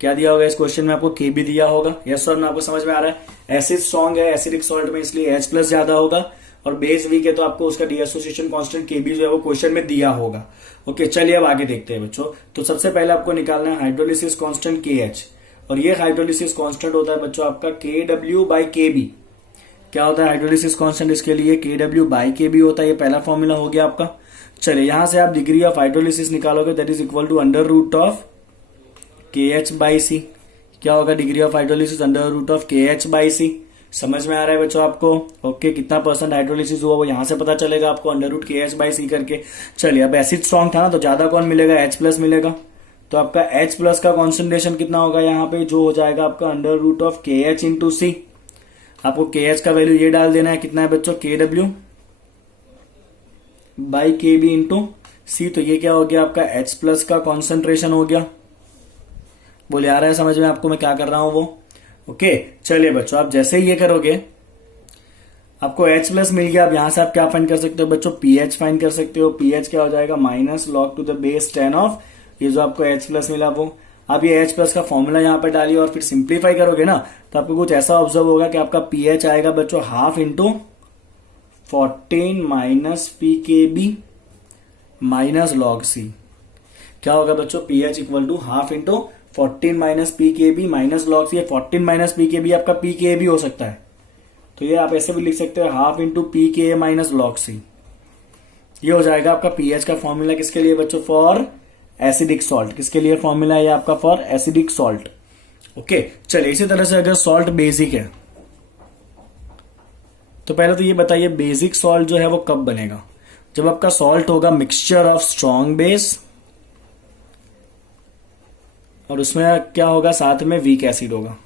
क्या दिया होगा इस क्वेश्चन में, आपको K भी दिया होगा। यस और नो, आपको समझ में आ रहा है। एसिड स्ट्रॉन्ग है एसिडिक सॉल्ट में, इसलिए H+ ज्यादा होगा, और बेस वीक है तो आपको उसका डीएसोसिएशन कांस्टेंट Kb जो है वो क्वेश्चन में दिया होगा। ओके, चलिए अब आगे देखते हैं बच्चों। तो सबसे पहले आपको निकालना है हाइड्रोलिसिस कांस्टेंट KH, और ये हाइड्रोलिसिस कांस्टेंट होता है बच्चों आपका Kw/Kb। क्या होता है हाइड्रोलिसिस कांस्टेंट इसके लिए, Kw/Kb होता है। ये पहला फॉर्मूला हो गया आपका। चलिए, यहां से आप डिग्री ऑफ हाइड्रोलिसिस निकालोगे, that is equal to √of KH/C। क्या होगा degree of hydrolysis, √of KH/C। समझ में आ रहा है बच्चों आपको। ओके, कितना % हाइड्रोलिसिस हुआ वो यहां से पता चलेगा आपको, √ KH/C करके। चलिए, अब एसिड स्ट्रॉन्ग था ना, तो ज्यादा कौन मिलेगा, H+ मिलेगा। तो आपका H+ का कॉन्सेंट्रेशन कितना होगा यहाँ पे, जो हो जाएगा आपका √of KH × C। आपको KH का वैल्यू ये डाल देना है, कितना है बच्चों, Kw/Kb × C। तो ये क्या हो गया आपका H+ का कॉन्सेंट्रेशन हो गया। बोले आ रहा है समझ में आपको मैं क्या कर रहा हूं वो। ओके, चलिए बच्चों, आप जैसे ही ये करोगे आपको H+ मिल गया। अब यहां से आप क्या फाइंड कर सकते हो बच्चों, pH फाइंड कर सकते हो। pH क्या हो जाएगा, -log⁻10 ऑफ ये जो आपको H+ मिला वो। अब ये H+ का फॉर्मूला यहाँ पे डालिए, और फिर सिंप्लीफाई करोगे ना, तो आपको कुछ ऐसा ऑब्जर्व होगा कि आपका pH आएगा बच्चों ½ × 14 - pKb - log C। क्या होगा बच्चों, pH equal to ½ × 14 - pKb - log C। 14 - pKb आपका pKa भी हो सकता है, तो ये आप ऐसे भी लिख सकते हो, ½ × pKa - log C। ये हो जाएगा आपका pH का फॉर्मूला। किसके लिए बच्चों, फॉर एसिडिक सॉल्ट। किसके लिए फॉर्मूला है ये आपका, फॉर एसिडिक सॉल्ट। ओके, चलिए, इसी तरह से अगर सॉल्ट बेसिक है, तो पहले तो ये बताइए बेसिक सॉल्ट जो है वो कब बनेगा। जब आपका सॉल्ट होगा मिक्सचर ऑफ स्ट्रॉन्ग बेस और उसमें क्या होगा, साथ में वीक एसिड होगा।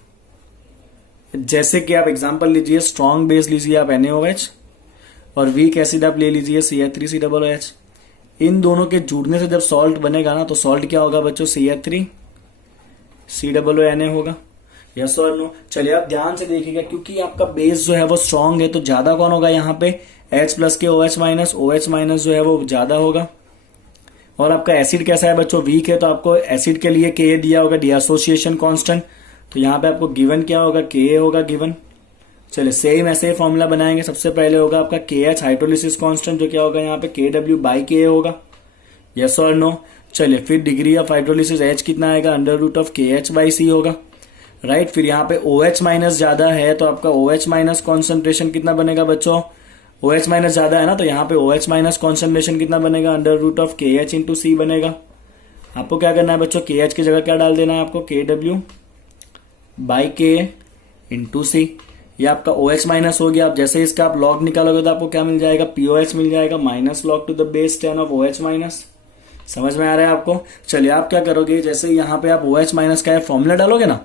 जैसे कि आप एग्जांपल लीजिए, स्ट्रॉन्ग बेस लीजिए आप NaOH और वीक एसिड आप ले लीजिए CH3COOH। इन दोनों के जुड़ने से जब सॉल्ट बनेगा ना, तो सॉल्ट क्या होगा बच्चों, CH3COONA होगा। यस और नो? चलिए आप ध्यान से देखिएगा, क्योंकि आपका बेस जो है वो स्ट्रॉन्ग है तो ज्यादा कौन होगा यहाँ पे, H प्लस के OH माइनस, OH माइनस जो है वो ज्यादा होगा। और आपका एसिड कैसा है बच्चों, वीक है, तो आपको एसिड के लिए Ka दिया होगा, डिएसोसिएशन कांस्टेंट। तो यहाँ पे आपको गिवन क्या होगा, Ka होगा गिवन। चलिए सेम ऐसे ही फॉर्मूला बनाएंगे। सबसे पहले होगा आपका KH हाइड्रोलिसिस कांस्टेंट, जो क्या होगा यहाँ पे KW/Ka होगा। यस और नो? चलिए फिर डिग्री ऑफ हाइड्रोलिसिस H कितना आएगा, √KH/C होगा। राइट। फिर यहाँ पे OH माइनस ज्यादा है तो आपका OH माइनस कॉन्सेंट्रेशन कितना बनेगा बच्चों, OH माइनस ज्यादा है ना, तो यहाँ पे OH माइनस कॉन्सेंट्रेशन कितना बनेगा, √KH/C बनेगा। आपको क्या करना है बच्चों, KH की जगह क्या डाल देना है आपको, KW/Ka/C। ये आपका OH माइनस हो गया। अब जैसे इसका आप लॉग निकालोगे तो आपको क्या मिल जाएगा, POH मिल जाएगा, minus log to the base 10 of OH minus. समझ में आ रहा है आपको? चलिए आप क्या करोगे, जैसे यहाँ पे आप OH माइनस का फॉर्मूला डालोगे ना,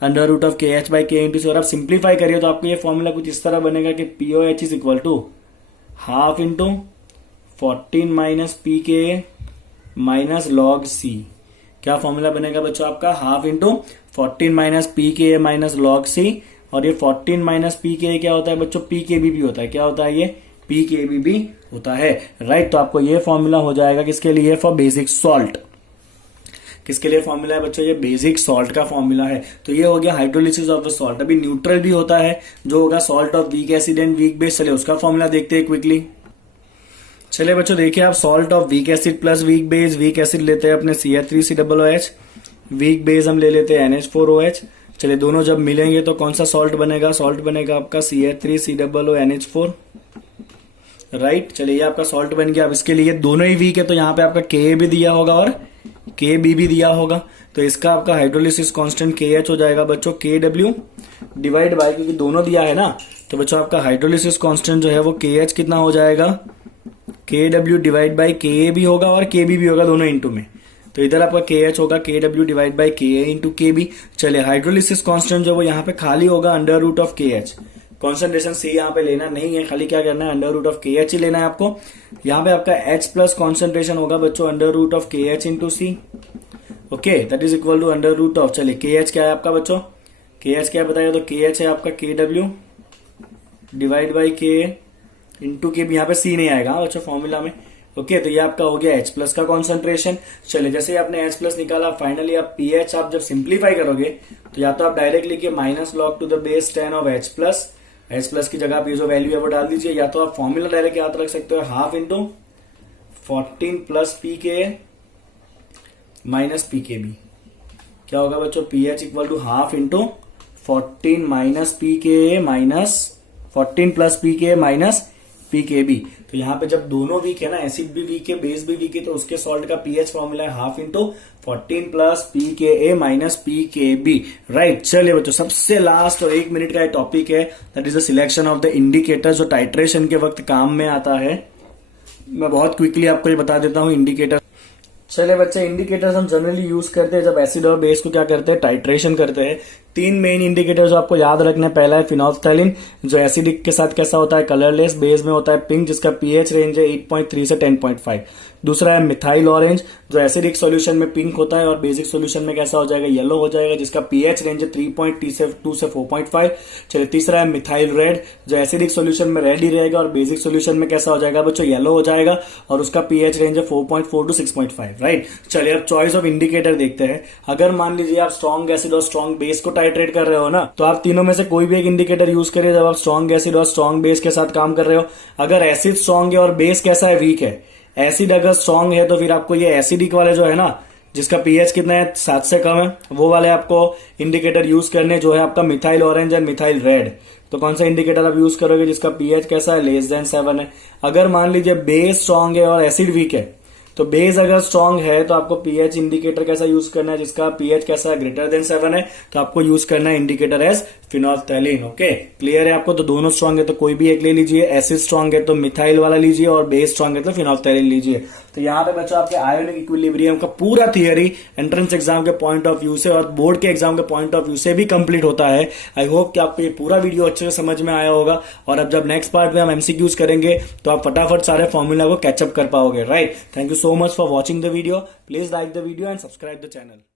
√KH/Ka/C, और आप सिंप्लीफाई करिए तो आपको ये फॉर्मूला कुछ इस तरह बनेगा कि POH is equal to half into 14 minus PKa minus log C। क्या फॉर्मूला बनेगा बच्चों आपका, half into 14 minus PKa minus log C। और ये 14 माइनस PKa क्या होता है बच्चों, PKB भी होता है। क्या होता है ये, PKB भी होता है। राइट। तो आपको ये फॉर्मूला हो जाएगा किसके लिए, फॉर बेसिक सॉल्ट। किसके लिए फॉर्मूला है बच्चों, ये बेसिक सॉल्ट का फॉर्मूला है। तो ये हो गया हाइड्रोलिसिस ऑफ द सॉल्ट। अभी न्यूट्रल भी होता है जो होगा salt of weak acid and weak base. चलिए उसका फॉर्मूला देखते हैं क्विकली। चलिए बच्चों देखिए, आप salt of weak acid plus weak base, weak acid लेते हैं अपने CH3COOH, वीक बेस हम ले लेते हैं NH4OH। चलिए दोनों जब मिलेंगे तो कौन सा सॉल्ट बनेगा, सॉल्ट बनेगा आपका CH3COONH4। राइट। चलिए ये आपका सॉल्ट बन गया। अब इसके लिए दोनों ही वीक है तो यहाँ पे आपका Ka भी दिया होगा और Kb भी दिया होगा। तो इसका आपका हाइड्रोलिसिस कांस्टेंट KH हो जाएगा बच्चों KW डिवाइड बाय, क्योंकि दोनों दिया है ना, तो बच्चों आपका हाइड्रोलिसिस कांस्टेंट जो है वो KH कितना हो जाएगा, KW डिवाइड बाय Ka भी होगा और Kb भी होगा, दोनों इंटू में। तो इधर आपका KH होगा KW divide by Ka into Kb। चलिए हाइड्रोलिसिस कांस्टेंट जो वो यहाँ पे खाली होगा √KH। कॉन्सेंट्रेशन C यहाँ पे लेना नहीं है, खाली क्या करना है, √KH ही लेना है आपको। यहाँ पे आपका H प्लस कॉन्सेंट्रेशन होगा बच्चों √KH into C। Okay, that is equal to √। चलिए KH क्या है आपका बच्चों, KH क्या बताया, तो KH है आपका KW divide by Ka into Kb। यहाँ पे C नहीं आएगा बच्चों फॉर्मूला में। ओके, तो ये आपका हो गया H प्लस का कॉन्सेंट्रेशन। चलिए जैसे ही आपने H प्लस निकाला, फाइनली आप pH आप जब सिंप्लीफाई करोगे तो या तो आप डायरेक्ट लिखिए minus log to the base 10 of H plus, H plus की जगह आप ये जो वैल्यू है वो डाल दीजिए, या तो आप फॉर्मूला डायरेक्ट याद रख सकते हो, half into 14 plus PKa minus PKb। क्या होगा बच्चों, pH equal to half into 14 minus PKa minus 14 plus PKa minus PKb। तो यहाँ पे जब दोनों वीक है ना, एसिड भी वीक है बेस भी वीक है, तो उसके सॉल्ट का pH फॉर्मूला है half into 14 plus PKa minus PKb। Right. चलिए बच्चों सबसे लास्ट और 1 मिनट का टॉपिक है, that is the selection of the indicator, जो टाइट्रेशन के वक्त काम में आता है। मैं बहुत क्विकली आपको ये बता देता हूँ इंडिकेटर। चलिए बच्चे, इंडिकेटर्स हम जनरली यूज करते हैं जब एसिड और बेस को क्या करते हैं, टाइट्रेशन करते हैं। 3 मेन इंडिकेटर्स आपको याद रखना है। पहला है फिनोल्फ्थालीन, जो एसिडिक के साथ कैसा होता है, कलरलेस, बेस में होता है पिंक, जिसका pH रेंज है 8.3 से 10.5। दूसरा है मिथाइल ऑरेंज, जो एसिडिक सॉल्यूशन में पिंक होता है और बेसिक सॉल्यूशन में कैसा हो जाएगा, येलो हो जाएगा, जिसका pH रेंज है 3.2 से 4.5। चलिए तीसरा है मिथाइल रेड, जो एसिडिक सॉल्यूशन में रेड ही रहेगा और बेसिक सॉल्यूशन में कैसा हो जाएगा बच्चों, येलो हो जाएगा, और उसका pH रेंज है 4.4 टू 6.5। राइट। चलिए अब चॉइस ऑफ इंडिकेटर देखते हैं। अगर मान लीजिए आप स्ट्रॉन्ग एसिड और स्ट्रॉन्ग बेस को टाइट्रेट कर रहे हो ना, तो आप तीनों में से कोई भी एक इंडिकेटर यूज करिए जब आप स्ट्रॉन्ग एसिड और स्ट्रॉन्ग बेस के साथ काम कर रहे हो। अगर एसिड स्ट्रॉन्ग है और बेस कैसा है, वीक है, एसिड अगर स्ट्रॉन्ग है तो फिर आपको ये एसिडिक वाले जो है ना, जिसका pH कितना है 7 से कम है, वो वाले आपको इंडिकेटर यूज करने, जो है आपका methyl orange and methyl red. तो कौन सा इंडिकेटर आप यूज करोगे जिसका pH कैसा है, लेस देन 7 है। अगर मान लीजिए बेस स्ट्रॉन्ग है और एसिड वीक है, तो बेस अगर स्ट्रांग है तो आपको पीएच इंडिकेटर कैसा यूज करना है, जिसका पीएच कैसा है ग्रेटर देन 7 है तो आपको यूज करना है इंडिकेटर एज फिनोल्फ्थैलीन। ओके, क्लियर है आपको? तो दोनों स्ट्रांग है तो कोई भी एक ले लीजिए, एसिड स्ट्रांग है तो मिथाइल वाला लीजिए और बेस स्ट्रांग है तो फिनोल्फ्थैलीन लीजिए। तो यहाँ पे बच्चों आपके आयोनिक इक्विलिब्रियम का पूरा थियरी एंट्रेंस एग्जाम के पॉइंट ऑफ व्यू से और बोर्ड के एग्जाम के पॉइंट ऑफ व्यू से भी कंप्लीट होता है। आई होप कि आपको ये पूरा वीडियो अच्छे से समझ में आया होगा और अब जब नेक्स्ट पार्ट में हम एमसीक्यूज करेंगे तो आप फटाफट सारे फॉर्मूला को कैचअप कर पाओगे। Right, thank you so much for watching the video. Please like the video and subscribe the channel.